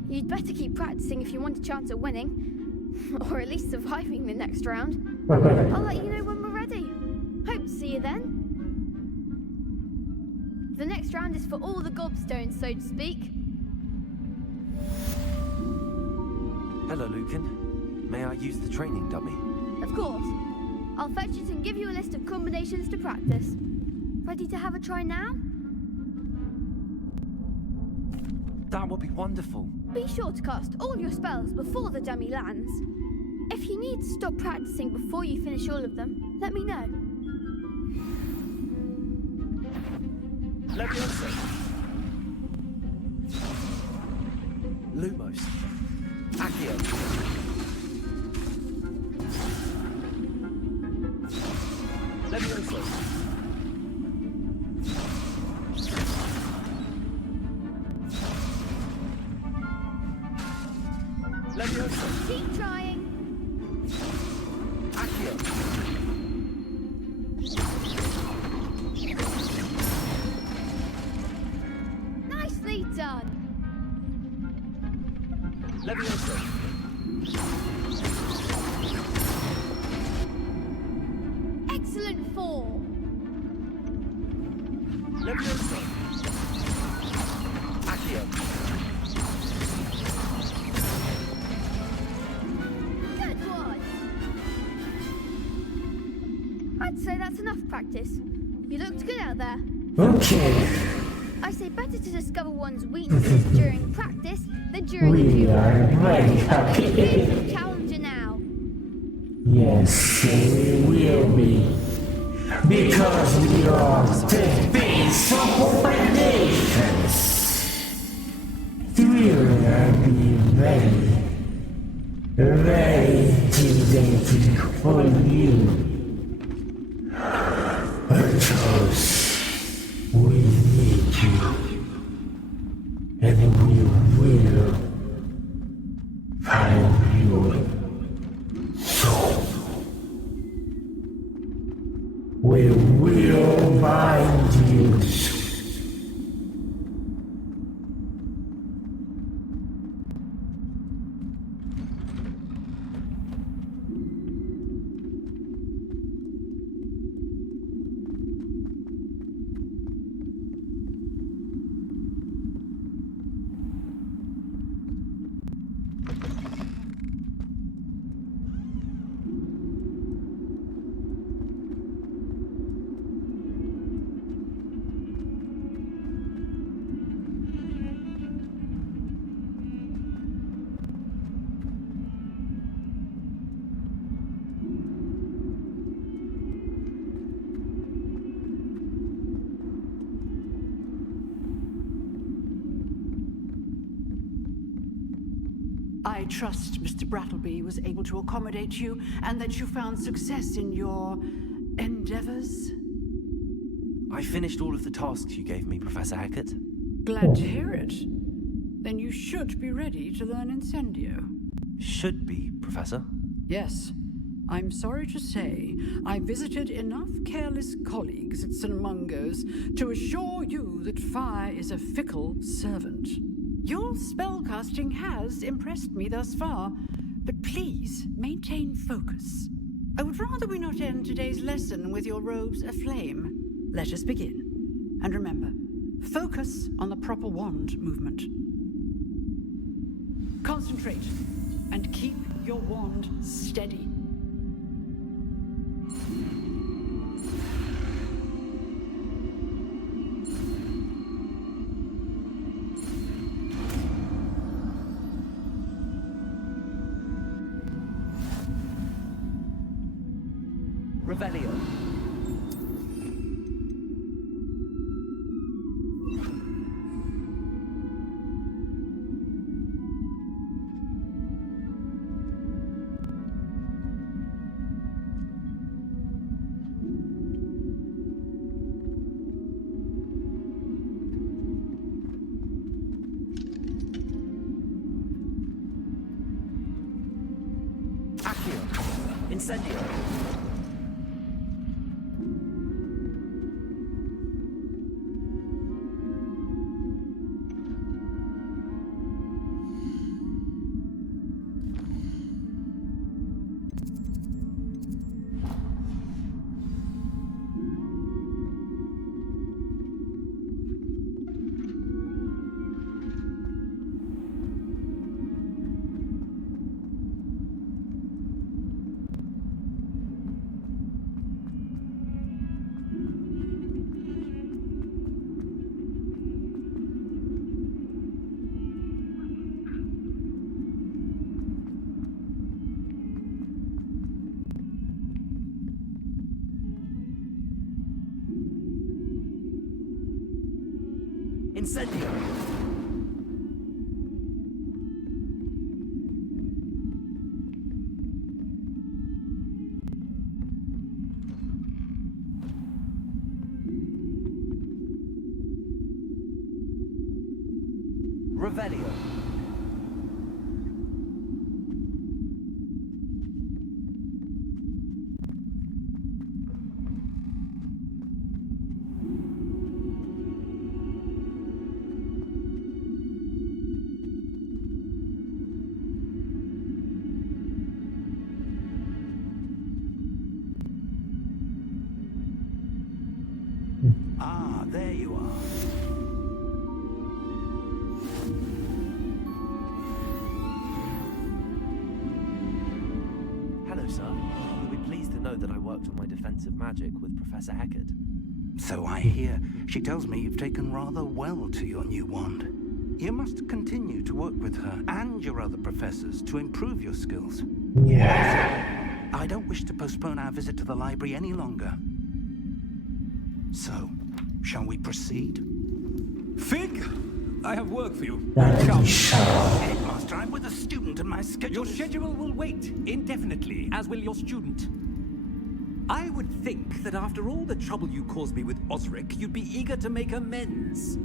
You'd better keep practicing if you want a chance at winning, or at least surviving the next round. I'll let you know when we're ready. Hope to see you then. The next round is for all the gobstones, so to speak. Hello, Lucan. May I use the training dummy? Of course. I'll fetch it and give you a list of combinations to practice. Ready to have a try now? That would be wonderful. Be sure to cast all your spells before the dummy lands. If you need to stop practicing before you finish all of them, let me know. Leviosa. Lumos. Accio. Leviosa. Leviosa. Keep trying. Accio. Nicely done. Leviosa. Excellent form. Leviosa. Accio. Good one. I'd say that's enough practice. You looked good out there. Okay. I say better to discover one's weaknesses during practice than during a We duel. are ready, Here's happy. the challenger now. Yes, we will be. Because we are the base of combinations. We will be ready. Ready to date for you. Because we need you. And we will find you. So we will find you. I trust Mr. Brattleby was able to accommodate you and that you found success in your endeavors. I finished all of the tasks you gave me, Professor Hackett. Glad to hear it. Then you should be ready to learn Incendio. Should be, Professor. Yes. I'm sorry to say, I visited enough careless colleagues at St. Mungo's to assure you that fire is a fickle servant. Your spellcasting has impressed me thus far, but please maintain focus. I would rather we not end today's lesson with your robes aflame. Let us begin. And remember, focus on the proper wand movement. Concentrate and keep your wand steady. Revelio. Accio. Incendio. Incendio. Revelio. Ah, there you are. Hello, sir. You'll be pleased to know that I worked on my defensive magic with Professor Heckard. So I hear. She tells me you've taken rather well to your new wand. You must continue to work with her and your other professors to improve your skills. Yeah. I don't wish to postpone our visit to the library any longer. So, shall we proceed? Fig, I have work for you. Headmaster, I'm with a student and my schedule Your schedule will wait indefinitely, as will your student. I would think that after all the trouble you caused me with Osric, you'd be eager to make amends.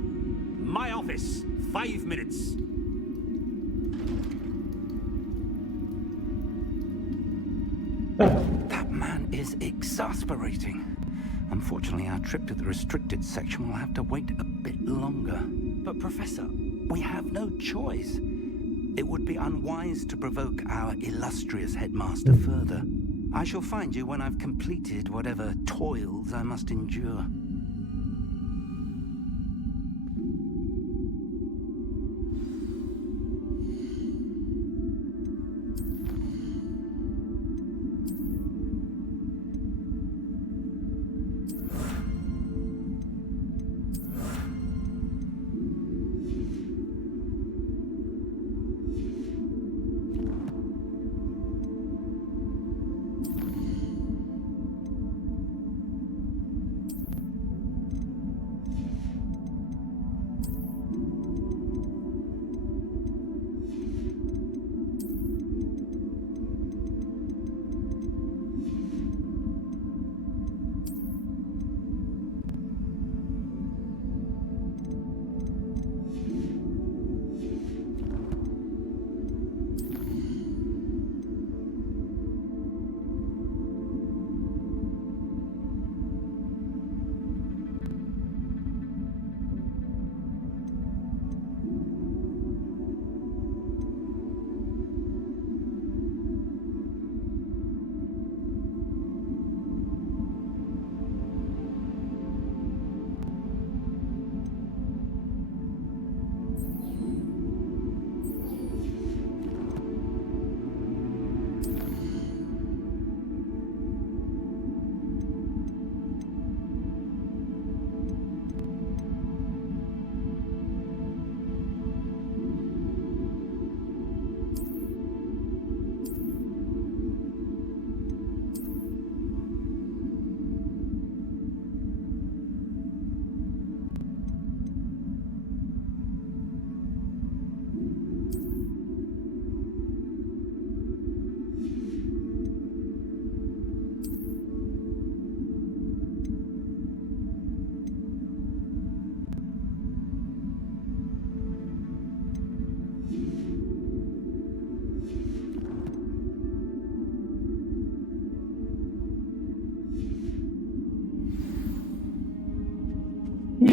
My office, 5 minutes. That man is exasperating. Unfortunately, our trip to the restricted section will have to wait a bit longer. But Professor, we have no choice. It would be unwise to provoke our illustrious headmaster further. I shall find you when I've completed whatever toils I must endure.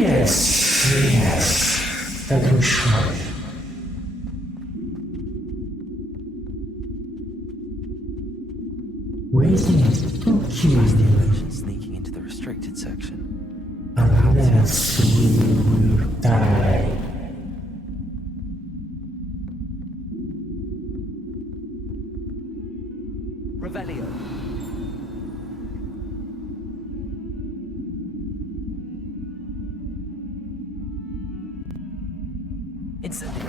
Yes, that we should. Waiting to kill you. Sneaking into the restricted section. Unless we will die. Revelio. Incendio.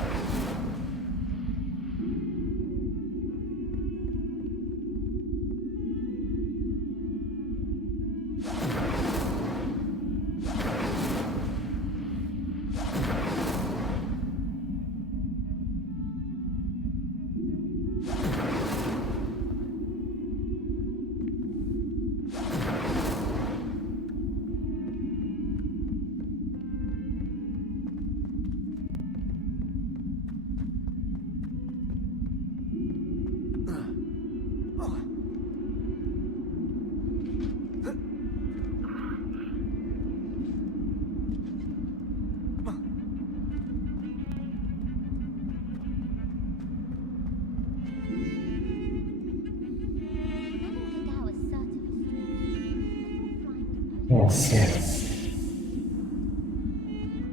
Yes.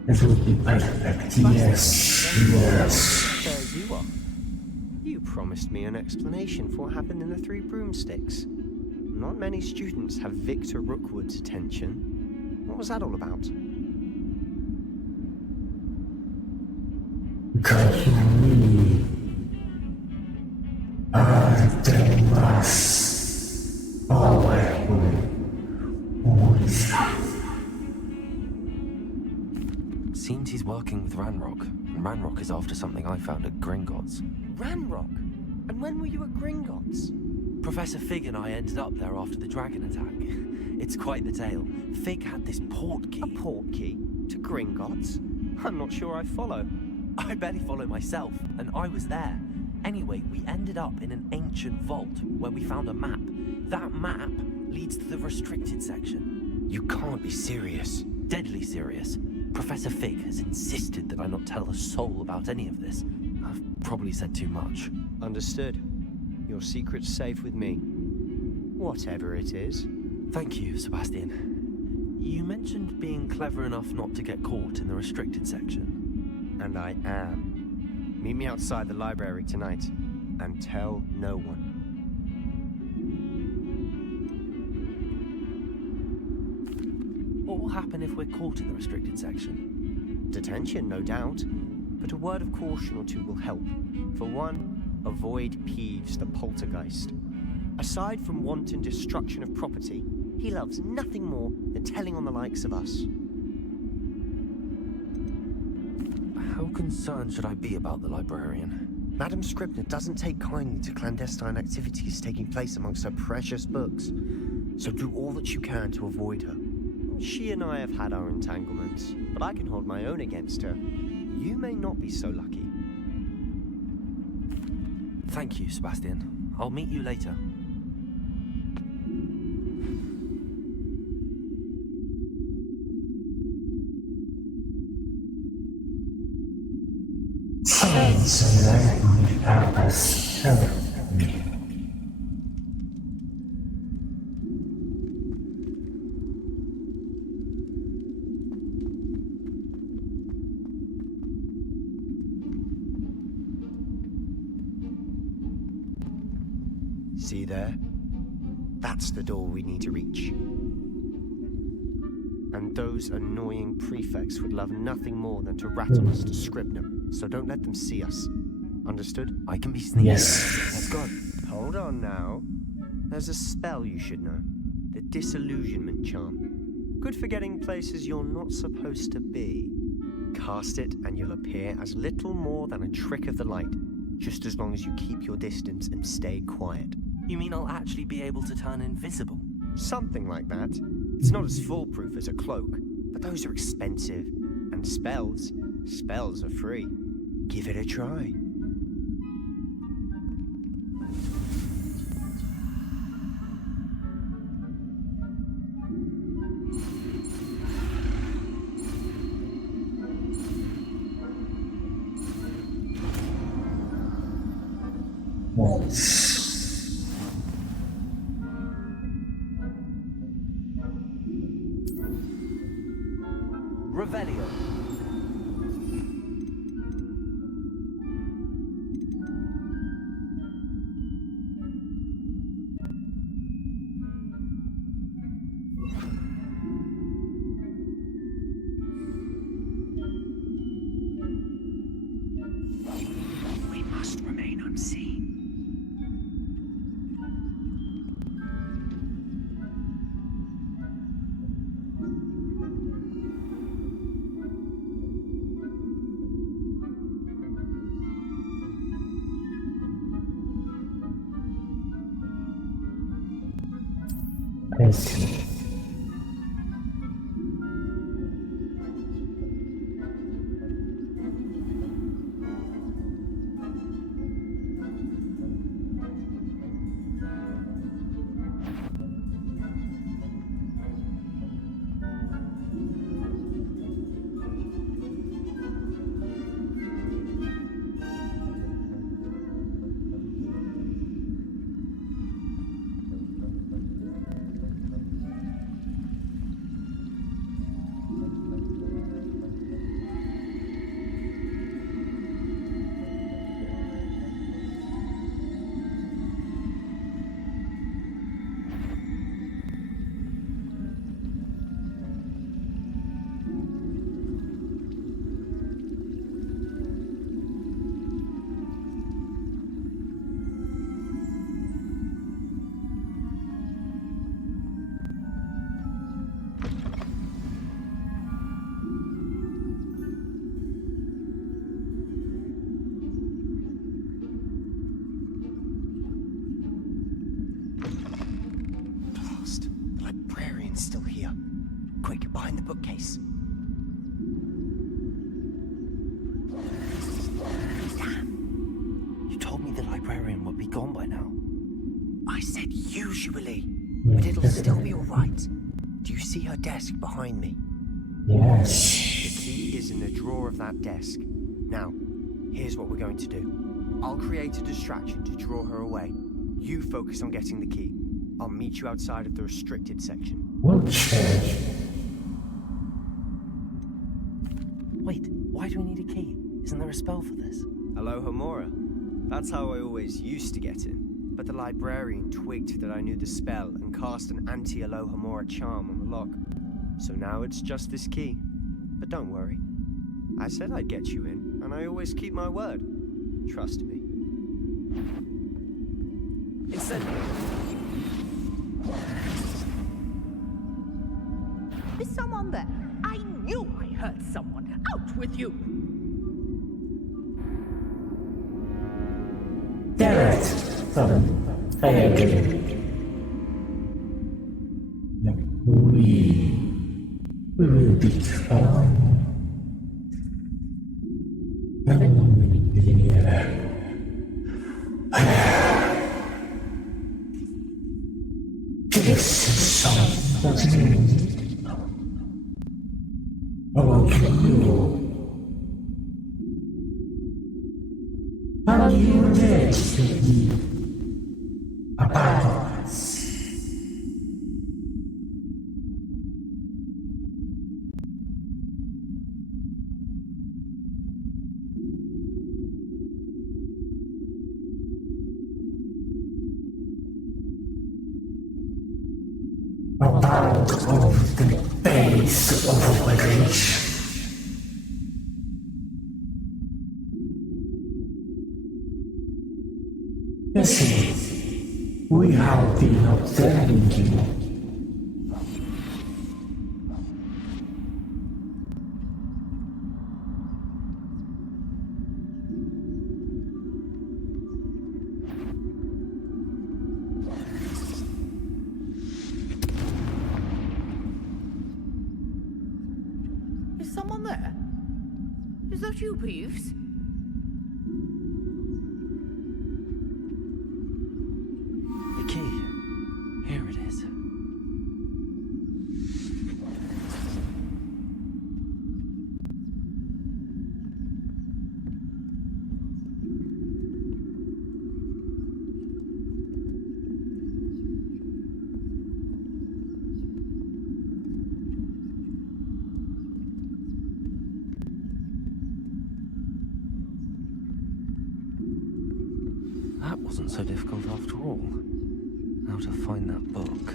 It would be perfect. Yes. There you are. You promised me an explanation for what happened in the Three Broomsticks. Not many students have Victor Rookwood's attention. What was that all about? Because we are the most powerful wizard. Seems he's working with Ranrock, and Ranrock is after something I found at Gringotts. Ranrock? And when were you at Gringotts? Professor Fig and I ended up there after the dragon attack. It's quite the tale. Fig had this port key. A port key? To Gringotts? I'm not sure I follow. I barely follow myself, and I was there. Anyway, we ended up in an ancient vault where we found a map. That map leads to the restricted section. You can't be serious. Deadly serious. Professor Fig has insisted that I not tell a soul about any of this. I've probably said too much. Understood. Your secret's safe with me. Whatever it is. Thank you, Sebastian. You mentioned being clever enough not to get caught in the restricted section. And I am. Meet me outside the library tonight, and tell no one. What will happen if we're caught in the restricted section? Detention, no doubt. But a word of caution or two will help. For one, avoid Peeves the poltergeist. Aside from wanton destruction of property, he loves nothing more than telling on the likes of us. How concerned should I be about the librarian? Madam Scribner doesn't take kindly to clandestine activities taking place amongst her precious books. So do all that you can to avoid her. She and I have had our entanglements, but I can hold my own against her. You may not be so lucky. Thank you, Sebastian. I'll meet you later. Science and learning help us help me. See there? That's the door we need to reach. And those annoying prefects would love nothing more than to rattle us to Scribner, so don't let them see us. Understood? I can be sneaky. Yes. Let's go. Hold on now. There's a spell you should know. The Disillusionment Charm. Good for getting places you're not supposed to be. Cast it and you'll appear as little more than a trick of the light, just as long as you keep your distance and stay quiet. You mean I'll actually be able to turn invisible? Something like that. It's not as foolproof as a cloak, but those are expensive. And spells are free. Give it a try. Nice. Revelio. We must remain unseen. I see. Blast. The librarian's still here. Quick, behind the bookcase. Damn. You told me the librarian would be gone by now. I said usually, but it'll still be alright. Do you see her desk behind me? Yes. The key is in the drawer of that desk. Now, here's what we're going to do. I'll create a distraction to draw her away. You focus on getting the key. I'll meet you outside of the restricted section. Okay. Wait, why do we need a key? Isn't there a spell for this? Alohomora. That's how I always used to get in. But the librarian twigged that I knew the spell and cast an anti-Alohomora charm on the lock. So now it's just this key. But don't worry. I said I'd get you in, and I always keep my word. Trust me. Incendio. Is someone there? I knew I heard someone. Out with you! Derek, I agree. We will become this is something about you. Are you ready to be a part of us? A part of the base of operation. You see, we have been observing you. Is someone there? Is that you, Peeves? The key. Here it is. That wasn't so difficult after all. How to find that book.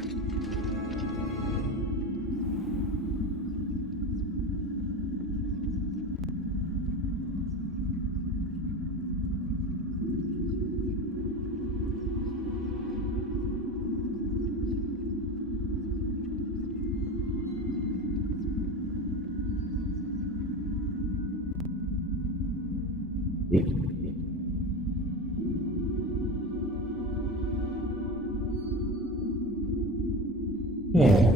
Yeah.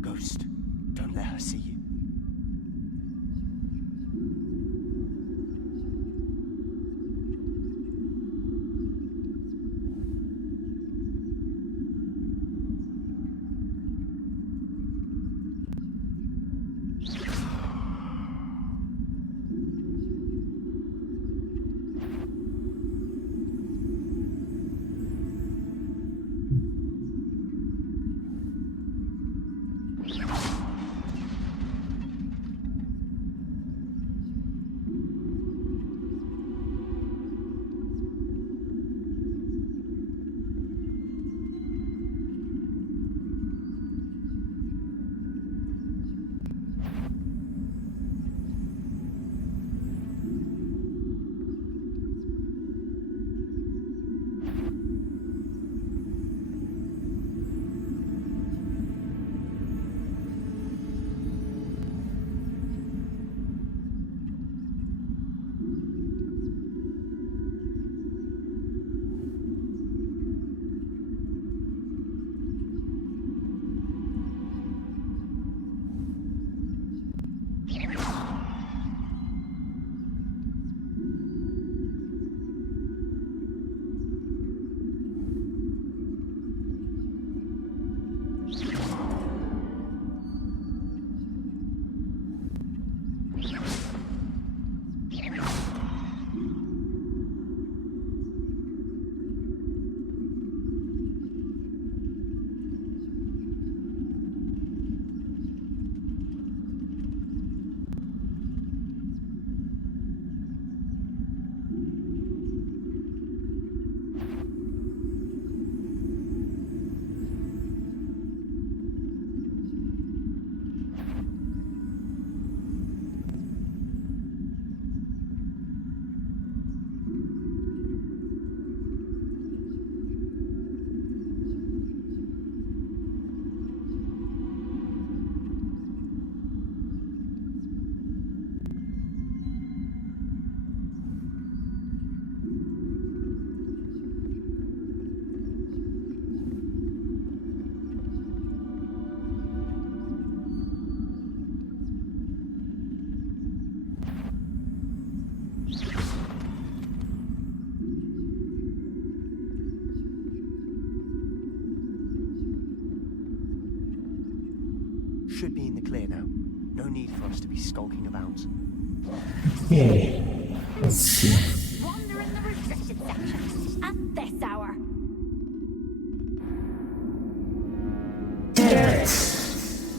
Ghost, don't let her see you. Should be in the clear now. No need for us to be skulking about. Okay. Let's see. Wander in the restricted section at this hour. Yes.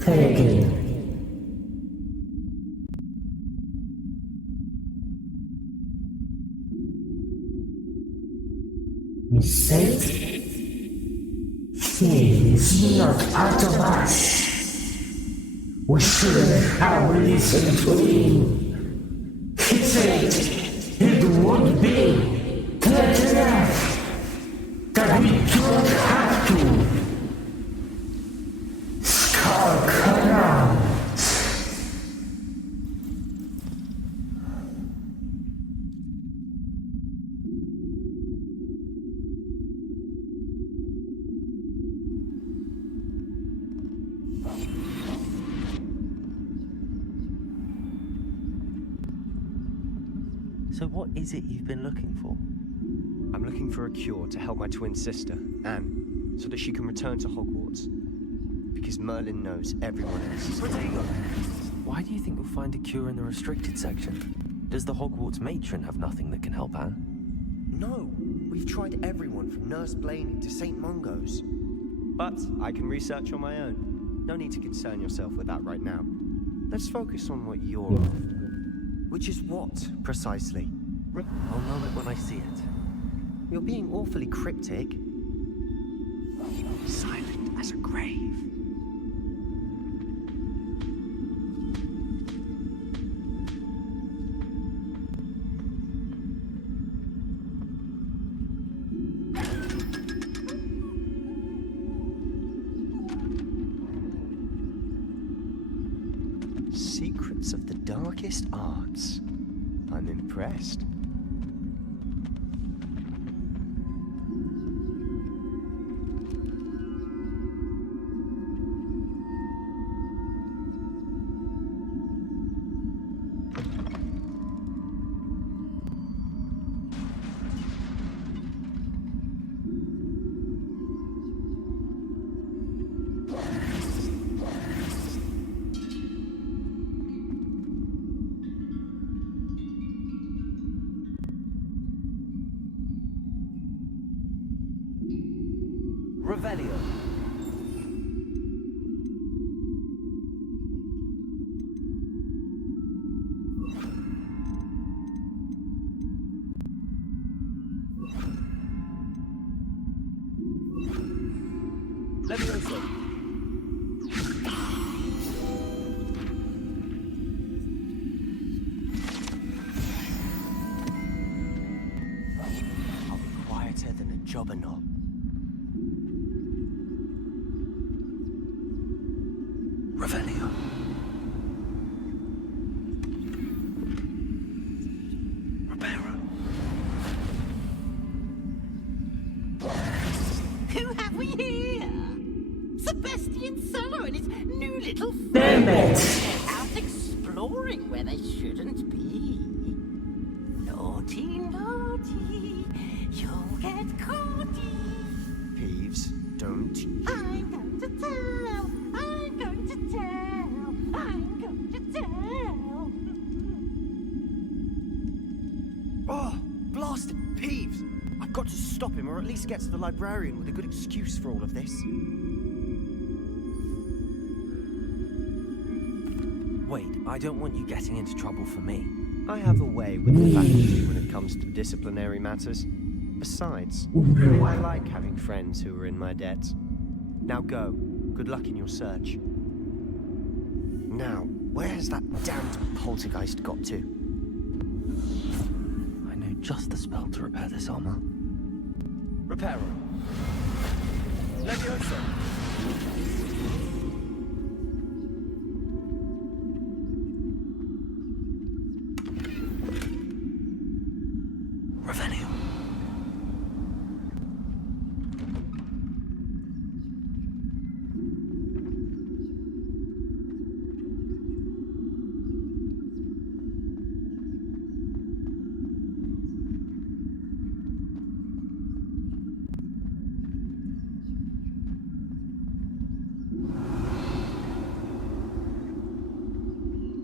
Play again. Mistake? He is not out of us. We shouldn't have listened to him. He said it would be good enough that we don't have to skulk around. So what is it you've been looking for? I'm looking for a cure to help my twin sister, Anne, so that she can return to Hogwarts. Because Merlin knows everyone else is dead. Why do you think you'll find a cure in the restricted section? Does the Hogwarts matron have nothing that can help Anne? No, we've tried everyone from Nurse Blaney to St. Mungo's. But I can research on my own. No need to concern yourself with that right now. Let's focus on what you're after. Which is what, precisely? I'll know it when I see it. You're being awfully cryptic. Silent as a grave. Secrets of the darkest arts. I'm impressed. Revelio. Levioso. I'll be quieter than a jobberknoll. Revelio. Reparo. Who have we here? Sebastian Solo and his new little friend. Damn it! They're out exploring where they shouldn't be. Naughty, naughty, you'll get caughty. Peeves, don't. I'm going to tell. I'm going to tell. I'm going to tell. Oh, blasted Peeves! I've got to stop him, or at least get to the librarian with a good excuse for all of this. Wait, I don't want you getting into trouble for me. I have a way with the faculty when it comes to disciplinary matters. Besides, I like having friends who are in my debt. Now go. Good luck in your search. Now, where has that damned poltergeist got to? I know just the spell to repair this armor. Reparo. Levioso. Revelio.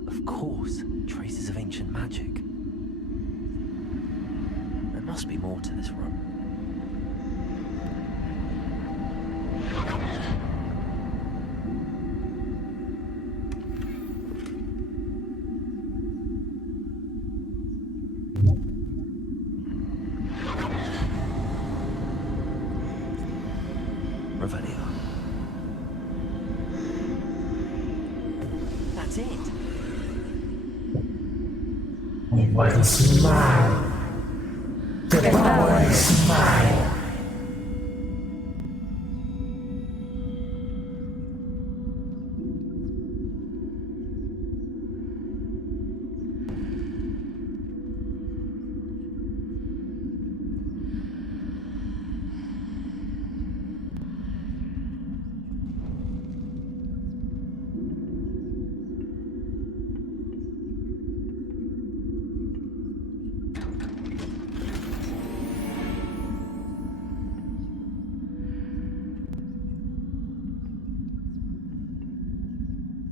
Of course, traces of ancient magic. There must be more to this room. Revelio. That's it. What is mine? The power is mine.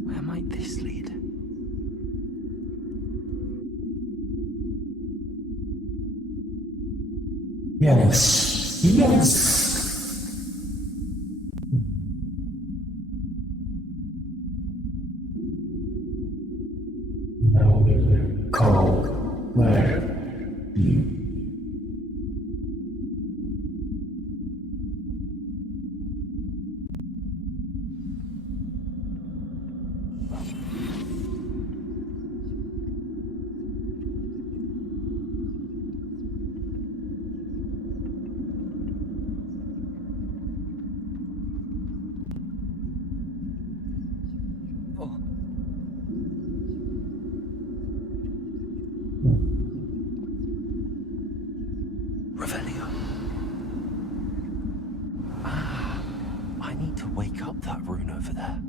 Where might this lead? Yes. Yes. Cold. Where? Revelio. Ah, I need to wake up that rune over there.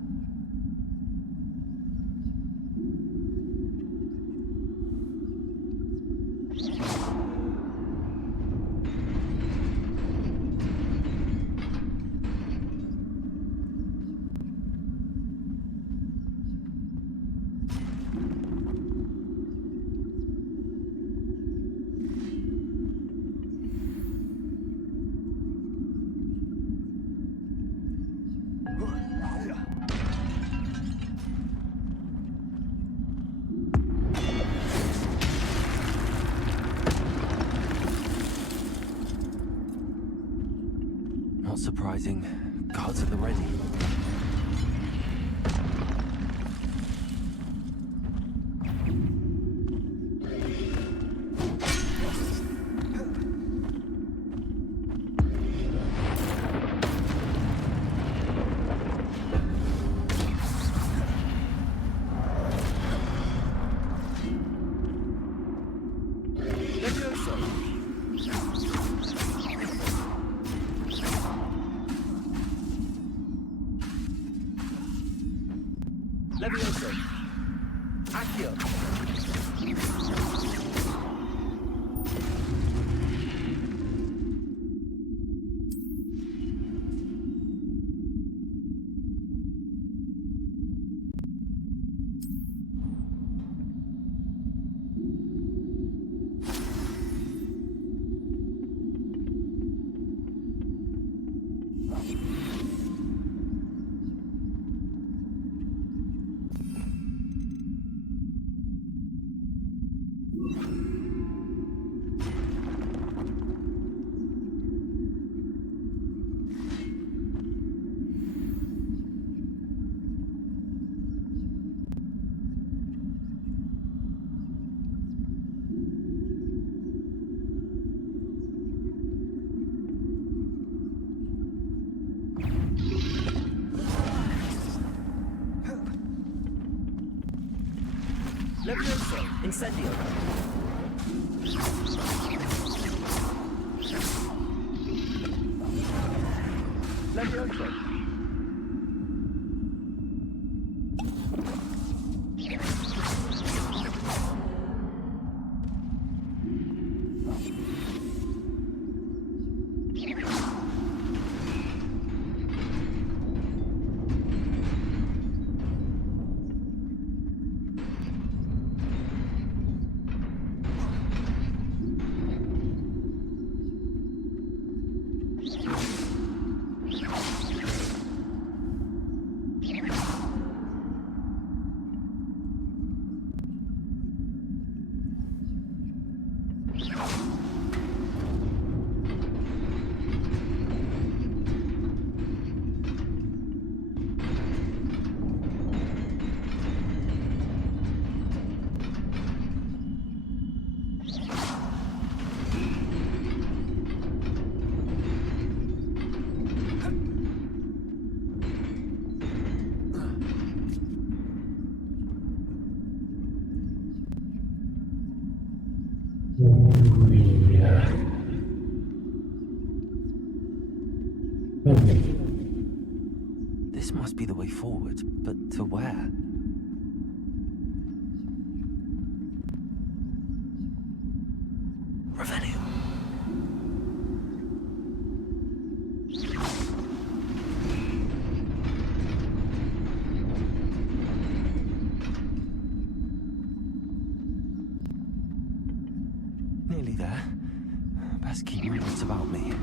Not surprising. Guards at the ready. Levioso. Accio. Levioso. Incendio. Levioso. This must be the way forward, but to where? Revelio. Nearly there. Best keep my wits about me.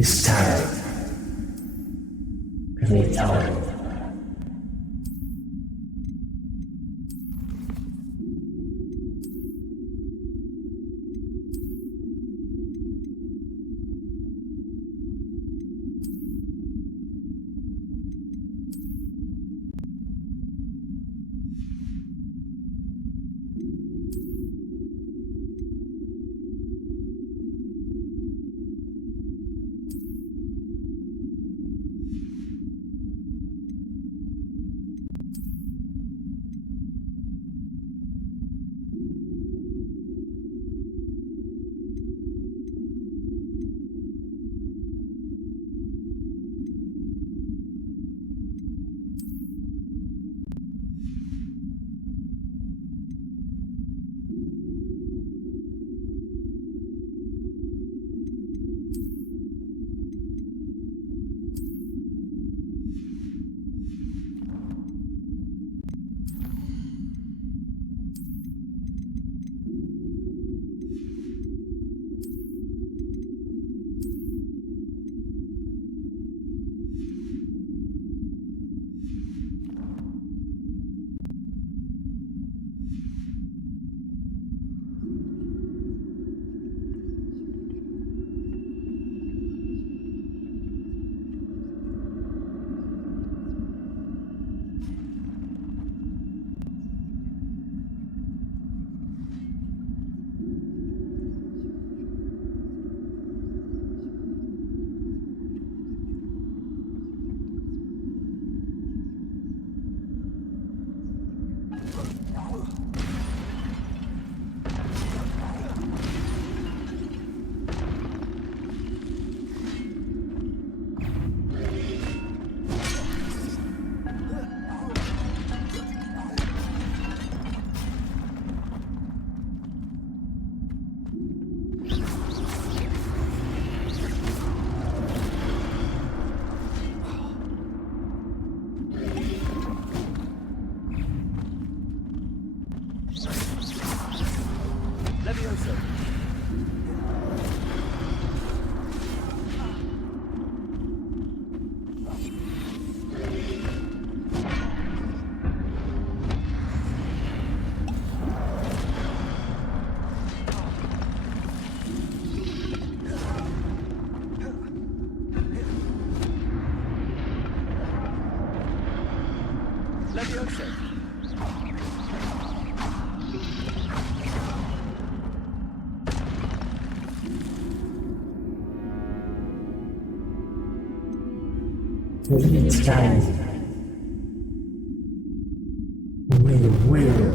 It's time. Playtime. It's time. We will.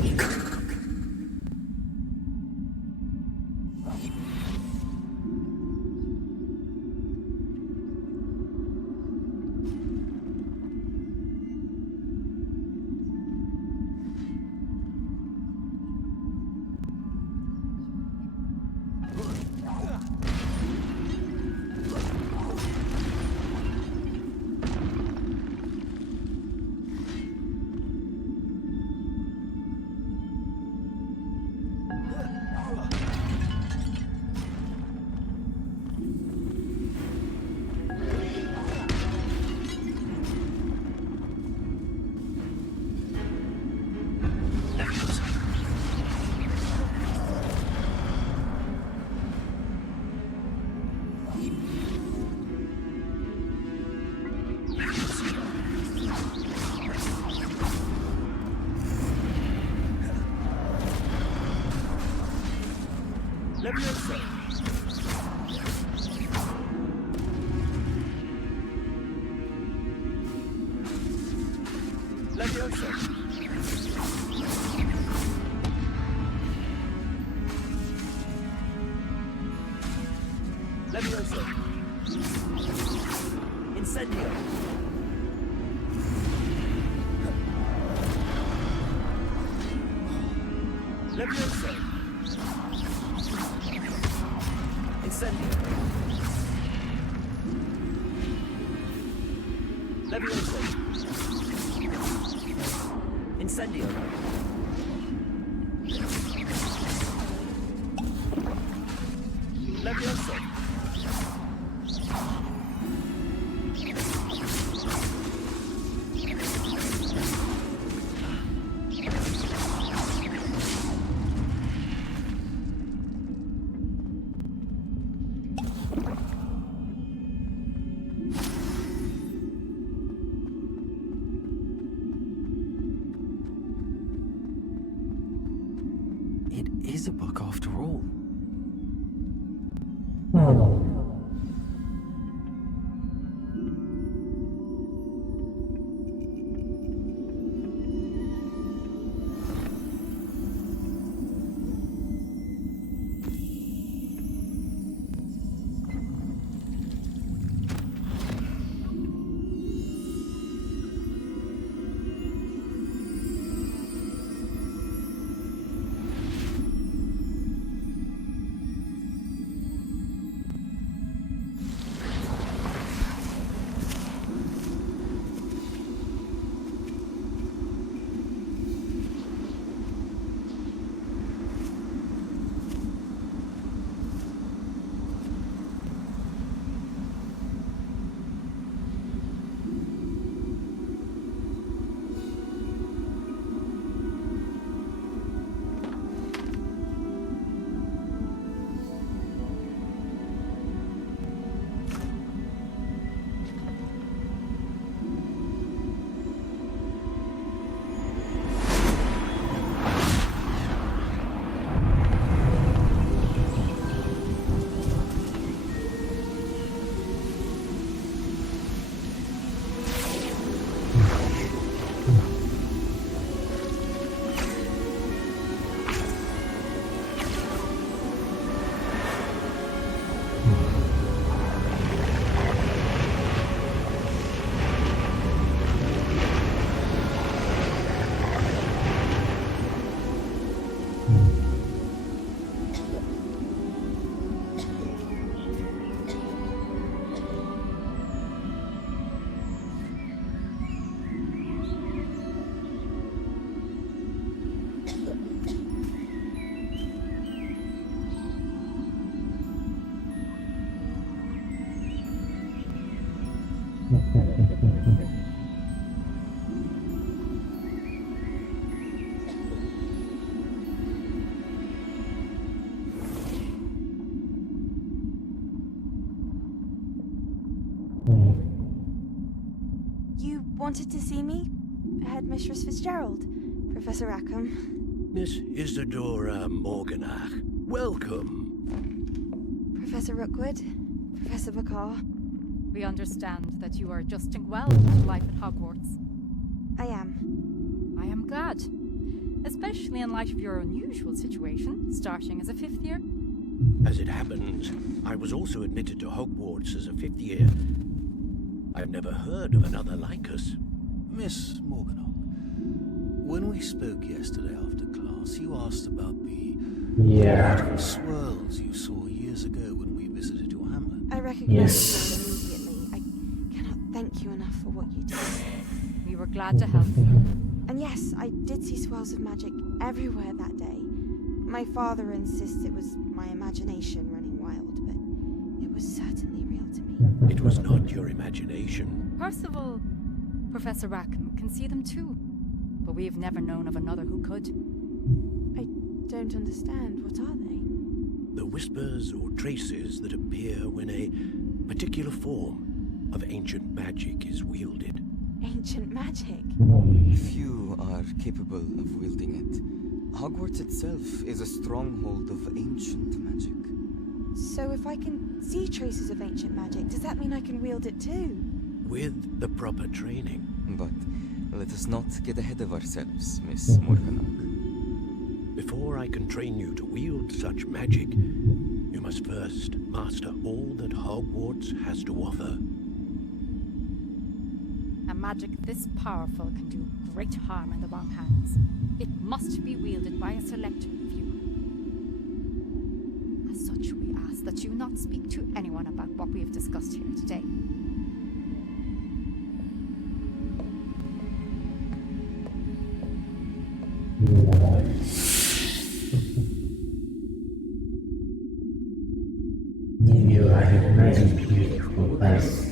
is a book after all. Oh. You wanted to see me? Headmistress Fitzgerald? Professor Rackham? Miss Isadora Morganach, welcome. Professor Rookwood? Professor Bakar? We understand that you are adjusting well to life at Hogwarts. I am. I am glad. Especially in light of your unusual situation, starting as a 5th year. As it happens, I was also admitted to Hogwarts as a 5th year. I've never heard of another like us. Miss Morganach, when we spoke yesterday after class, you asked about the beautiful swirls you saw years ago when we visited your hamlet. I recognize you immediately. I cannot thank you enough for what you did. We were glad to help. And yes, I did see swirls of magic everywhere that day. My father insists it was my imagination running wild, but it was certainly real to me. It was not your imagination. Percival, Professor Rackham can see them too, but we have never known of another who could. I don't understand. What are they? The whispers or traces that appear when a particular form of ancient magic is wielded. Ancient magic? Few are capable of wielding it. Hogwarts itself is a stronghold of ancient magic. So if I can see traces of ancient magic, does that mean I can wield it too? With the proper training. But let us not get ahead of ourselves, Miss Morganach. Before I can train you to wield such magic, you must first master all that Hogwarts has to offer. A magic this powerful can do great harm in the wrong hands. It must be wielded by a select few. As such, we ask that you not speak to anyone about what we have discussed here today. You are a very beautiful person.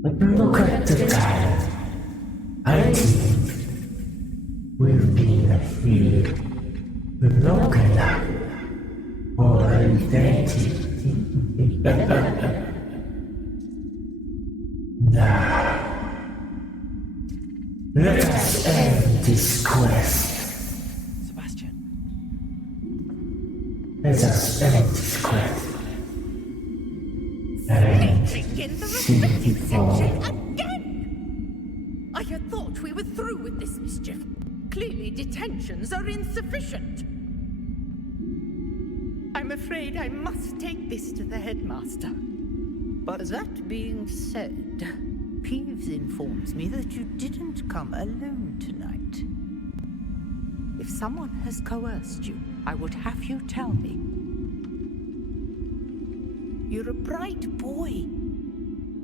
But look at the time. I think we've been here long enough. Now, let us end this quest. Sebastian. Let us end this quest. And In the see you restricted fall. section again! I had thought we were through with this mischief. Clearly detentions are insufficient. I'm afraid I must take this to the headmaster. But that being said, Peeves informs me that you didn't come alone tonight. If someone has coerced you, I would have you tell me. You're a bright boy.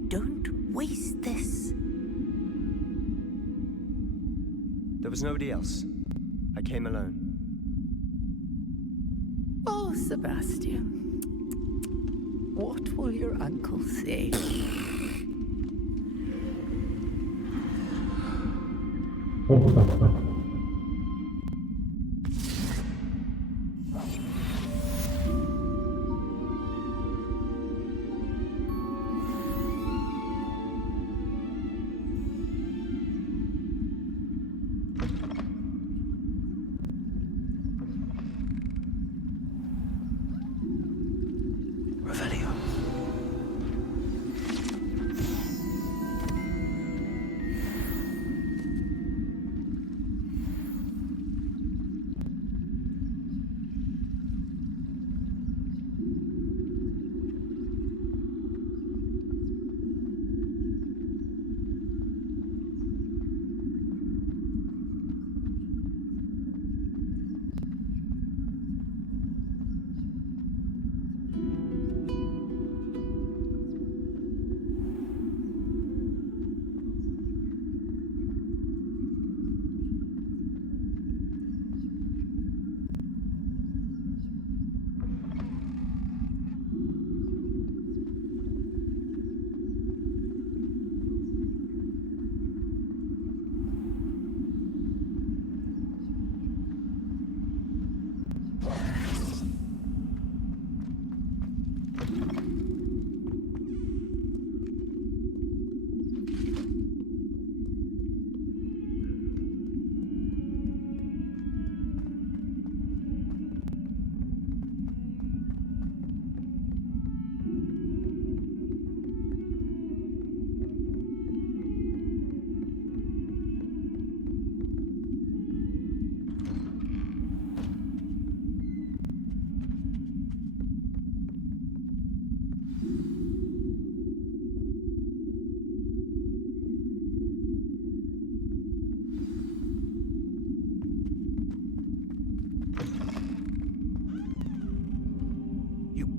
Don't waste this. There was nobody else. I came alone. Oh, Sebastian. What will your uncle say?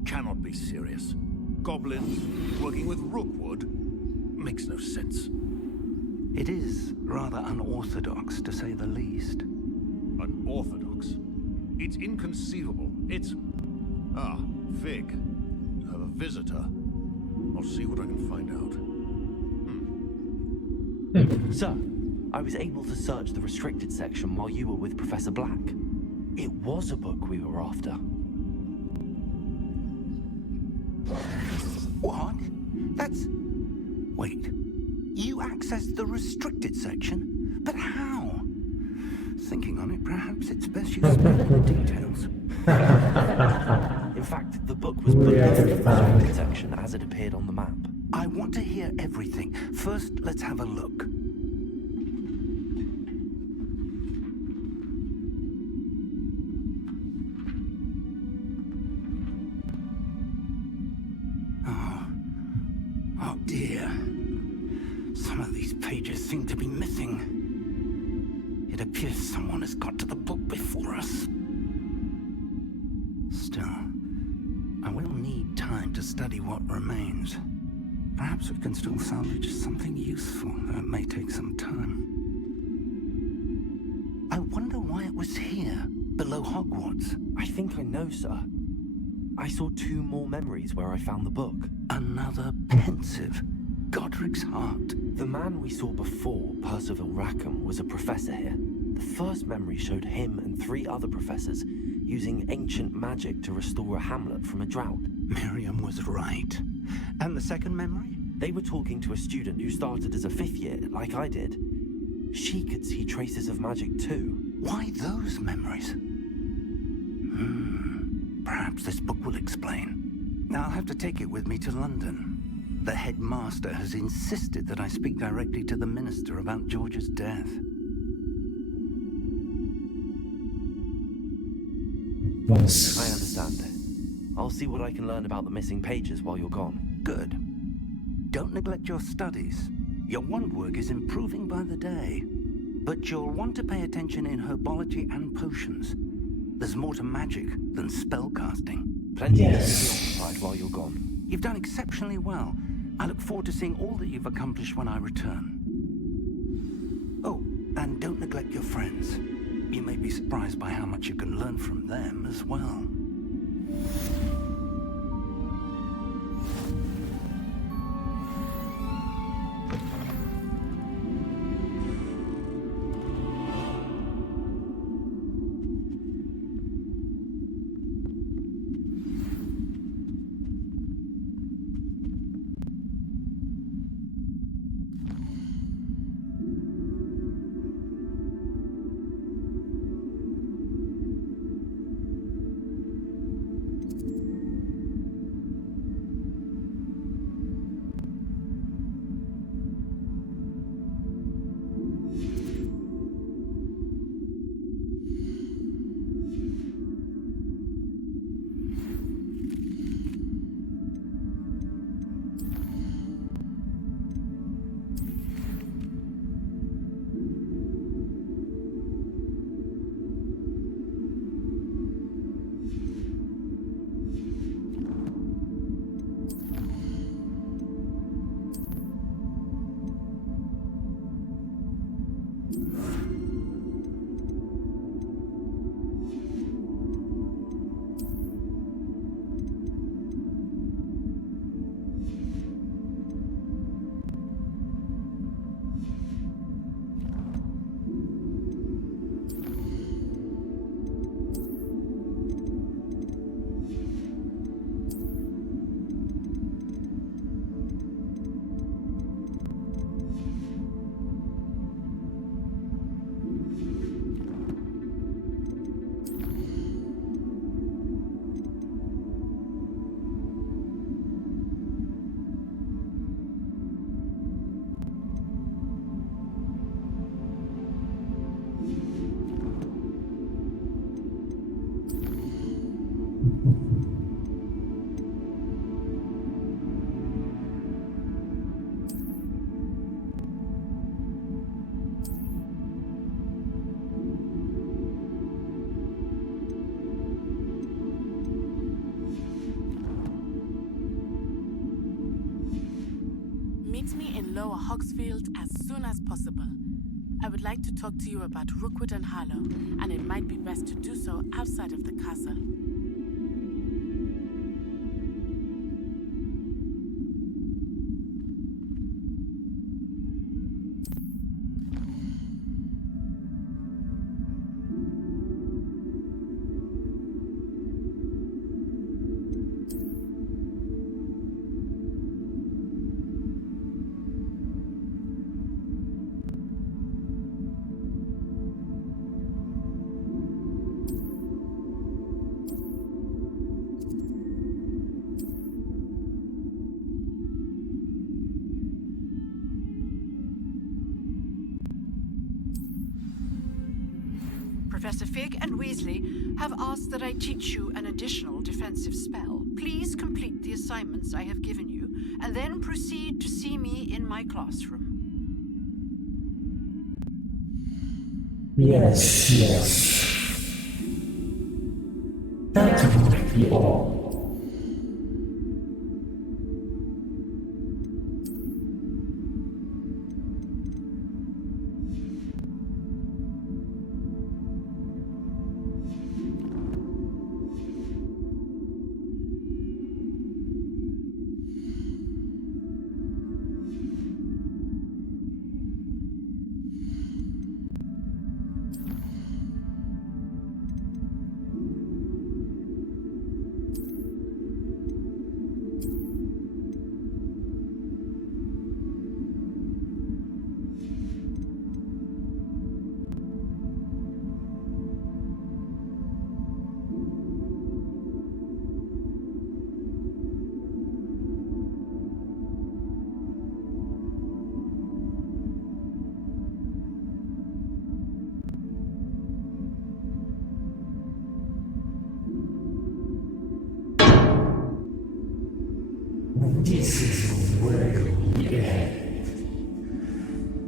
Cannot be serious. Goblins working with Rookwood makes no sense. It is rather unorthodox, to say the least. Unorthodox? It's inconceivable. It's... Ah, Fig. You have a visitor. I'll see what I can find out. Sir, I was able to search the restricted section while you were with Professor Black. It was a book we were after. What? That's... Wait. You accessed the restricted section? But how? Thinking on it, perhaps it's best you spare the details. In fact, the book was put into the restricted section as it appeared on the map. I want to hear everything. First, let's have a look. Oh dear. Some of these pages seem to be missing. It appears someone has got to the book before us. Still, I will need time to study what remains. Perhaps we can still salvage something useful, though it may take some time. I wonder why it was here, below Hogwarts. I think I know, sir. I saw 2 more memories where I found the book. Another pensive Godric's heart. The man we saw before, Percival Rackham, was a professor here. The first memory showed him and 3 other professors using ancient magic to restore a hamlet from a drought. Miriam was right. And the second memory? They were talking to a student who started as a 5th year, like I did. She could see traces of magic too. Why those memories? Perhaps this book will explain. I'll have to take it with me to London. The headmaster has insisted that I speak directly to the minister about George's death. Yes. I understand. I'll see what I can learn about the missing pages while you're gone. Good. Don't neglect your studies. Your wand work is improving by the day. But you'll want to pay attention in herbology and potions. There's more to magic than spellcasting. Plenty to be occupied while you're gone. You've done exceptionally well. I look forward to seeing all that you've accomplished when I return. Oh, and don't neglect your friends. You may be surprised by how much you can learn from them as well. Meet me in Lower Hogsfield as soon as possible. I would like to talk to you about Rookwood and Harlow, and it might be best to do so outside of the castle. Professor Fig and Weasley have asked that I teach you an additional defensive spell. Please complete the assignments I have given you, and then proceed to see me in my classroom. Yes. That would be all.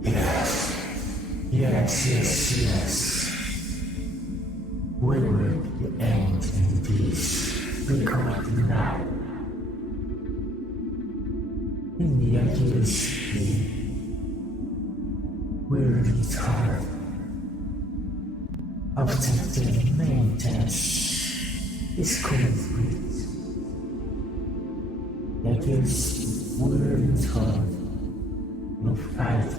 Yes. We will end in peace, because now, in the Jagielski, will return after the main test is complete. Jagielski will return to fight